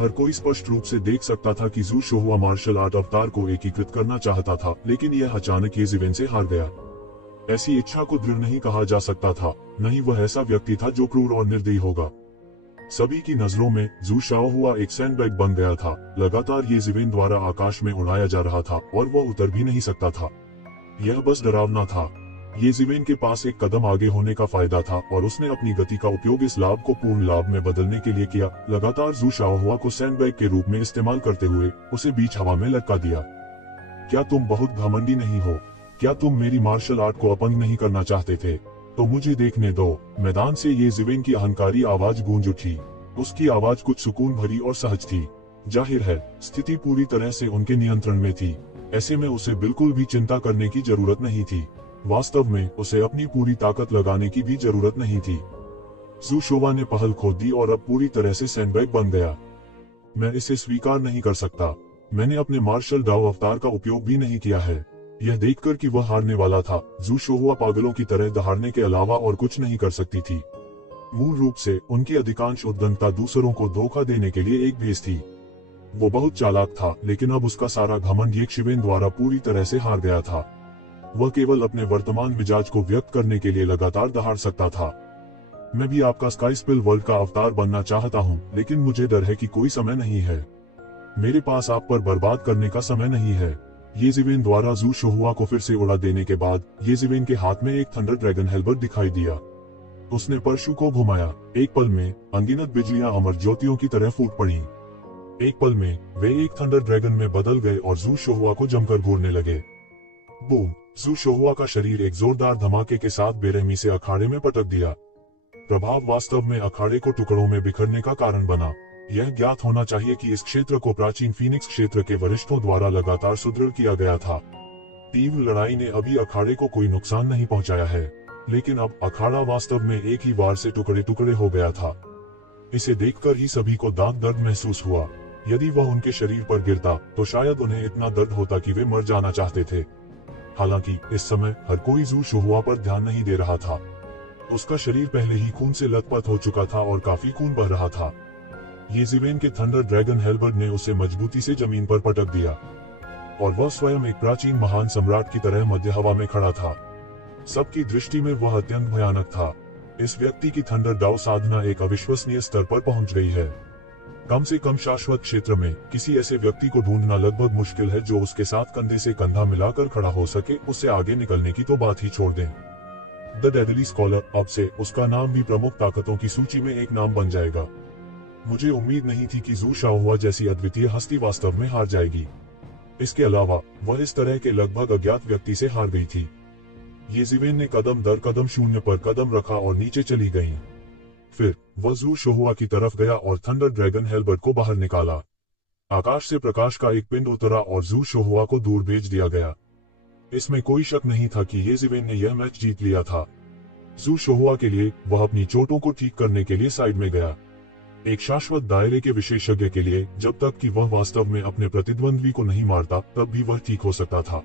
हर कोई स्पष्ट रूप से देख सकता था कि ज़ू शुहुआ मार्शल आर्ट अवतार को एकीकृत करना चाहता था, लेकिन यह अचानक येज़िवेन से हार गया। ऐसी इच्छा को दृढ़ नहीं कहा जा सकता था। नहीं, वह ऐसा व्यक्ति था जो क्रूर और निर्दयी होगा। सभी की नजरों में ज़ू शुहुआ एक सैंडबैग बन गया था। लगातार येज़िवेन द्वारा आकाश में उड़ाया जा रहा था और वह उतर भी नहीं सकता था। यह बस डरावना था। येज़िवेन के पास एक कदम आगे होने का फायदा था और उसने अपनी गति का उपयोग इस लाभ को पूर्ण लाभ में बदलने के लिए किया। लगातार ज़ू शुहुआ को सैंडबैग के रूप में इस्तेमाल करते हुए उसे बीच हवा में लटका दिया। क्या तुम बहुत घमंडी नहीं हो? क्या तुम मेरी मार्शल आर्ट को अपंग नहीं करना चाहते थे? तो मुझे देखने दो। मैदान से येज़िवेन की अहंकारी आवाज गूंज उठी। उसकी आवाज कुछ सुकून भरी और सहज थी। जाहिर है, स्थिति पूरी तरह से उनके नियंत्रण में थी। ऐसे में उसे बिल्कुल भी चिंता करने की जरूरत नहीं थी। वास्तव में उसे अपनी पूरी ताकत लगाने की भी जरूरत नहीं थी। ज़ू शुहुआ ने पहल खो दी और अब पूरी तरह से सैंडबैग बन गया। मैं इसे स्वीकार नहीं कर सकता। मैंने अपने मार्शल डाओ अवतार का उपयोग भी नहीं किया है। यह देखकर कि वह हारने वाला था, ज़ू शुहुआ पागलों की तरह दहाड़ने के अलावा और कुछ नहीं कर सकती थी। मूल रूप से उनकी अधिकांश उद्दंडता दूसरों को धोखा देने के लिए एक भेस थी। वो बहुत चालाक था, लेकिन अब उसका सारा घमंड येज़िवेन द्वारा पूरी तरह से हार गया था। वह केवल अपने वर्तमान मिजाज को व्यक्त करने के लिए लगातार दहाड़ सकता था। मैं भी आपका स्काईस्पिल वर्ल्ड का अवतार बनना चाहता हूँ, लेकिन मुझे डर है कि कोई समय नहीं है। मेरे पास आप पर बर्बाद करने का समय नहीं है। येज़िवेन द्वारा ज़ू शुहुआ को फिर से उड़ा देने के बाद येज़िवेन के हाथ में एक थंडर ड्रैगन हेल्बर्ट दिखाई दिया। उसने परशु को घुमाया। एक पल में अनगिनत बिजलियां अमर ज्योतियों की तरह फूट पड़ी। एक पल में वे एक थंडर ड्रैगन में बदल गए और ज़ू शुहुआ को जमकर घूरने लगे। बूम! ज़ू शुहुआ का शरीर एक जोरदार धमाके के साथ बेरहमी से अखाड़े में पटक दिया। प्रभाव वास्तव में अखाड़े को टुकड़ों में बिखरने का कारण बना। यह ज्ञात होना चाहिए कि इस क्षेत्र को प्राचीन फीनिक्स क्षेत्र के वरिष्ठों द्वारा लगातार सुदृढ़ किया गया था। तीव्र लड़ाई ने अभी अखाड़े को कोई नुकसान नहीं पहुंचाया है, लेकिन अब अखाड़ा वास्तव में एक ही वार से टुकड़े टुकड़े हो गया था। इसे देखकर ही सभी को दांत दर्द महसूस हुआ। यदि वह उनके शरीर पर गिरता तो शायद उन्हें इतना दर्द होता कि वे मर जाना चाहते थे। हालांकि इस समय हर कोई ज़ू शुहुआ पर ध्यान नहीं दे रहा था। उसका शरीर पहले ही खून से लथपथ हो चुका था और काफी खून बह रहा था। येज़िवेन के थंडर ड्रैगन हेल्बर्ट ने उसे मजबूती से जमीन पर पटक दिया और वह स्वयं एक प्राचीन महान सम्राट की तरह मध्य हवा में खड़ा था। सबकी दृष्टि में वह अत्यंत भयानक था। इस व्यक्ति की थंडर डाउ साधना एक अविश्वसनीय स्तर पर पहुंच गई है। कम से कम शाश्वत क्षेत्र में किसी ऐसे व्यक्ति को ढूंढना लगभग मुश्किल है जो उसके साथ कंधे से कंधा मिलाकर खड़ा हो सके। उससे आगे निकलने की तो बात ही छोड़ दें। द डेडली स्कॉलर, अब से उसका नाम भी प्रमुख ताकतों की सूची में एक नाम बन जाएगा। मुझे उम्मीद नहीं थी कि ज़ू शुहुआ जैसी अद्वितीय हस्ती वास्तव में हार जाएगी। इसके अलावा वह इस तरह के लगभग अज्ञात व्यक्ति से हार गई थी। येज़िवेन ने कदम दर कदम शून्य पर कदम रखा और नीचे चली गईं। फिर वह ज़ू शुहुआ की तरफ गया और थंडर ड्रैगन हेल्बर्ट को बाहर निकाला। आकाश से प्रकाश का एक पिंड उतरा और ज़ू शुहुआ को दूर भेज दिया गया। इसमें कोई शक नहीं था कि येज़िवेन ने यह मैच जीत लिया था। ज़ू शुहुआ के लिए वह अपनी चोटों को ठीक करने के लिए साइड में गया। एक शाश्वत दायरे के विशेषज्ञ के लिए जब तक कि वह वास्तव में अपने प्रतिद्वंद्वी को नहीं मारता तब भी वह ठीक हो सकता था।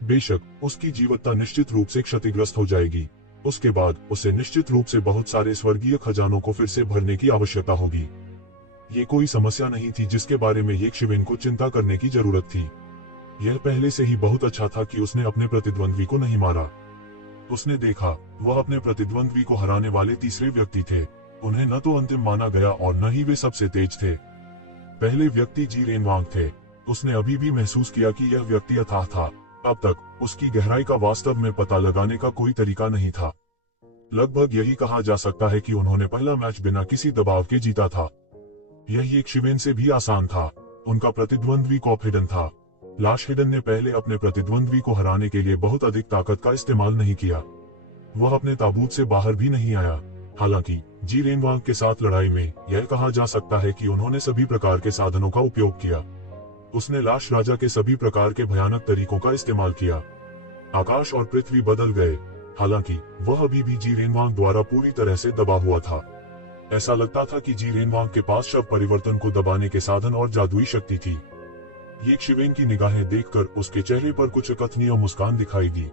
बेशक उसकी जीवत्ता निश्चित रूप से क्षतिग्रस्त हो जाएगी। उसके बाद उसे निश्चित रूप से बहुत सारे स्वर्गीय खजानों को फिर से भरने की आवश्यकता होगी। ये कोई समस्या नहीं थी जिसके बारे में येज़िवेन को चिंता करने की जरूरत थी। यह पहले से ही बहुत अच्छा था कि उसने अपने प्रतिद्वंद्वी को नहीं मारा। उसने देखा वह अपने प्रतिद्वंद्वी को हराने वाले तीसरे व्यक्ति थे। उन्हें न तो अंतिम माना गया और न ही वे सबसे तेज थे। पहले व्यक्ति जी रेनवांग थे। उसने अभी भी महसूस किया कि यह व्यक्ति अथाह था। अब तक उसकी गहराई का वास्तव में पता लगाने का कोई तरीका नहीं था। लगभग यही कहा जा सकता है कि उन्होंने पहला मैच बिना किसी दबाव के जीता था। यह येज़िवेन से भी आसान था। उनका प्रतिद्वंद्वी कॉफिडन था। लाशहिडन ने पहले अपने प्रतिद्वंद्वी को हराने के लिए बहुत अधिक ताकत का इस्तेमाल नहीं किया। वह अपने ताबूत से बाहर भी नहीं आया। हालांकि जी रेनवांग के साथ लड़ाई में यह कहा जा सकता है कि उन्होंने सभी प्रकार के साधनों का उपयोग किया। उसने लाश राजा के सभी प्रकार के भयानक तरीकों का इस्तेमाल किया। आकाश और पृथ्वी बदल गए, हालांकि वह अभी भी जी रेनवांग द्वारा पूरी तरह से दबा हुआ था। ऐसा लगता था कि जी रेनवांग के पास शव परिवर्तन को दबाने के साधन और जादुई शक्ति थी। ये शिवेन की निगाहें देखकर उसके चेहरे पर कुछ अकथनीय मुस्कान दिखाई दी।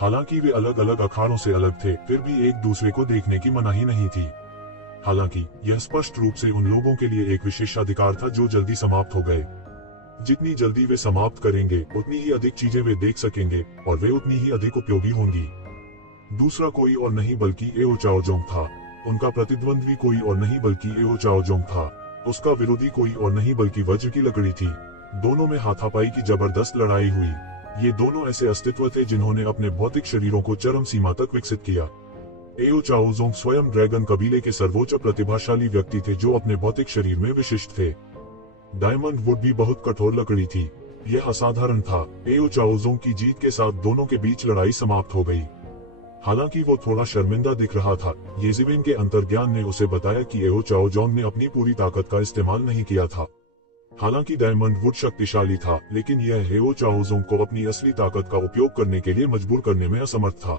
हालांकि वे अलग अलग अखाड़ों से अलग थे, फिर भी एक दूसरे को देखने की मनाही नहीं थी। हालांकि यह स्पष्ट रूप से उन लोगों के लिए एक विशेषाधिकार था जो जल्दी समाप्त हो गए। जितनी जल्दी वे समाप्त करेंगे उतनी ही अधिक चीजें वे देख सकेंगे और वे उतनी ही अधिक उपयोगी होंगी। दूसरा कोई और नहीं बल्कि एओ चाओजोंग था। उनका प्रतिद्वंद्वी कोई और नहीं बल्कि एओ चाओजोंग था। उसका विरोधी कोई और नहीं बल्कि वज्र की लकड़ी थी। दोनों में हाथापाई की जबरदस्त लड़ाई हुई। ये दोनों ऐसे अस्तित्व थे जिन्होंने अपने भौतिक शरीरों को चरम सीमा तक विकसित किया। एओ चाओजोंग स्वयं ड्रैगन कबीले के सर्वोच्च प्रतिभाशाली व्यक्ति थे जो अपने भौतिक शरीर में विशिष्ट थे। डायमंड वुड भी बहुत कठोर लकड़ी थी। यह असाधारण था। एओ चाओजोंग की जीत के साथ दोनों के बीच लड़ाई समाप्त हो गई। हालांकि वो थोड़ा शर्मिंदा दिख रहा था। येजिवेन के अंतर्ज्ञान ने उसे बताया कि एओ चाओजोंग ने अपनी पूरी ताकत का इस्तेमाल नहीं किया था। हालांकि डायमंड वुड शक्तिशाली था, लेकिन यह एओ चाओजोंग को अपनी असली ताकत का उपयोग करने के लिए मजबूर करने में असमर्थ था।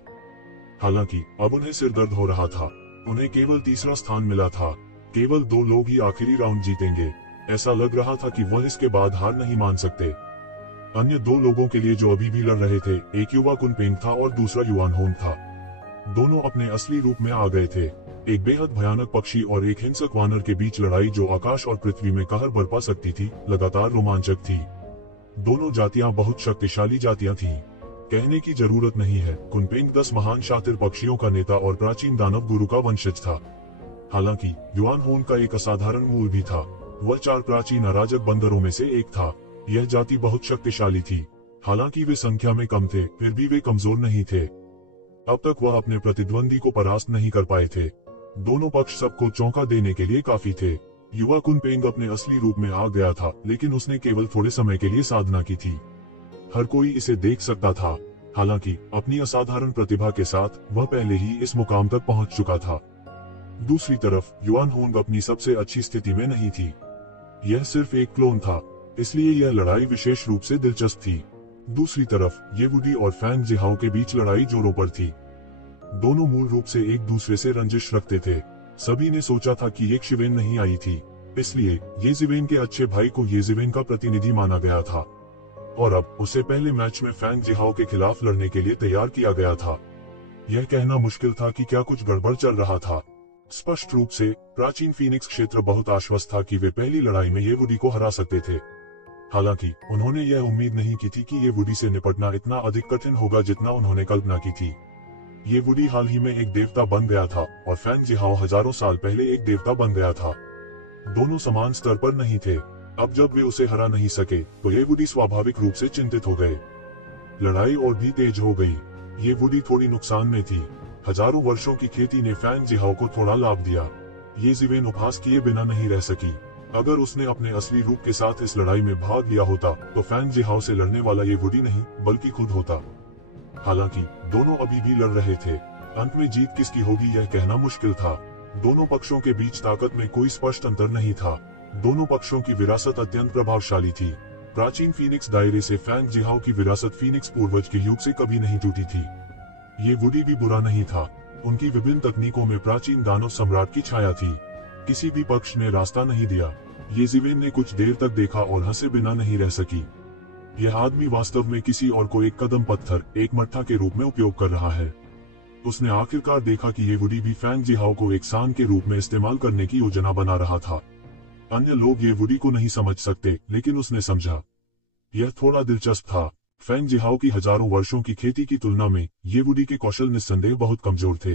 हालांकि अब उन्हें सिरदर्द हो रहा था। उन्हें केवल तीसरा स्थान मिला था। केवल 2 लोग ही आखिरी राउंड जीतेंगे। ऐसा लग रहा था कि वह इसके बाद हार नहीं मान सकते। अन्य 2 लोगों के लिए जो अभी भी लड़ रहे थे, एक युवा कुनपेंग था और दूसरा युआन होन था। दोनों अपने असली रूप में आ गए थे। एक बेहद भयानक पक्षी और एक हिंसक वानर के बीच लड़ाई जो आकाश और पृथ्वी में कहर बरपा सकती थी, लगातार रोमांचक थी। दोनों जातियां बहुत शक्तिशाली जातियां थीं। कहने की जरूरत नहीं है, कुनपेंग 10 महान शातिर पक्षियों का नेता और प्राचीन दानव गुरु का वंशज था। हालांकि युआन होन का एक असाधारण मूल भी था। वह 4 प्राचीन अराजक बंदरों में से एक था। यह जाति बहुत शक्तिशाली थी। हालांकि वे संख्या में कम थे, फिर भी वे कमजोर नहीं थे। अब तक वह अपने प्रतिद्वंदी को परास्त नहीं कर पाए थे। दोनों पक्ष सबको चौंका देने के लिए काफी थे। युवा कुनपेंग अपने असली रूप में आ गया था, लेकिन उसने केवल थोड़े समय के लिए साधना की थी। हर कोई इसे देख सकता था। हालांकि अपनी असाधारण प्रतिभा के साथ वह पहले ही इस मुकाम तक पहुंच चुका था। दूसरी तरफ युआन होंग अपनी सबसे अच्छी स्थिति में नहीं थी। यह सिर्फ एक क्लोन था, इसलिए यह लड़ाई विशेष रूप से दिलचस्प थी। दूसरी तरफ ये वुडी और फैंग जिहाओ के बीच लड़ाई जोरों पर थी। दोनों मूल रूप से एक दूसरे से रंजिश रखते थे। सभी ने सोचा था कि येजिवेन नहीं आई थी, इसलिए येजिवेन के अच्छे भाई को येजिवेन का प्रतिनिधि माना गया था और अब उसे पहले मैच में फैंग जिहाओ के खिलाफ लड़ने के लिए तैयार किया गया था। यह कहना मुश्किल था कि क्या कुछ गड़बड़ चल रहा था। स्पष्ट रूप से प्राचीन फीनिक्स क्षेत्र बहुत आश्वस्त था कि वे पहली लड़ाई में ये वुडी को हरा सकते थे। हालांकि उन्होंने यह उम्मीद नहीं की थी कि ये वुडी से निपटना इतना अधिक कठिन होगा जितना उन्होंने कल्पना की थी। ये वुडी हाल ही में एक देवता बन गया था और फैंग जिहाओ हजारों साल पहले एक देवता बन गया था। दोनों समान स्तर पर नहीं थे। अब जब वे उसे हरा नहीं सके तो ये वुडी स्वाभाविक रूप से चिंतित हो गए। लड़ाई और भी तेज हो गई। ये वुडी थोड़ी नुकसान में थी। हजारों वर्षों की खेती ने फैंग जिहाओ को थोड़ा लाभ दिया। येजिवेन उपहास किए बिना नहीं रह सकी। अगर उसने अपने असली रूप के साथ इस लड़ाई में भाग लिया होता तो फैंग जिहाओ से लड़ने वाला ये वुडी नहीं बल्कि खुद होता। हालांकि दोनों अभी भी लड़ रहे थे। अंत में जीत किसकी होगी यह कहना मुश्किल था। दोनों पक्षों के बीच ताकत में कोई स्पष्ट अंतर नहीं था। दोनों पक्षों की विरासत अत्यंत प्रभावशाली थी। प्राचीन फीनिक्स दायरे से फैंग जिहाओ की विरासत फीनिक्स पूर्वज के युग से कभी नहीं टूटी थी। ये वुडी भी बुरा नहीं था। उनकी विभिन्न तकनीकों में प्राचीन दानव सम्राट की छाया थी। किसी भी पक्ष ने रास्ता नहीं दिया। येजिवेन ने कुछ देर तक देखा और हंसे बिना नहीं रह सकी। यह आदमी वास्तव में किसी और को एक कदम पत्थर, एक मट्ठा के रूप में उपयोग कर रहा है। उसने आखिरकार देखा कि ये वुडी भी फैंग जिहाओ को एक सान के रूप में इस्तेमाल करने की योजना बना रहा था। अन्य लोग ये वुडी को नहीं समझ सकते, लेकिन उसने समझा। यह थोड़ा दिलचस्प था। फैंग जिहाओ की हजारों वर्षों की खेती की तुलना में ये वुडी के कौशल निस्संदेह बहुत कमजोर थे।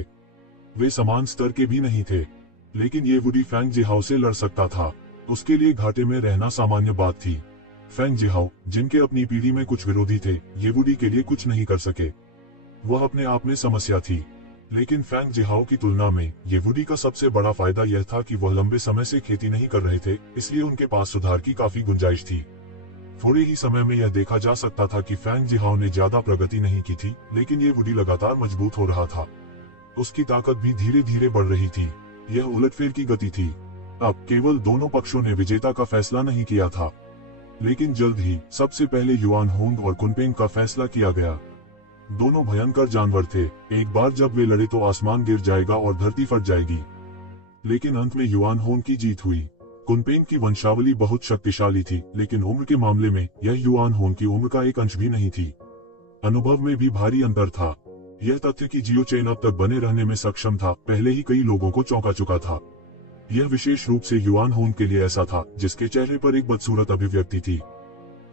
वे समान स्तर के भी नहीं थे, लेकिन ये वुडी फैंग जिहाओ से लड़ सकता था। उसके लिए घाटे में रहना सामान्य बात थी। फैंग जिहाओ, जिनके अपनी पीढ़ी में कुछ विरोधी थे, ये वुडी के लिए कुछ नहीं कर सके। वह अपने आप में समस्या थी। लेकिन फैंग जिहाओ की तुलना में ये वुडी का सबसे बड़ा फायदा यह था कि वह लंबे समय से खेती नहीं कर रहे थे, इसलिए उनके पास सुधार की काफी गुंजाइश थी। थोड़े ही समय में यह देखा जा सकता था कि फैंग जिहाओ ने ज्यादा प्रगति नहीं की थी, लेकिन ये वुडी लगातार मजबूत हो रहा था। उसकी ताकत भी धीरे धीरे बढ़ रही थी। यह उलटफेर की गति थी। अब केवल दोनों पक्षों ने विजेता का फैसला नहीं किया था, लेकिन जल्द ही सबसे पहले युआन होंग और कुनपेंग का फैसला किया गया। दोनों भयंकर जानवर थे। एक बार जब वे लड़े तो आसमान गिर जाएगा और धरती फट जाएगी। लेकिन अंत में युआन होंग की जीत हुई। कुनपेंग की वंशावली बहुत शक्तिशाली थी, लेकिन उम्र के मामले में यह युआन होंग की उम्र का एक अंश भी नहीं थी। अनुभव में भी भारी अंतर था। यह तथ्य कि जियो चेन अब तक बने रहने में सक्षम था, पहले ही कई लोगों को चौंका चुका था। यह विशेष रूप से युआन होंग के लिए ऐसा था, जिसके चेहरे पर एक बदसूरत अभिव्यक्ति थी।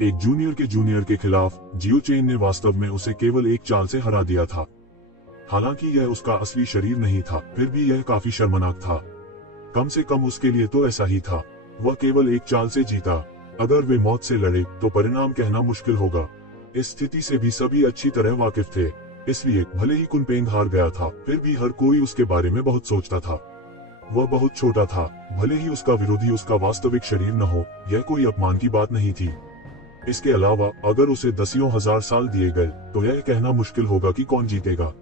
एक जूनियर के खिलाफ जियो चेन ने वास्तव में उसे केवल एक चाल से हरा दिया था। हालांकि यह उसका असली शरीर नहीं था, फिर भी यह काफी शर्मनाक था। कम से कम उसके लिए तो ऐसा ही था। वह केवल एक चाल से जीता। अगर वे मौत से लड़े तो परिणाम कहना मुश्किल होगा। इस स्थिति से भी सभी अच्छी तरह वाकिफ थे, इसलिए भले ही कुनपेंग हार गया था, फिर भी हर कोई उसके बारे में बहुत सोचता था। वह बहुत छोटा था, भले ही उसका विरोधी उसका वास्तविक शरीर न हो, यह कोई अपमान की बात नहीं थी। इसके अलावा अगर उसे दसियों हजार साल दिए गए तो यह कहना मुश्किल होगा कि कौन जीतेगा।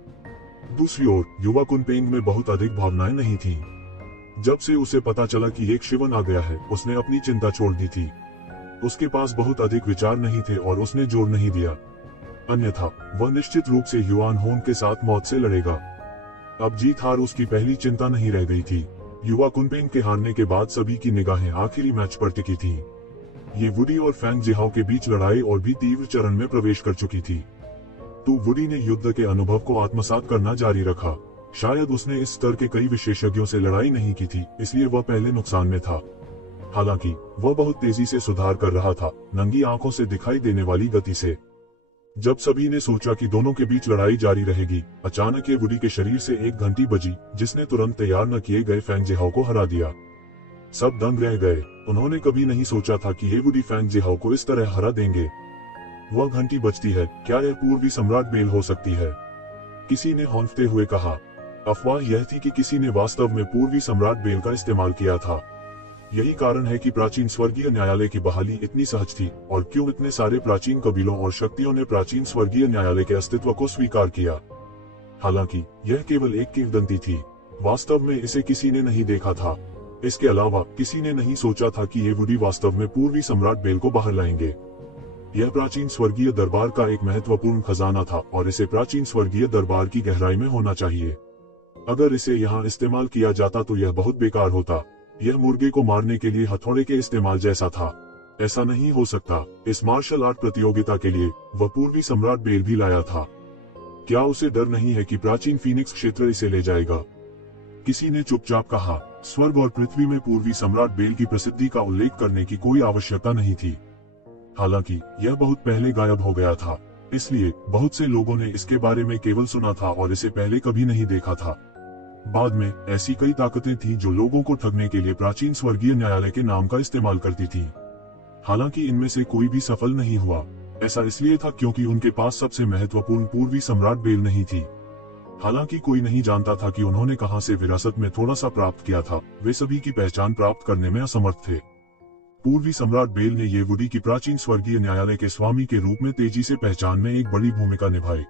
दूसरी ओर युवा कुनपेंग में बहुत अधिक भावनाएं नहीं थीं। जब से उसे पता चला कि एक शिवन आ गया है, उसने अपनी चिंता छोड़ दी थी। उसके पास बहुत अधिक विचार नहीं थे और उसने जोर नहीं दिया। अन्यथा वह निश्चित रूप से युआन होंग के साथ मौत से लड़ेगा। अब जीत हार उसकी पहली चिंता नहीं रह गई थी। युवा कुनपेंग के हारने के बाद सभी की निगाहें आखिरी मैच पर टिकी थीं। ये वुडी और फैंग जिहाओ के बीच लड़ाई और भी तीव्र चरण में प्रवेश कर चुकी थी। तो वुडी ने युद्ध के अनुभव को आत्मसात करना जारी रखा। शायद उसने इस स्तर के कई विशेषज्ञों से लड़ाई नहीं की थी, इसलिए वह पहले नुकसान में था। हालांकि वह बहुत तेजी से सुधार कर रहा था, नंगी आंखों से दिखाई देने वाली गति से। जब सभी ने सोचा कि दोनों के बीच लड़ाई जारी रहेगी, अचानक ये वुडी के शरीर से एक घंटी बजी, जिसने तुरंत तैयार न किए गए फैंग जिहाओ को हरा दिया। सब दंग रह गए। उन्होंने कभी नहीं सोचा था कि ये वुडी फैंग जिहाओ को इस तरह हरा देंगे। वह घंटी बजती है, क्या यह पूर्वी सम्राट बेल हो सकती है? किसी ने हौंफते हुए कहा। अफवाह यह थी कि किसी ने वास्तव में पूर्वी सम्राट बेल का इस्तेमाल किया था। यही कारण है कि प्राचीन स्वर्गीय न्यायालय की बहाली इतनी सहज थी, और क्यों इतने सारे प्राचीन कबीलों और शक्तियों ने प्राचीन स्वर्गीय न्यायालय के अस्तित्व को स्वीकार किया। हालांकि यह केवल एक किंवदंती थी। वास्तव में इसे किसी ने नहीं देखा था। इसके अलावा किसी ने नहीं सोचा था कि ये वुडी वास्तव में पूर्वी सम्राट बेल को बाहर लाएंगे। यह प्राचीन स्वर्गीय दरबार का एक महत्वपूर्ण खजाना था, और इसे प्राचीन स्वर्गीय दरबार की गहराई में होना चाहिए। अगर इसे यहाँ इस्तेमाल किया जाता तो यह बहुत बेकार होता। यह मुर्गे को मारने के लिए हथौड़े के इस्तेमाल जैसा था। ऐसा नहीं हो सकता। इस मार्शल आर्ट प्रतियोगिता के लिए वह पूर्वी सम्राट बेल भी लाया था। क्या उसे डर नहीं है कि प्राचीन फीनिक्स क्षेत्र इसे ले जाएगा? किसी ने चुपचाप कहा। स्वर्ग और पृथ्वी में पूर्वी सम्राट बेल की प्रसिद्धि का उल्लेख करने की कोई आवश्यकता नहीं थी। हालांकि यह बहुत पहले गायब हो गया था, इसलिए बहुत से लोगों ने इसके बारे में केवल सुना था और इसे पहले कभी नहीं देखा था। बाद में ऐसी कई ताकतें थीं जो लोगों को ठगने के लिए प्राचीन स्वर्गीय न्यायालय के नाम का इस्तेमाल करती थीं। हालांकि इनमें से कोई भी सफल नहीं हुआ। ऐसा इसलिए था क्योंकि उनके पास सबसे महत्वपूर्ण पूर्वी सम्राट बेल नहीं थी। हालांकि कोई नहीं जानता था कि उन्होंने कहां से विरासत में थोड़ा सा प्राप्त किया था। वे सभी की पहचान प्राप्त करने में असमर्थ थे। पूर्वी सम्राट बेल ने ये वुडी की प्राचीन स्वर्गीय न्यायालय के स्वामी के रूप में तेजी से पहचान में एक बड़ी भूमिका निभाई।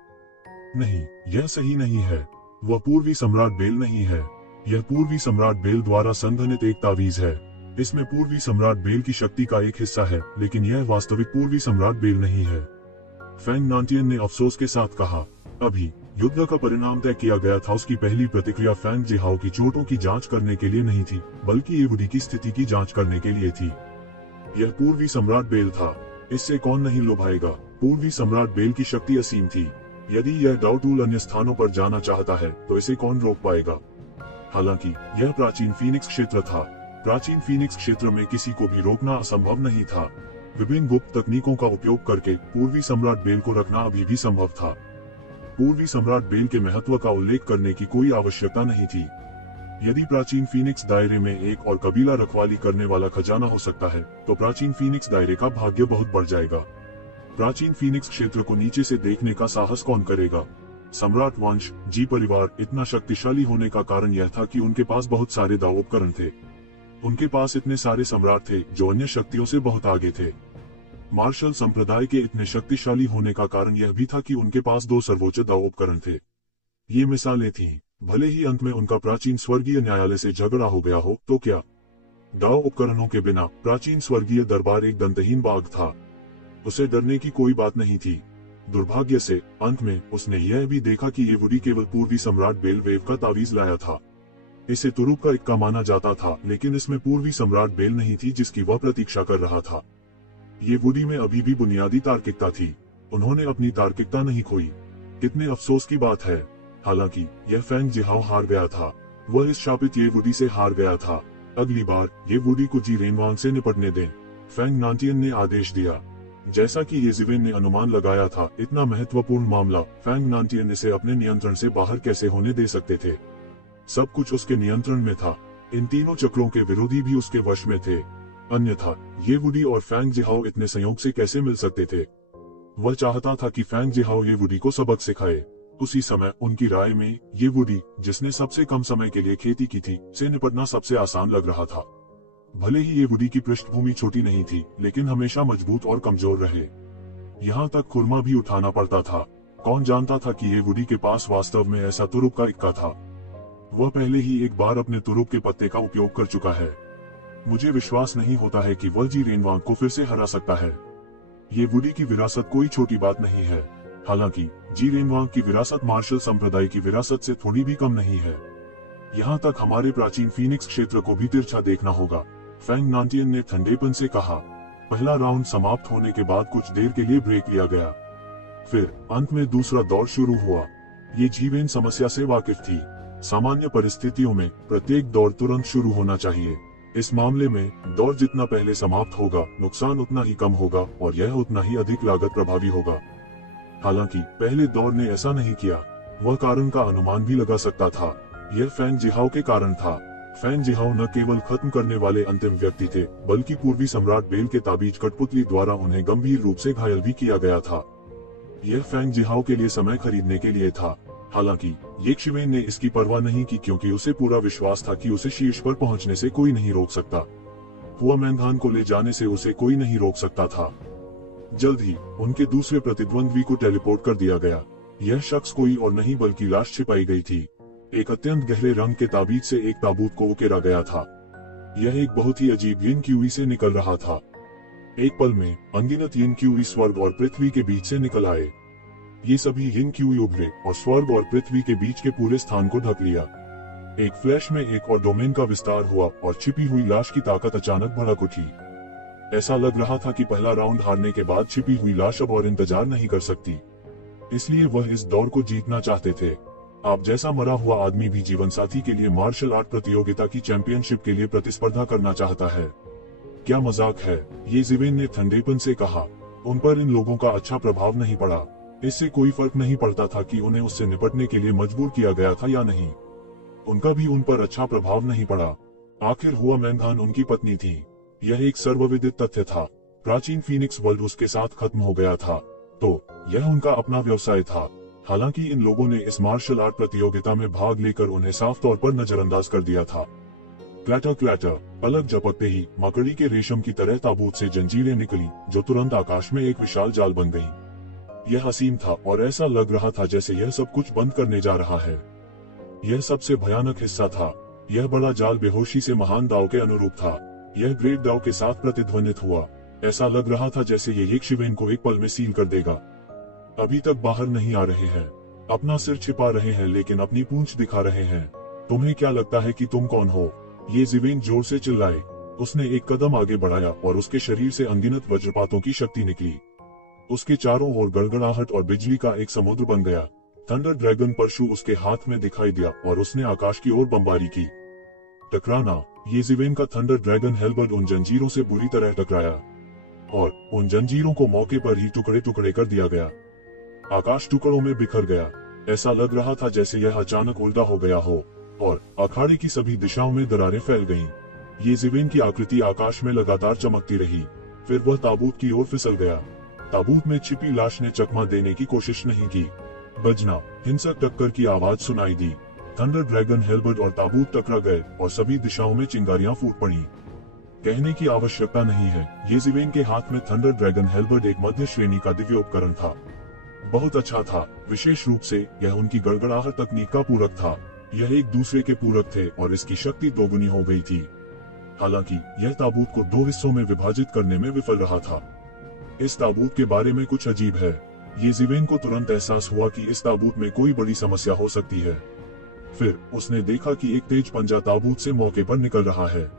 नहीं, यह सही नहीं है। वह पूर्वी सम्राट बेल नहीं है। यह पूर्वी सम्राट बेल द्वारा संघनित एक तावीज है। इसमें पूर्वी सम्राट बेल की शक्ति का एक हिस्सा है, लेकिन यह वास्तविक पूर्वी सम्राट बेल नहीं है। फैंग नांटियन ने अफसोस के साथ कहा। अभी युद्ध का परिणाम तय किया गया था। उसकी पहली प्रतिक्रिया फैंग जिहाओ की चोटों की जांच करने के लिए नहीं थी, बल्कि ये वुडी की स्थिति की जांच करने के लिए थी। यह पूर्वी सम्राट बेल था। इससे कौन नहीं लुभाएगा? पूर्वी सम्राट बेल की शक्ति असीम थी। यदि यह डाउटूल अन्य स्थानों पर जाना चाहता है तो इसे कौन रोक पाएगा? हालांकि यह प्राचीन फीनिक्स क्षेत्र था। प्राचीन फीनिक्स क्षेत्र में किसी को भी रोकना असंभव नहीं था। विभिन्न गुप्त तकनीकों का उपयोग करके पूर्वी सम्राट बेल को रखना अभी भी संभव था। पूर्वी सम्राट बेल के महत्व का उल्लेख करने की कोई आवश्यकता नहीं थी। यदि प्राचीन फीनिक्स दायरे में एक और कबीला रखवाली करने वाला खजाना हो सकता है, तो प्राचीन फीनिक्स दायरे का भाग्य बहुत बढ़ जाएगा। प्राचीन फीनिक्स क्षेत्र को नीचे से देखने का साहस कौन करेगा? सम्राट वंश, जी परिवार इतना शक्तिशाली होने का कारण यह था कि उनके पास बहुत सारे दाव उपकरण थे। उनके पास इतने सारे सम्राट थे जो अन्य शक्तियों से बहुत आगे थे। मार्शल संप्रदाय के इतने शक्तिशाली होने का कारण यह भी था कि उनके पास 2 सर्वोच्च दाव उपकरण थे। ये मिसालें थीं। भले ही अंत में उनका प्राचीन स्वर्गीय न्यायालय से झगड़ा हो गया हो तो क्या। दाव उपकरणों के बिना प्राचीन स्वर्गीय दरबार एक दंतहीन बाग था। उसे डरने की कोई बात नहीं थी। दुर्भाग्य से अंत में उसने यह भी देखा कि ये वुडी केवल पूर्वी सम्राट बेलवेव का तावीज लाया था। इसे तुरुप का इक्का माना जाता था, लेकिन इसमें पूर्वी सम्राट बेल नहीं थी जिसकी वह प्रतीक्षा कर रहा था। ये वुडी में अभी भी बुनियादी तार्किकता थी। उन्होंने अपनी तार्किकता नहीं खोई। कितने अफसोस की बात है। हालांकि यह फेंग जिहाओ हार गया था। वह इस शापित ये वुडी से हार गया था। अगली बार ये वुडी को जी रेनवांग से निपटने दें, फेंग नांटियन ने आदेश दिया। जैसा कि ये जिवेन ने अनुमान लगाया था, इतना महत्वपूर्ण मामला फेंग नांटियन इसे अपने नियंत्रण से बाहर कैसे होने दे सकते थे। सब कुछ उसके नियंत्रण में था। इन तीनों चक्रों के विरोधी भी उसके वश में थे। अन्यथा ये वुडी और फेंग जिहाओ इतने संयोग से कैसे मिल सकते थे। वह चाहता था कि फेंग जिहाओ ये वुडी को सबक सिखाए। उसी समय उनकी राय में ये वुडी, जिसने सबसे कम समय के लिए खेती की थी, से निपटना सबसे आसान लग रहा था। भले ही ये वुडी की पृष्ठभूमि छोटी नहीं थी, लेकिन हमेशा मजबूत और कमजोर रहे। यहाँ तक खुरमा भी उठाना पड़ता था। कौन जानता था कि ये वुडी के पास वास्तव में ऐसा तुरुप का इक्का था। वह पहले ही एक बार अपने तुरुप के पत्ते का उपयोग कर चुका है। मुझे विश्वास नहीं होता है कि वह जी रेनवांग को फिर से हरा सकता है। ये वुडी की विरासत कोई छोटी बात नहीं है। हालांकि जी रेनवांग की विरासत मार्शल संप्रदाय की विरासत से थोड़ी भी कम नहीं है। यहाँ तक हमारे प्राचीन फीनिक्स क्षेत्र को भी तिरछा देखना होगा, फेंग नांटियन ने ठंडेपन से कहा। पहला राउंड समाप्त होने के बाद कुछ देर के लिए ब्रेक लिया गया। फिर अंत में दूसरा दौर शुरू हुआ। ये जीवेन समस्या से वाकिफ थी। सामान्य परिस्थितियों में प्रत्येक दौर तुरंत शुरू होना चाहिए। इस मामले में दौर जितना पहले समाप्त होगा, नुकसान उतना ही कम होगा और यह उतना ही अधिक लागत प्रभावी होगा। हालांकि पहले दौर ने ऐसा नहीं किया। वह कारण का अनुमान भी लगा सकता था। यह फेंग जिहाओ के कारण था। फेंग जिहाओ न केवल खत्म करने वाले अंतिम व्यक्ति थे, बल्कि पूर्वी सम्राट बेल के ताबीज कठपुतली द्वारा उन्हें गंभीर रूप से घायल भी किया गया था। यह फेंग जिहाओ के लिए समय खरीदने के लिए था। हालांकि ये शिवेन ने इसकी परवाह नहीं की, क्योंकि उसे पूरा विश्वास था कि उसे शीर्ष पर पहुंचने से कोई नहीं रोक सकता। हुआ मैदान को ले जाने से उसे कोई नहीं रोक सकता था। जल्द ही उनके दूसरे प्रतिद्वंद्वी को टेलीपोर्ट कर दिया गया। यह शख्स कोई और नहीं बल्कि लाश छिपाई गई थी। एक अत्यंत गहरे रंग के ताबीज से एक ताबूत को उकेरा गया था। यह एक बहुत ही अजीब यिन क्यूई से निकल रहा था। एक पल में अनगिनत यिन क्यूई स्वर्ग और पृथ्वी के बीच से निकल आए। ये सभी यिन क्यूई उभरे और स्वर्ग और पृथ्वी के बीच के पूरे स्थान को ढक लिया। एक फ्लैश में एक और डोमेन का विस्तार हुआ और छिपी हुई लाश की ताकत अचानक भड़क उठी। ऐसा लग रहा था कि पहला राउंड हारने के बाद छिपी हुई लाश अब और इंतजार नहीं कर सकती। इसलिए वह इस दौर को जीतना चाहते थे। आप जैसा मरा हुआ आदमी भी जीवन साथी के लिए मार्शल आर्ट प्रतियोगिता की चैंपियनशिप के लिए प्रतिस्पर्धा करना चाहता है। क्या मजाक है, ये जिवेन ने ठंडेपन से कहा। उन पर इन लोगों का अच्छा प्रभाव नहीं पड़ा। इससे कोई फर्क नहीं पड़ता था कि उन्हें उससे निपटने के लिए मजबूर किया गया था या नहीं। उनका भी उन पर अच्छा प्रभाव नहीं पड़ा। आखिर हुआ मैंगान उनकी पत्नी थी। यह एक सर्वविदित तथ्य था। प्राचीन फीनिक्स वर्ल्ड उसके साथ खत्म हो गया था, तो यह उनका अपना व्यवसाय था। हालांकि इन लोगों ने इस मार्शल आर्ट प्रतियोगिता में भाग लेकर उन्हें साफ तौर पर नजरअंदाज कर दिया था। क्लैटर क्लैटर, पलक झपकते ही मकड़ी के रेशम की तरह ताबूत से जंजीरें निकली, जो तुरंत आकाश में एक विशाल जाल बन गई। यह असीम था और ऐसा लग रहा था जैसे यह सब कुछ बंद करने जा रहा है। यह सबसे भयानक हिस्सा था। यह बड़ा जाल बेहोशी से महान दाव के अनुरूप था। यह ग्रेट दाव के साथ प्रतिध्वनित हुआ। ऐसा लग रहा था जैसे ये शिवेन को एक पल में सील कर देगा। अभी तक बाहर नहीं आ रहे हैं, अपना सिर छिपा रहे हैं, लेकिन अपनी पूंछ दिखा रहे हैं। तुम्हें क्या लगता है कि तुम कौन हो? ये जिवेन जोर से चिल्लाए। उसने एक कदम आगे बढ़ाया और उसके शरीर से अनगिनत वज्रपातों की शक्ति निकली। उसके चारों ओर गड़गड़ाहट और बिजली का एक समुद्र बन गया। थंडर ड्रैगन परशु उसके हाथ में दिखाई दिया और उसने आकाश की ओर बमबारी की। टकराना, ये जिवेन का थंडर ड्रैगन हेलबर्ड उन जंजीरों से बुरी तरह टकराया और उन जंजीरों को मौके पर ही टुकड़े टुकड़े कर दिया गया। आकाश टुकड़ों में बिखर गया। ऐसा लग रहा था जैसे यह अचानक उल्टा हो गया हो और अखाड़े की सभी दिशाओं में दरारें फैल गईं। ये जिवेन की आकृति आकाश में लगातार चमकती रही। फिर वह ताबूत की ओर फिसल गया। ताबूत में छिपी लाश ने चकमा देने की कोशिश नहीं की। बजना, हिंसक टक्कर की आवाज सुनाई दी। थंडर ड्रैगन हेलबर्ड और ताबूत टकरा गए और सभी दिशाओं में चिंगारियां फूट पड़ी। कहने की आवश्यकता नहीं है, ये जिवेन के हाथ में थंडर ड्रैगन हेलबर्ड एक मध्य श्रेणी का दिव्य उपकरण था। बहुत अच्छा था। विशेष रूप से यह उनकी गड़गड़ाहट तकनीक का पूरक था। यह एक दूसरे के पूरक थे और इसकी शक्ति दोगुनी हो गई थी। हालांकि यह ताबूत को 2 हिस्सों में विभाजित करने में विफल रहा था। इस ताबूत के बारे में कुछ अजीब है। येज़िवेन को तुरंत एहसास हुआ कि इस ताबूत में कोई बड़ी समस्या हो सकती है। फिर उसने देखा कि एक तेज पंजा ताबूत से मौके पर निकल रहा है।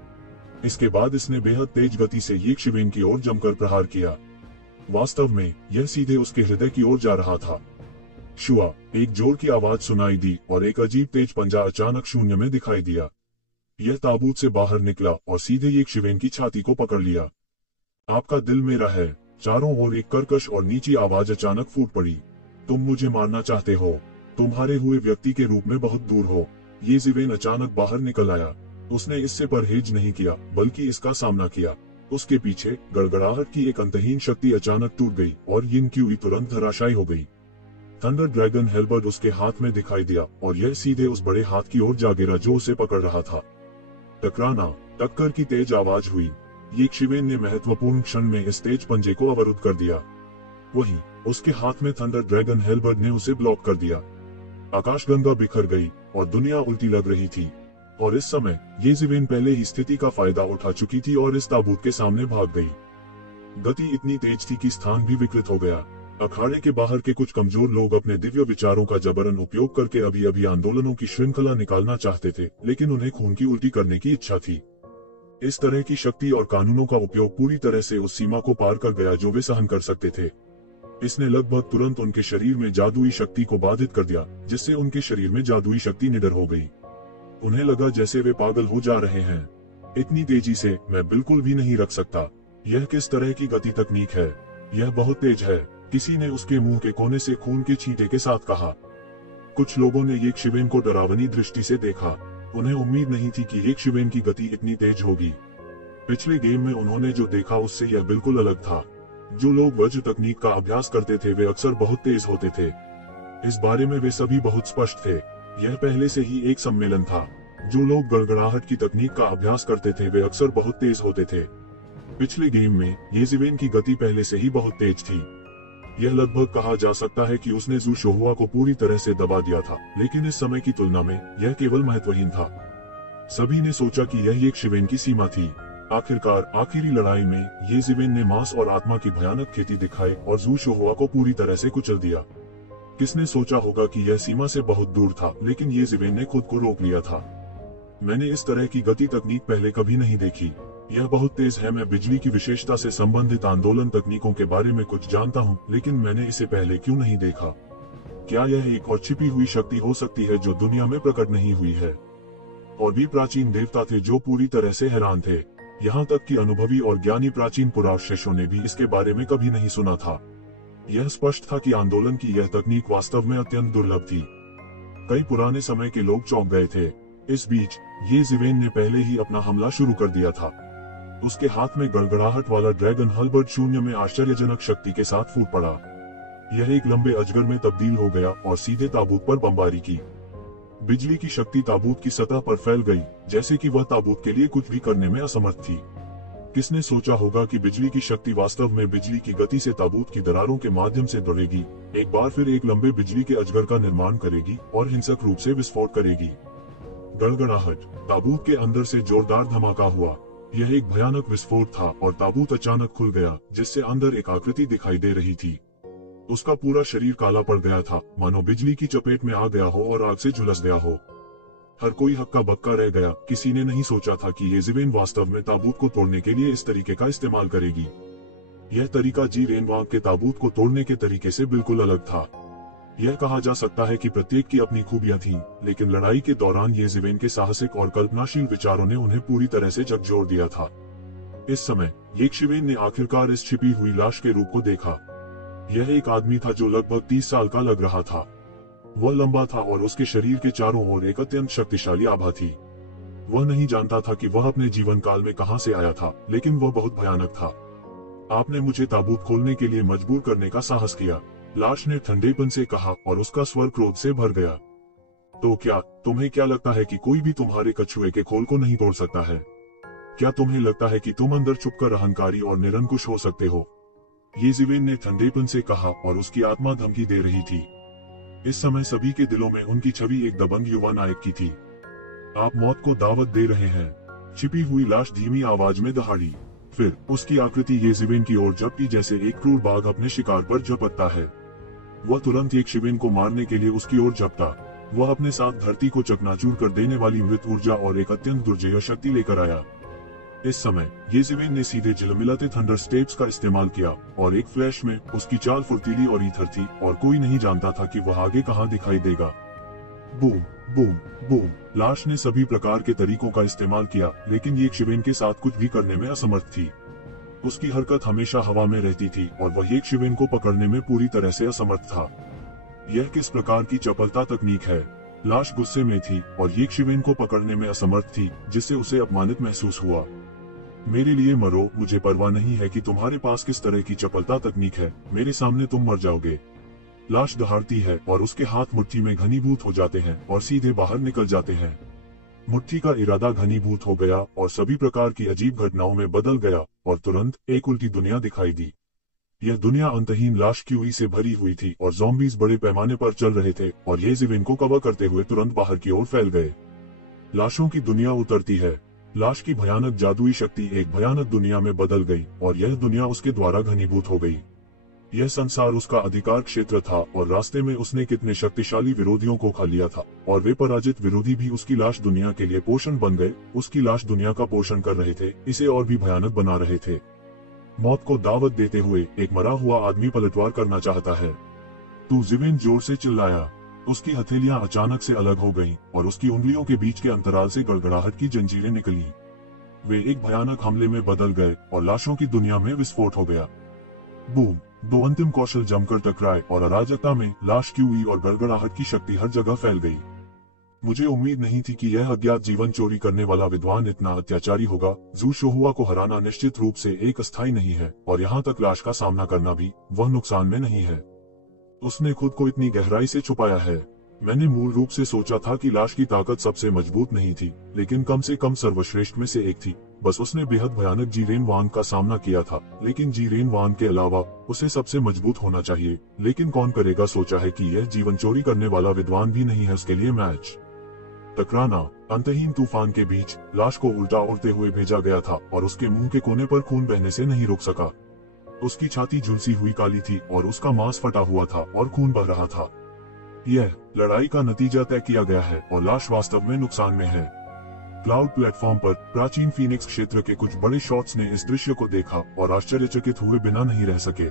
इसके बाद इसने बेहद तेज गति से येशिवेन की ओर जमकर प्रहार किया। वास्तव में यह सीधे उसके हृदय की ओर जा रहा था। शुआ, एक जोर की आवाज सुनाई दी और एक अजीब तेज पंजा अचानक शून्य में दिखाई दिया। यह ताबूत से बाहर निकला और सीधे येशिवेन की छाती को पकड़ लिया। आपका दिल मेरा है। चारों ओर एक कर्कश और नीची आवाज अचानक फूट पड़ी। तुम मुझे मारना चाहते हो। तुम्हारे हुए व्यक्ति के रूप में बहुत दूर हो। येशिवेन अचानक बाहर निकल आया। उसने इससे परहेज नहीं किया बल्कि इसका सामना किया। उसके पीछे गड़गड़ाहट की एक अंतहीन शक्ति अचानक टूट गई और यिन क्यूई तुरंत धराशायी हो गई। थंडर ड्रैगन हेल्बर्ड उसके हाथ में दिखाई दिया और यह सीधे उस बड़े हाथ की ओर जा गिरा जो उसे पकड़ रहा था। टकराना, टक्कर की तेज आवाज हुई। येशिवेन ने महत्वपूर्ण क्षण में इस तेज पंजे को अवरुद्ध कर दिया। वहीं उसके हाथ में थंडर ड्रैगन हेल्बर्ड ने उसे ब्लॉक कर दिया। आकाशगंगा बिखर गई और दुनिया उल्टी लग रही थी। और इस समय येज़िवेन पहले ही स्थिति का फायदा उठा चुकी थी और इस ताबूत के सामने भाग गई। गति इतनी तेज थी कि स्थान भी विकृत हो गया। अखाड़े के बाहर के कुछ कमजोर लोग अपने दिव्य विचारों का जबरन उपयोग करके अभी अभी आंदोलनों की श्रृंखला निकालना चाहते थे, लेकिन उन्हें खून की उल्टी करने की इच्छा थी। इस तरह की शक्ति और कानूनों का उपयोग पूरी तरह से उस सीमा को पार कर गया जो वे सहन कर सकते थे। इसने लगभग तुरंत उनके शरीर में जादुई शक्ति को बाधित कर दिया, जिससे उनके शरीर में जादुई शक्ति निडर हो गई। उन्हें लगा जैसे वे पागल हो जा रहे हैं। इतनी तेजी से मैं बिल्कुल भी नहीं रख सकता। यह किस तरह की गति तकनीक है? यह बहुत तेज है। किसी ने उसके मुंह के कोने से खून के छींटे के साथ कहा। कुछ लोगों ने येशिवेन को डरावनी दृष्टि से देखा। उन्हें उम्मीद नहीं थी कि येशिवेन की गति इतनी तेज होगी। पिछले गेम में उन्होंने जो देखा उससे यह बिल्कुल अलग था। जो लोग वज्र तकनीक का अभ्यास करते थे वे अक्सर बहुत तेज होते थे। इस बारे में वे सभी बहुत स्पष्ट थे। यह पहले से ही एक सम्मेलन था। जो लोग गड़गड़ाहट की तकनीक का अभ्यास करते थे वे अक्सर बहुत तेज होते थे। पिछले गेम में येज़िवेन की गति पहले से ही बहुत तेज थी। यह लगभग कहा जा सकता है कि उसने ज़ू शोहुआ को पूरी तरह से दबा दिया था, लेकिन इस समय की तुलना में यह केवल महत्वहीन था। सभी ने सोचा कि यह येशिवेन की सीमा थी। आखिरकार आखिरी लड़ाई में येज़िवेन ने मांस और आत्मा की भयानक खेती दिखाई और ज़ू शोहुआ को पूरी तरह से कुचल दिया। किसने सोचा होगा कि यह सीमा से बहुत दूर था, लेकिन येज़िवेन ने खुद को रोक लिया था। मैंने इस तरह की गति तकनीक पहले कभी नहीं देखी। यह बहुत तेज है। मैं बिजली की विशेषता से संबंधित आंदोलन तकनीकों के बारे में कुछ जानता हूँ, लेकिन मैंने इसे पहले क्यों नहीं देखा? क्या यह एक और छिपी हुई शक्ति हो सकती है जो दुनिया में प्रकट नहीं हुई है? और भी प्राचीन देवता थे जो पूरी तरह से हैरान थे। यहाँ तक कि अनुभवी और ज्ञानी प्राचीन पुरावशेषों ने भी इसके बारे में कभी नहीं सुना था। यह स्पष्ट था कि आंदोलन की यह तकनीक वास्तव में अत्यंत दुर्लभ थी। कई पुराने समय के लोग चौंक गए थे। इस बीच येज़िवेन ने पहले ही अपना हमला शुरू कर दिया था। उसके हाथ में गड़गड़ाहट वाला ड्रैगन हेल्बर्ड शून्य में आश्चर्यजनक शक्ति के साथ फूट पड़ा। यह एक लंबे अजगर में तब्दील हो गया और सीधे ताबूत पर बमबारी की। बिजली की शक्ति ताबूत की सतह पर फैल गई, जैसे कि वह ताबूत के लिए कुछ भी करने में असमर्थ थी। किसने सोचा होगा कि बिजली की शक्ति वास्तव में बिजली की गति से ताबूत की दरारों के माध्यम से दौड़ेगी, एक बार फिर एक लंबे बिजली के अजगर का निर्माण करेगी और हिंसक रूप से विस्फोट करेगी। गड़गड़ाहट, ताबूत के अंदर से जोरदार धमाका हुआ। यह एक भयानक विस्फोट था और ताबूत अचानक खुल गया, जिससे अंदर एक आकृति दिखाई दे रही थी। उसका पूरा शरीर काला पड़ गया था, मानो बिजली की चपेट में आ गया हो और आग से झुलस गया हो। हर कोई हक्का बक्का रह गया। किसी ने नहीं सोचा था कि येज़िवेन वास्तव में ताबूत को तोड़ने के लिए इस तरीके का इस्तेमाल करेगी। यह तरीका जी रेनवांग के ताबूत को तोड़ने के तरीके से बिल्कुल अलग था। यह कहा जा सकता है कि प्रत्येक की अपनी खूबियां थीं, लेकिन लड़ाई के दौरान येज़िवेन के साहसिक और कल्पनाशील विचारों ने उन्हें पूरी तरह से झकझोर दिया था। इस समय येशिवेन ने आखिरकार इस छिपी हुई लाश के रूप को देखा। यह एक आदमी था जो लगभग 30 साल का लग रहा था। वह लंबा था और उसके शरीर के चारों ओर एक अत्यंत शक्तिशाली आभा थी। वह नहीं जानता था कि वह अपने जीवन काल में कहां से आया था, लेकिन वह बहुत भयानक था। आपने मुझे ताबूत खोलने के लिए मजबूर करने का साहस किया, लाश ने ठंडेपन से कहा और उसका स्वर क्रोध से भर गया। तो क्या तुम्हें क्या लगता है कि कोई भी तुम्हारे कछुए के खोल को नहीं तोड़ सकता है? क्या तुम्हें लगता है कि तुम अंदर छुपकर अहंकारी और निरंकुश हो सकते हो? येशिवेन ने ठंडेपन से कहा और उसकी आत्मा धमकी दे रही थी। इस समय सभी के दिलों में उनकी छवि एक दबंग युवा नायक की थी। आप मौत को दावत दे रहे हैं। छिपी हुई लाश धीमी आवाज में दहाड़ी। फिर उसकी आकृति येज़ेबेल की ओर झपकी जैसे एक क्रूर बाघ अपने शिकार पर झपटता है। वह तुरंत येज़ेबेल को मारने के लिए उसकी ओर झपटा। वह अपने साथ धरती को चकनाचूर कर देने वाली मृत ऊर्जा और एक अत्यंत दुर्जय शक्ति लेकर आया। इस समय येज़ेबेल ने सीधे झिलमिलाते थंडर स्टेप्स का इस्तेमाल किया और एक फ्लैश में उसकी चाल फुर्तीली और ईथर थी और कोई नहीं जानता था कि वह आगे कहां दिखाई देगा। Boom boom boom. लाश ने सभी प्रकार के तरीकों का इस्तेमाल किया, लेकिन येज़ेबेल के साथ कुछ भी करने में असमर्थ थी। उसकी हरकत हमेशा हवा में रहती थी और वह येज़ेबेल को पकड़ने में पूरी तरह से असमर्थ था। यह किस प्रकार की चपलता तकनीक है। लाश गुस्से में थी और येज़ेबेल को पकड़ने में असमर्थ थी, जिससे उसे अपमानित महसूस हुआ। मेरे लिए मरो, मुझे परवाह नहीं है कि तुम्हारे पास किस तरह की चपलता तकनीक है, मेरे सामने तुम मर जाओगे। लाश दहाड़ती है और उसके हाथ मुट्ठी में घनीभूत हो जाते हैं और सीधे बाहर निकल जाते हैं। मुट्ठी का इरादा घनीभूत हो गया और सभी प्रकार की अजीब घटनाओं में बदल गया और तुरंत एक उल्टी दुनिया दिखाई दी। यह दुनिया अंतहीन लाश क्यूई से भरी हुई थी और ज़ॉम्बीज़ बड़े पैमाने पर चल रहे थे और येज़ेबेल को कवर करते हुए तुरंत बाहर की ओर फैल गए। लाशों की दुनिया उतरती है। लाश की भयानक जादुई शक्ति एक भयानक दुनिया में बदल गई और यह दुनिया उसके द्वारा घनीभूत हो गई। यह संसार उसका अधिकार क्षेत्र था और रास्ते में उसने कितने शक्तिशाली विरोधियों को खा लिया था और वे पराजित विरोधी भी उसकी लाश दुनिया के लिए पोषण बन गए। उसकी लाश दुनिया का पोषण कर रहे थे, इसे और भी भयानक बना रहे थे। मौत को दावत देते हुए एक मरा हुआ आदमी पलटवार करना चाहता है। तू ज़ेबेल जोर से चिल्लाया। उसकी हथेलियां अचानक से अलग हो गईं और उसकी उंगलियों के बीच के अंतराल से गड़गड़ाहट की जंजीरें निकली। वे एक भयानक हमले में बदल गए और लाशों की दुनिया में विस्फोट हो गया। बूम। दो अंतिम कौशल जमकर टकराए और अराजकता में लाश क्यूई और गड़गड़ाहट की शक्ति हर जगह फैल गई। मुझे उम्मीद नहीं थी कि यह अज्ञात जीवन चोरी करने वाला विद्वान इतना अत्याचारी होगा। ज़ू शोहुआ को हराना निश्चित रूप से एक अस्थायी नहीं है और यहाँ तक लाश का सामना करना भी वह नुकसान में नहीं है। उसने खुद को इतनी गहराई से छुपाया है। मैंने मूल रूप से सोचा था कि लाश की ताकत सबसे मजबूत नहीं थी, लेकिन कम से कम सर्वश्रेष्ठ में से एक थी। बस उसने बेहद भयानक जीरेन वांग का सामना किया था, लेकिन जीरेन वांग के अलावा उसे सबसे मजबूत होना चाहिए। लेकिन कौन करेगा, सोचा है कि यह जीवन चोरी करने वाला विद्वान भी नहीं है उसके लिए मैच। टकराना। अंतहीन तूफान के बीच लाश को उल्टा उड़ते हुए भेजा गया था और उसके मुंह के कोने पर खून बहने से नहीं रुक सका। उसकी छाती झुलसी हुई काली थी और उसका मांस फटा हुआ था और खून बह रहा था। यह लड़ाई का नतीजा तय किया गया है और लाश वास्तव में नुकसान में है। क्लाउड प्लेटफॉर्म पर प्राचीन फीनिक्स क्षेत्र के कुछ बड़े शॉट्स ने इस दृश्य को देखा और आश्चर्यचकित हुए बिना नहीं रह सके।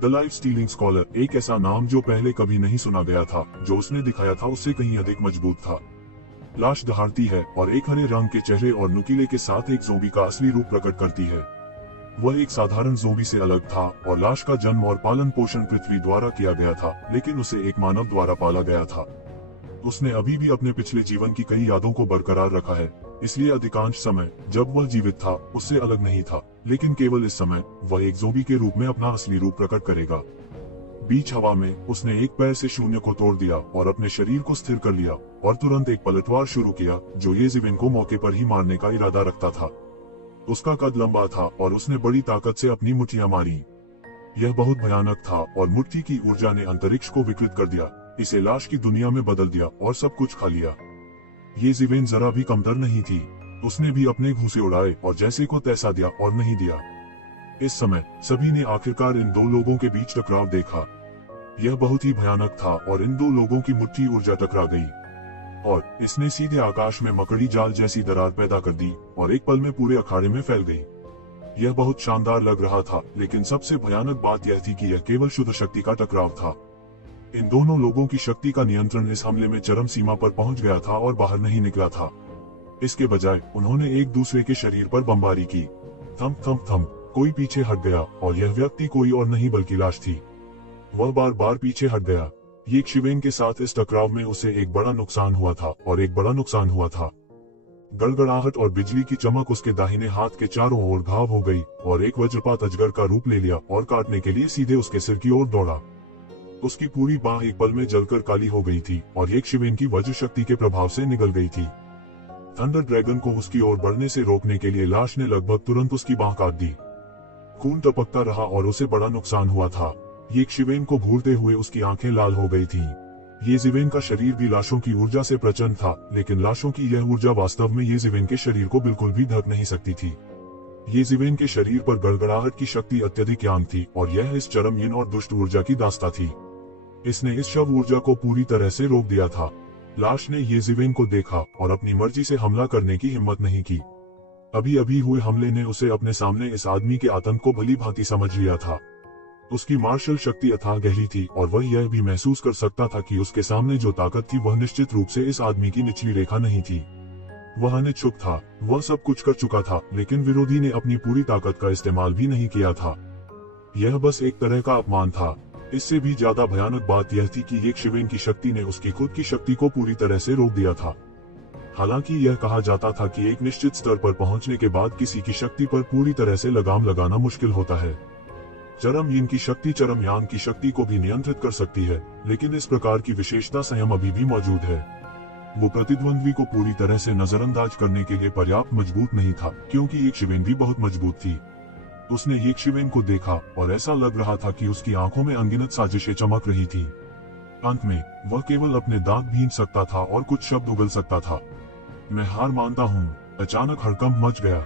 द लाइफ स्टीलिंग स्कॉलर, एक ऐसा नाम जो पहले कभी नहीं सुना गया था, जो उसने दिखाया था उससे कहीं अधिक मजबूत था। लाश दहाड़ती है और एक हरे रंग के चेहरे और नुकीले के साथ एक ज़ोंबी का असली रूप प्रकट करती है। वह एक साधारण ज़ोंबी से अलग था और लाश का जन्म और पालन पोषण पृथ्वी द्वारा किया गया था, लेकिन उसे एक मानव द्वारा पाला गया था। उसने अभी भी अपने पिछले जीवन की कई यादों को बरकरार रखा है, इसलिए अधिकांश समय जब वह जीवित था उससे अलग नहीं था, लेकिन केवल इस समय वह एक ज़ोंबी के रूप में अपना असली रूप प्रकट करेगा। बीच हवा में उसने एक पैर से शून्य को तोड़ दिया और अपने शरीर को स्थिर कर लिया और तुरंत एक पलटवार शुरू किया जो येज़ेबेल को मौके पर ही मारने का इरादा रखता था। उसका कद लंबा था और उसने बड़ी ताकत से अपनी मुट्ठियां मारी। यह बहुत भयानक था और मुट्ठी की ऊर्जा ने अंतरिक्ष को विकृत कर दिया, इसे लाश की दुनिया में बदल दिया और सब कुछ खा लिया। येज़ेबेल जरा भी कमतर नहीं थी। उसने भी अपने घूंसे उड़ाए और जैसे को तैसा दिया और नहीं दिया। इस समय सभी ने आखिरकार इन दो लोगों के बीच टकराव देखा। यह बहुत ही भयानक था और इन दो लोगों की मुट्ठी ऊर्जा टकरा गई और इसने सीधे आकाश में मकड़ी जाल जैसी दरार पैदा कर दी और एक पल में पूरे अखाड़े में फैल गई। यह बहुत शानदार लग रहा था, लेकिन सबसे भयानक बात यह थी कि यह केवल शुद्ध शक्ति का टकराव था। इन दोनों लोगों की शक्ति का नियंत्रण इस हमले में चरम सीमा पर पहुंच गया था और बाहर नहीं निकला था। इसके बजाय उन्होंने एक दूसरे के शरीर पर बमबारी की। थम थम थम, कोई पीछे हट गया और यह व्यक्ति कोई और नहीं बल्कि लाश थी। वह बार बार पीछे हट गया। येज़ेबेल के साथ इस टकराव में उसे एक बड़ा नुकसान हुआ था और एक बड़ा नुकसान हुआ था। गड़गड़ाहट और बिजली की चमक उसके दाहिने हाथ के चारों ओर घाव हो गई और एक वज्रपात अजगर का रूप ले लिया और काटने के लिए सीधे उसके सिर की ओर दौड़ा। उसकी पूरी बाह एक पल में जलकर काली हो गई थी और येज़ेबेल की वज्र शक्ति के प्रभाव से निगल गई थी। थंडर ड्रैगन को उसकी ओर बढ़ने से रोकने के लिए लाश ने लगभग तुरंत उसकी बाह काट दी। खून टपकता रहा और उसे बड़ा नुकसान हुआ था। येज़ेबेल को घूरते हुए उसकी आंखें लाल हो गई थीं। ये जिवेन का शरीर भी लाशों की ऊर्जा से प्रचन्न था, लेकिन लाशों की यह ऊर्जा वास्तव में ये जिवेन के शरीर को बिल्कुल भी ढक नहीं सकती थी। ये जिवेन के शरीर पर गड़गड़ाहट की शक्ति अत्यधिक यांग थी और यह इस चरम यीन और दुष्ट ऊर्जा की दास्ता थी। इसने इस शव ऊर्जा को पूरी तरह से रोक दिया था। लाश ने ये जिवेन को देखा और अपनी मर्जी से हमला करने की हिम्मत नहीं की। अभी अभी हुए हमले ने उसे अपने सामने इस आदमी के आतंक को भली भांति समझ लिया था। उसकी मार्शल शक्ति अथाह गहरी थी और वह यह भी महसूस कर सकता था कि उसके सामने जो ताकत थी वह निश्चित रूप से इस आदमी की निचली रेखा नहीं थी। वह अनिच्छुक था, वह सब कुछ कर चुका था, लेकिन विरोधी ने अपनी पूरी ताकत का इस्तेमाल भी नहीं किया था। यह बस एक तरह का अपमान था। इससे भी ज्यादा भयानक बात यह थी कि एक शिवेन की शक्ति ने उसकी खुद की शक्ति को पूरी तरह से रोक दिया था। हालांकि यह कहा जाता था कि एक निश्चित स्तर पर पहुंचने के बाद किसी की शक्ति पर पूरी तरह से लगाम लगाना मुश्किल होता है। चरम यीन की शक्ति चरम यांग की शक्ति को भी नियंत्रित कर सकती है, लेकिन इस प्रकार की विशेषता संयम अभी भी मौजूद है। वो प्रतिद्वंद्वी को पूरी तरह से नजरअंदाज करने के लिए पर्याप्त मजबूत नहीं था, क्योंकि एक शिवेन भी बहुत मजबूत थी। उसने एक शिवेन को देखा और ऐसा लग रहा था कि उसकी आंखों में अनगिनत साजिशें चमक रही थी। अंत में वह केवल अपने दांत भींच सकता था और कुछ शब्द उगल सकता था। मैं हार मानता हूँ। अचानक हड़कंप मच गया।